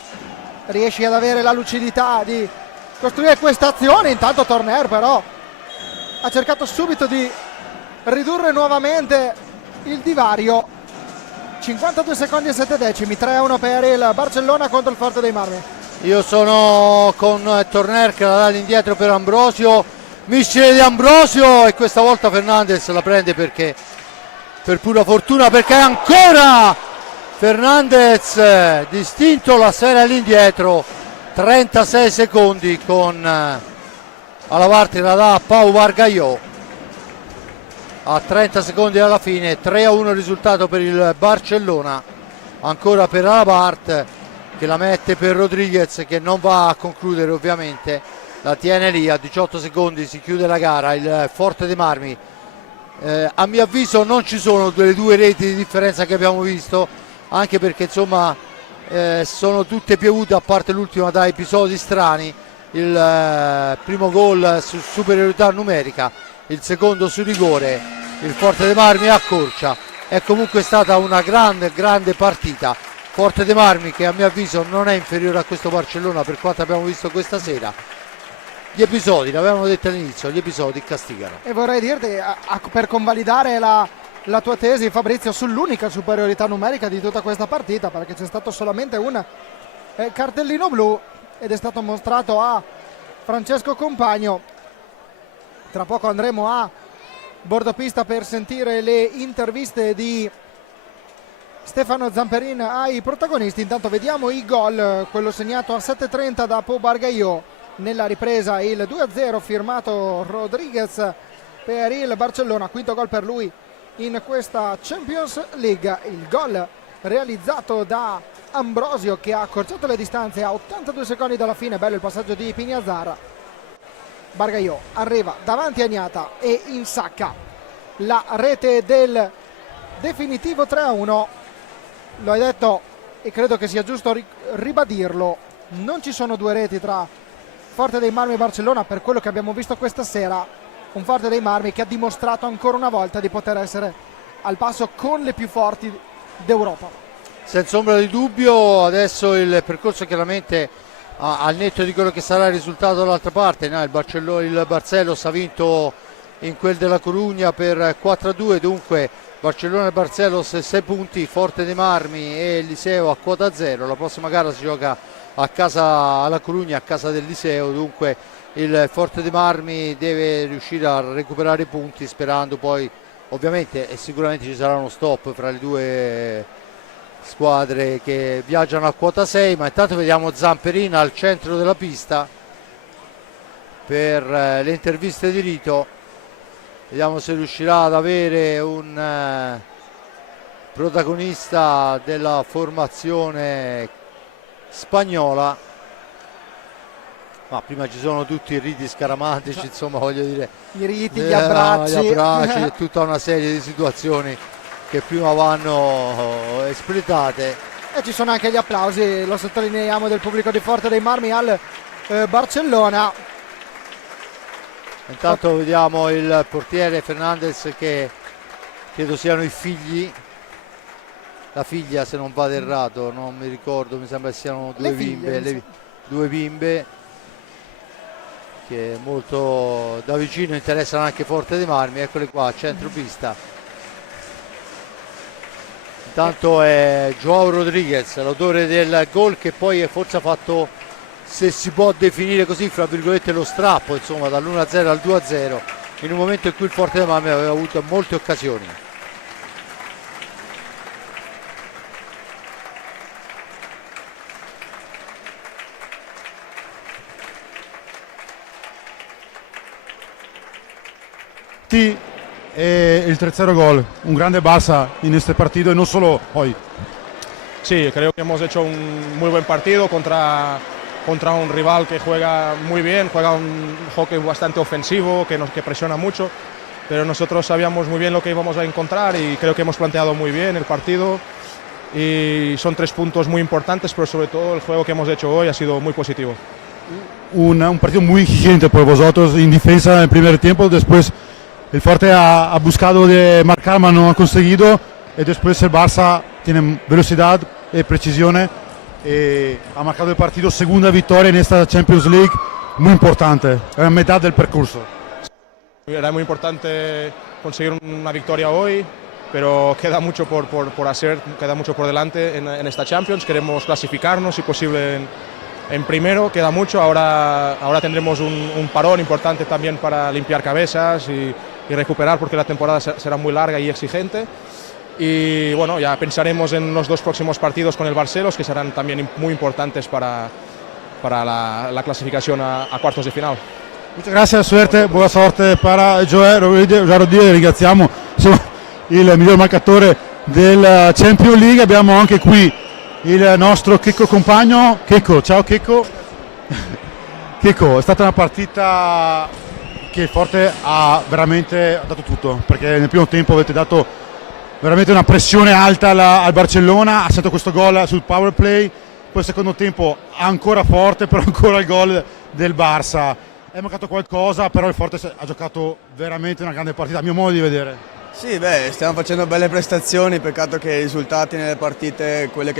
riesci ad avere la lucidità di costruire questa azione. Intanto Torner però ha cercato subito di ridurre nuovamente il divario. 52 secondi e 7 decimi, 3-1 per il Barcellona contro il Forte dei Marmi. Io sono con Torner che la dà all'indietro per Ambrosio, missile di Ambrosio, e questa volta Fernandez la prende perché per pura fortuna, perché ancora Fernandez distinto, la sfera all'indietro. 36 secondi con alla parte la dà a Pau Bargalló a 30 secondi alla fine. 3-1 il risultato per il Barcellona, ancora per Alabart che la mette per Rodriguez, che non va a concludere ovviamente, la tiene lì. A 18 secondi si chiude la gara. Il Forte dei Marmi, a mio avviso non ci sono le due reti di differenza che abbiamo visto, anche perché insomma sono tutte piovute, a parte l'ultima, da episodi strani. Il primo gol su superiorità numerica, il secondo su rigore. Il Forte dei Marmi accorcia. È comunque stata una grande partita. Forte dei Marmi che a mio avviso non è inferiore a questo Barcellona per quanto abbiamo visto questa sera. Gli episodi, l'avevamo detto all'inizio, gli episodi castigano. E vorrei dirti, per convalidare la tua tesi, Fabrizio, sull'unica superiorità numerica di tutta questa partita, perché c'è stato solamente un cartellino blu ed è stato mostrato a Francesco Compagno. Tra poco andremo a bordopista per sentire le interviste di Stefano Zamperin ai protagonisti. Intanto vediamo i gol, quello segnato a 7:30 da Pau Bargalló, nella ripresa il 2-0 firmato Rodriguez per il Barcellona, quinto gol per lui in questa Champions League. Il gol realizzato da Ambrosio che ha accorciato le distanze a 82 secondi dalla fine. Bello il passaggio di Pignazara. Bargalló arriva davanti a Gnata e insacca la rete del definitivo 3-1. Lo hai detto e credo che sia giusto ribadirlo, non ci sono due reti tra Forte dei Marmi e Barcellona per quello che abbiamo visto questa sera. Un Forte dei Marmi che ha dimostrato ancora una volta di poter essere al passo con le più forti d'Europa. Senza ombra di dubbio. Adesso il percorso chiaramente al netto di quello che sarà il risultato dall'altra parte, no? Il Barcelos ha vinto in quel della Corugna per 4-2, dunque Barcellona e Barcelos 6 punti, Forte dei Marmi e Liceo a quota 0. La prossima gara si gioca a casa alla Corugna, a casa del Liceo, dunque il Forte dei Marmi deve riuscire a recuperare i punti, sperando poi ovviamente e sicuramente ci sarà uno stop fra le due squadre che viaggiano a quota 6. Ma intanto vediamo Zamperin al centro della pista per le interviste di rito. Vediamo se riuscirà ad avere un protagonista della formazione spagnola. Ma prima ci sono tutti i riti scaramatici, insomma, voglio dire, i riti, gli abbracci, tutta una serie di situazioni che prima vanno espletate. E ci sono anche gli applausi, lo sottolineiamo, del pubblico di Forte dei Marmi al Barcellona. Intanto vediamo il portiere Fernandez, che credo siano i figli, la figlia se non vado errato, non mi ricordo, mi sembra siano due bimbe, due bimbe che molto da vicino interessano anche Forte dei Marmi. Eccole qua a centropista. Intanto è Joao Rodriguez, l'autore del gol, che poi forse ha fatto, se si può definire così, fra virgolette, lo strappo, insomma, dall'1-0 al 2-0, in un momento in cui il Forte dei Marmi aveva avuto molte occasioni. E el tercer gol, un grande Barça en este partido y no solo hoy. Sí, creo que hemos hecho un muy buen partido contra un rival que juega muy bien, juega un hockey bastante ofensivo, que presiona mucho, pero nosotros sabíamos muy bien lo que íbamos a encontrar y creo que hemos planteado muy bien el partido y son 3 puntos muy importantes, pero sobre todo el juego que hemos hecho hoy ha sido muy positivo. un partido muy exigente por vosotros en defensa en el primer tiempo, después el Forte ha buscado de marcar, pero no ha conseguido, y después el Barça tiene velocidad y precisión y ha marcado el partido, segunda victoria en esta Champions League, muy importante, a mitad del percurso. Era muy importante conseguir una victoria hoy, pero queda mucho por hacer, queda mucho por delante en esta Champions. Queremos clasificarnos, si posible, en primero, queda mucho. Ahora tendremos un parón importante también para limpiar cabezas y recuperar, porque la temporada será muy larga y exigente. Y bueno, ya pensaremos en los 2 próximos partidos con el Barcelos, que serán también muy importantes para la clasificación a cuartos de final. Muchas gracias, suerte, buona sorte para Joe Rodriguez, ringraziamo insomma, il miglior marcatore della Champions League. Abbiamo anche qui il nostro Checco compagno. Checco, ciao Checco. Checco, è stata una partita che il Forte ha veramente dato tutto, perché nel primo tempo avete dato veramente una pressione alta al Barcellona, ha segnato questo gol sul power play, poi il secondo tempo ancora forte, però ancora il gol del Barça. È mancato qualcosa, però il Forte ha giocato veramente una grande partita, a mio modo di vedere. Sì, stiamo facendo belle prestazioni, peccato che i risultati nelle partite, quelle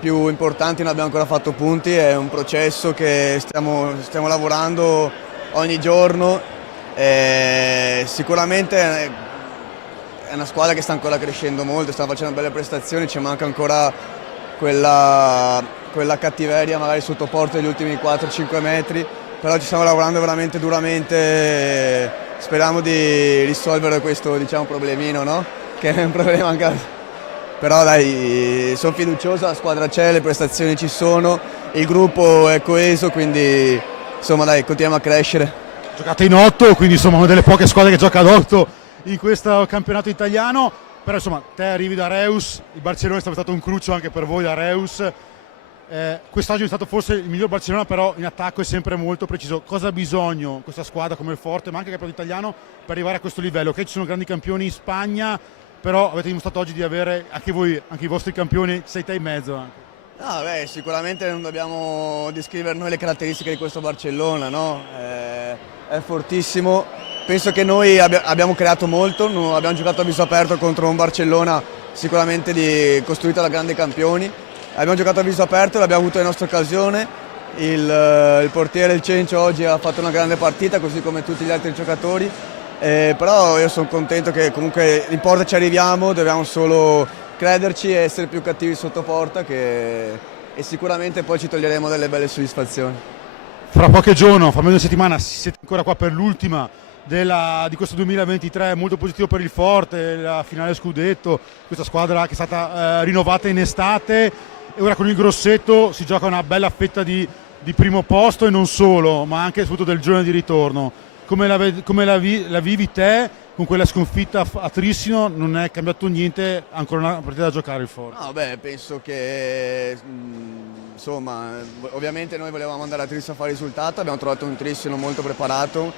più importanti, non abbiamo ancora fatto punti, è un processo che stiamo lavorando ogni giorno. Sicuramente è una squadra che sta ancora crescendo molto, stiamo facendo belle prestazioni, ci manca ancora quella cattiveria magari sotto porta degli ultimi 4-5 metri, però ci stiamo lavorando veramente duramente, speriamo di risolvere questo problemino, no? Che è un problema anche, però dai, sono fiducioso, la squadra c'è, le prestazioni ci sono, il gruppo è coeso, quindi insomma dai, continuiamo a crescere. Giocate in 8, quindi insomma una delle poche squadre che gioca ad 8 in questo campionato italiano, però insomma te arrivi da Reus, il Barcellona è stato un cruccio anche per voi da Reus. Quest'oggi è stato forse il miglior Barcellona, però in attacco è sempre molto preciso. Cosa ha bisogno questa squadra come il Forte, ma anche il campionato italiano, per arrivare a questo livello? Ok, ci sono grandi campioni in Spagna, però avete dimostrato oggi di avere anche voi, anche i vostri campioni, 6 e mezzo anche. No, sicuramente non dobbiamo descrivere noi le caratteristiche di questo Barcellona, no? È fortissimo, penso che noi abbiamo creato molto, abbiamo giocato a viso aperto contro un Barcellona sicuramente costruito da grandi campioni. Abbiamo giocato a viso aperto, abbiamo avuto le nostre occasioni, il portiere, il Cencio, oggi ha fatto una grande partita, così come tutti gli altri giocatori, però io sono contento che comunque in porta ci arriviamo, dobbiamo solo crederci e essere più cattivi sotto porta e sicuramente poi ci toglieremo delle belle soddisfazioni. Fra qualche giorno, fra meno di una settimana, siete ancora qua per l'ultima di questo 2023, molto positivo per il Forte, la finale scudetto, questa squadra che è stata rinnovata in estate. E ora con il Grosseto si gioca una bella fetta di primo posto, e non solo, ma anche soprattutto del giorno di ritorno. Come la vivi te con quella sconfitta a Trissino? Non è cambiato niente, ancora una partita da giocare il Forte. No, penso che insomma, ovviamente noi volevamo andare a Trissino a fare risultato, abbiamo trovato un Trissino molto preparato,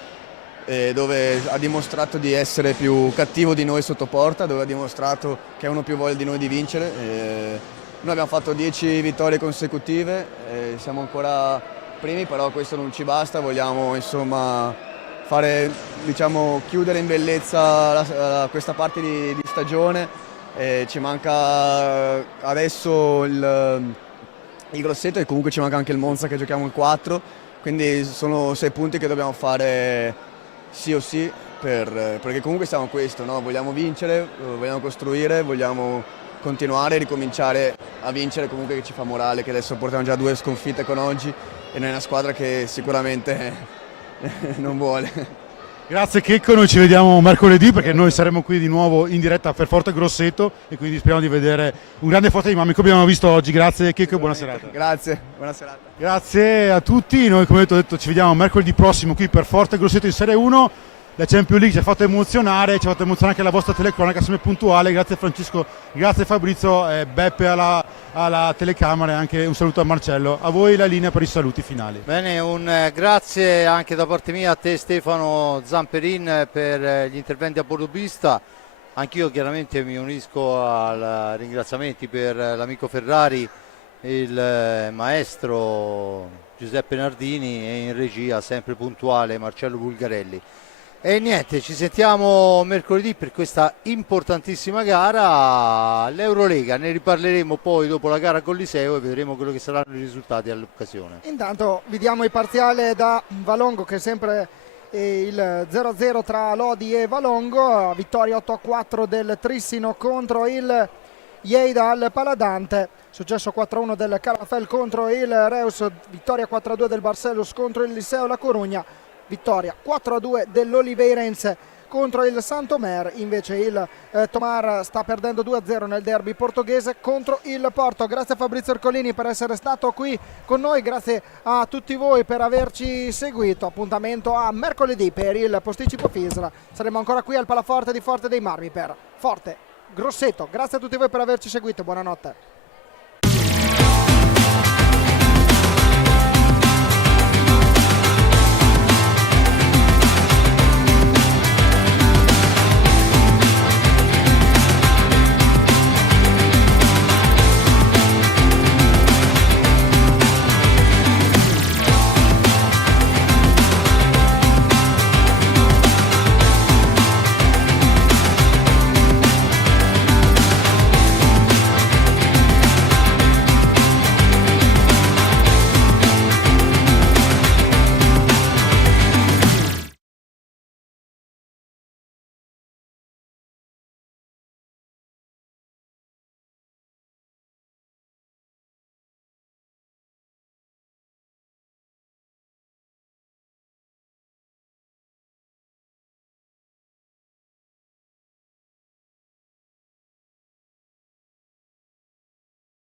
dove ha dimostrato di essere più cattivo di noi sotto porta, dove ha dimostrato che ha uno più voglia di noi di vincere. Noi abbiamo fatto 10 vittorie consecutive, siamo ancora primi, però questo non ci basta, vogliamo insomma chiudere in bellezza questa parte di stagione. Ci manca adesso il Grosseto, e comunque ci manca anche il Monza che giochiamo in 4, quindi sono 6 punti che dobbiamo fare sì o sì, perché comunque siamo a questo, no? Vogliamo vincere, vogliamo costruire, vogliamo continuare e ricominciare a vincere, comunque che ci fa morale, che adesso portiamo già 2 sconfitte con oggi e noi è una squadra che sicuramente non vuole. Grazie Checco, noi ci vediamo mercoledì, perché noi saremo qui di nuovo in diretta per Forte Grosseto, e quindi speriamo di vedere un grande Forte di Mami come abbiamo visto oggi. Grazie Checco e buona serata. Grazie, buona serata. Grazie a tutti, noi come detto ci vediamo mercoledì prossimo qui per Forte Grosseto in Serie 1. La Champions League ci ha fatto emozionare, ci ha fatto emozionare anche la vostra telecronaca sempre puntuale. Grazie Francesco, grazie Fabrizio, Beppe alla telecamera, e anche un saluto a Marcello. A voi la linea per i saluti finali. Bene, un grazie anche da parte mia a te Stefano Zamperin per gli interventi a bordo pista. Anch'io chiaramente mi unisco ai ringraziamenti per l'amico Ferrari, il maestro Giuseppe Nardini e in regia sempre puntuale Marcello Bulgarelli. E niente, ci sentiamo mercoledì per questa importantissima gara, l'Eurolega. Ne riparleremo poi dopo la gara con Liseo e vedremo quello che saranno i risultati all'occasione. Intanto vi diamo il parziale da Valongo, che è sempre il 0-0 tra Lodi e Valongo, vittoria 8-4 del Trissino contro il Lleida al Paladante, successo 4-1 del Calafel contro il Reus, vittoria 4-2 del Barcelos contro il Liceo La Corugna, vittoria 4-2 dell'Oliveirense contro il Santomer. Invece il Tomar sta perdendo 2-0 nel derby portoghese contro il Porto. Grazie a Fabrizio Ercolini per essere stato qui con noi, grazie a tutti voi per averci seguito. Appuntamento a mercoledì per il posticipo FISR. Saremo ancora qui al Palaforte di Forte dei Marmi per Forte Grosseto. Grazie a tutti voi per averci seguito, buonanotte.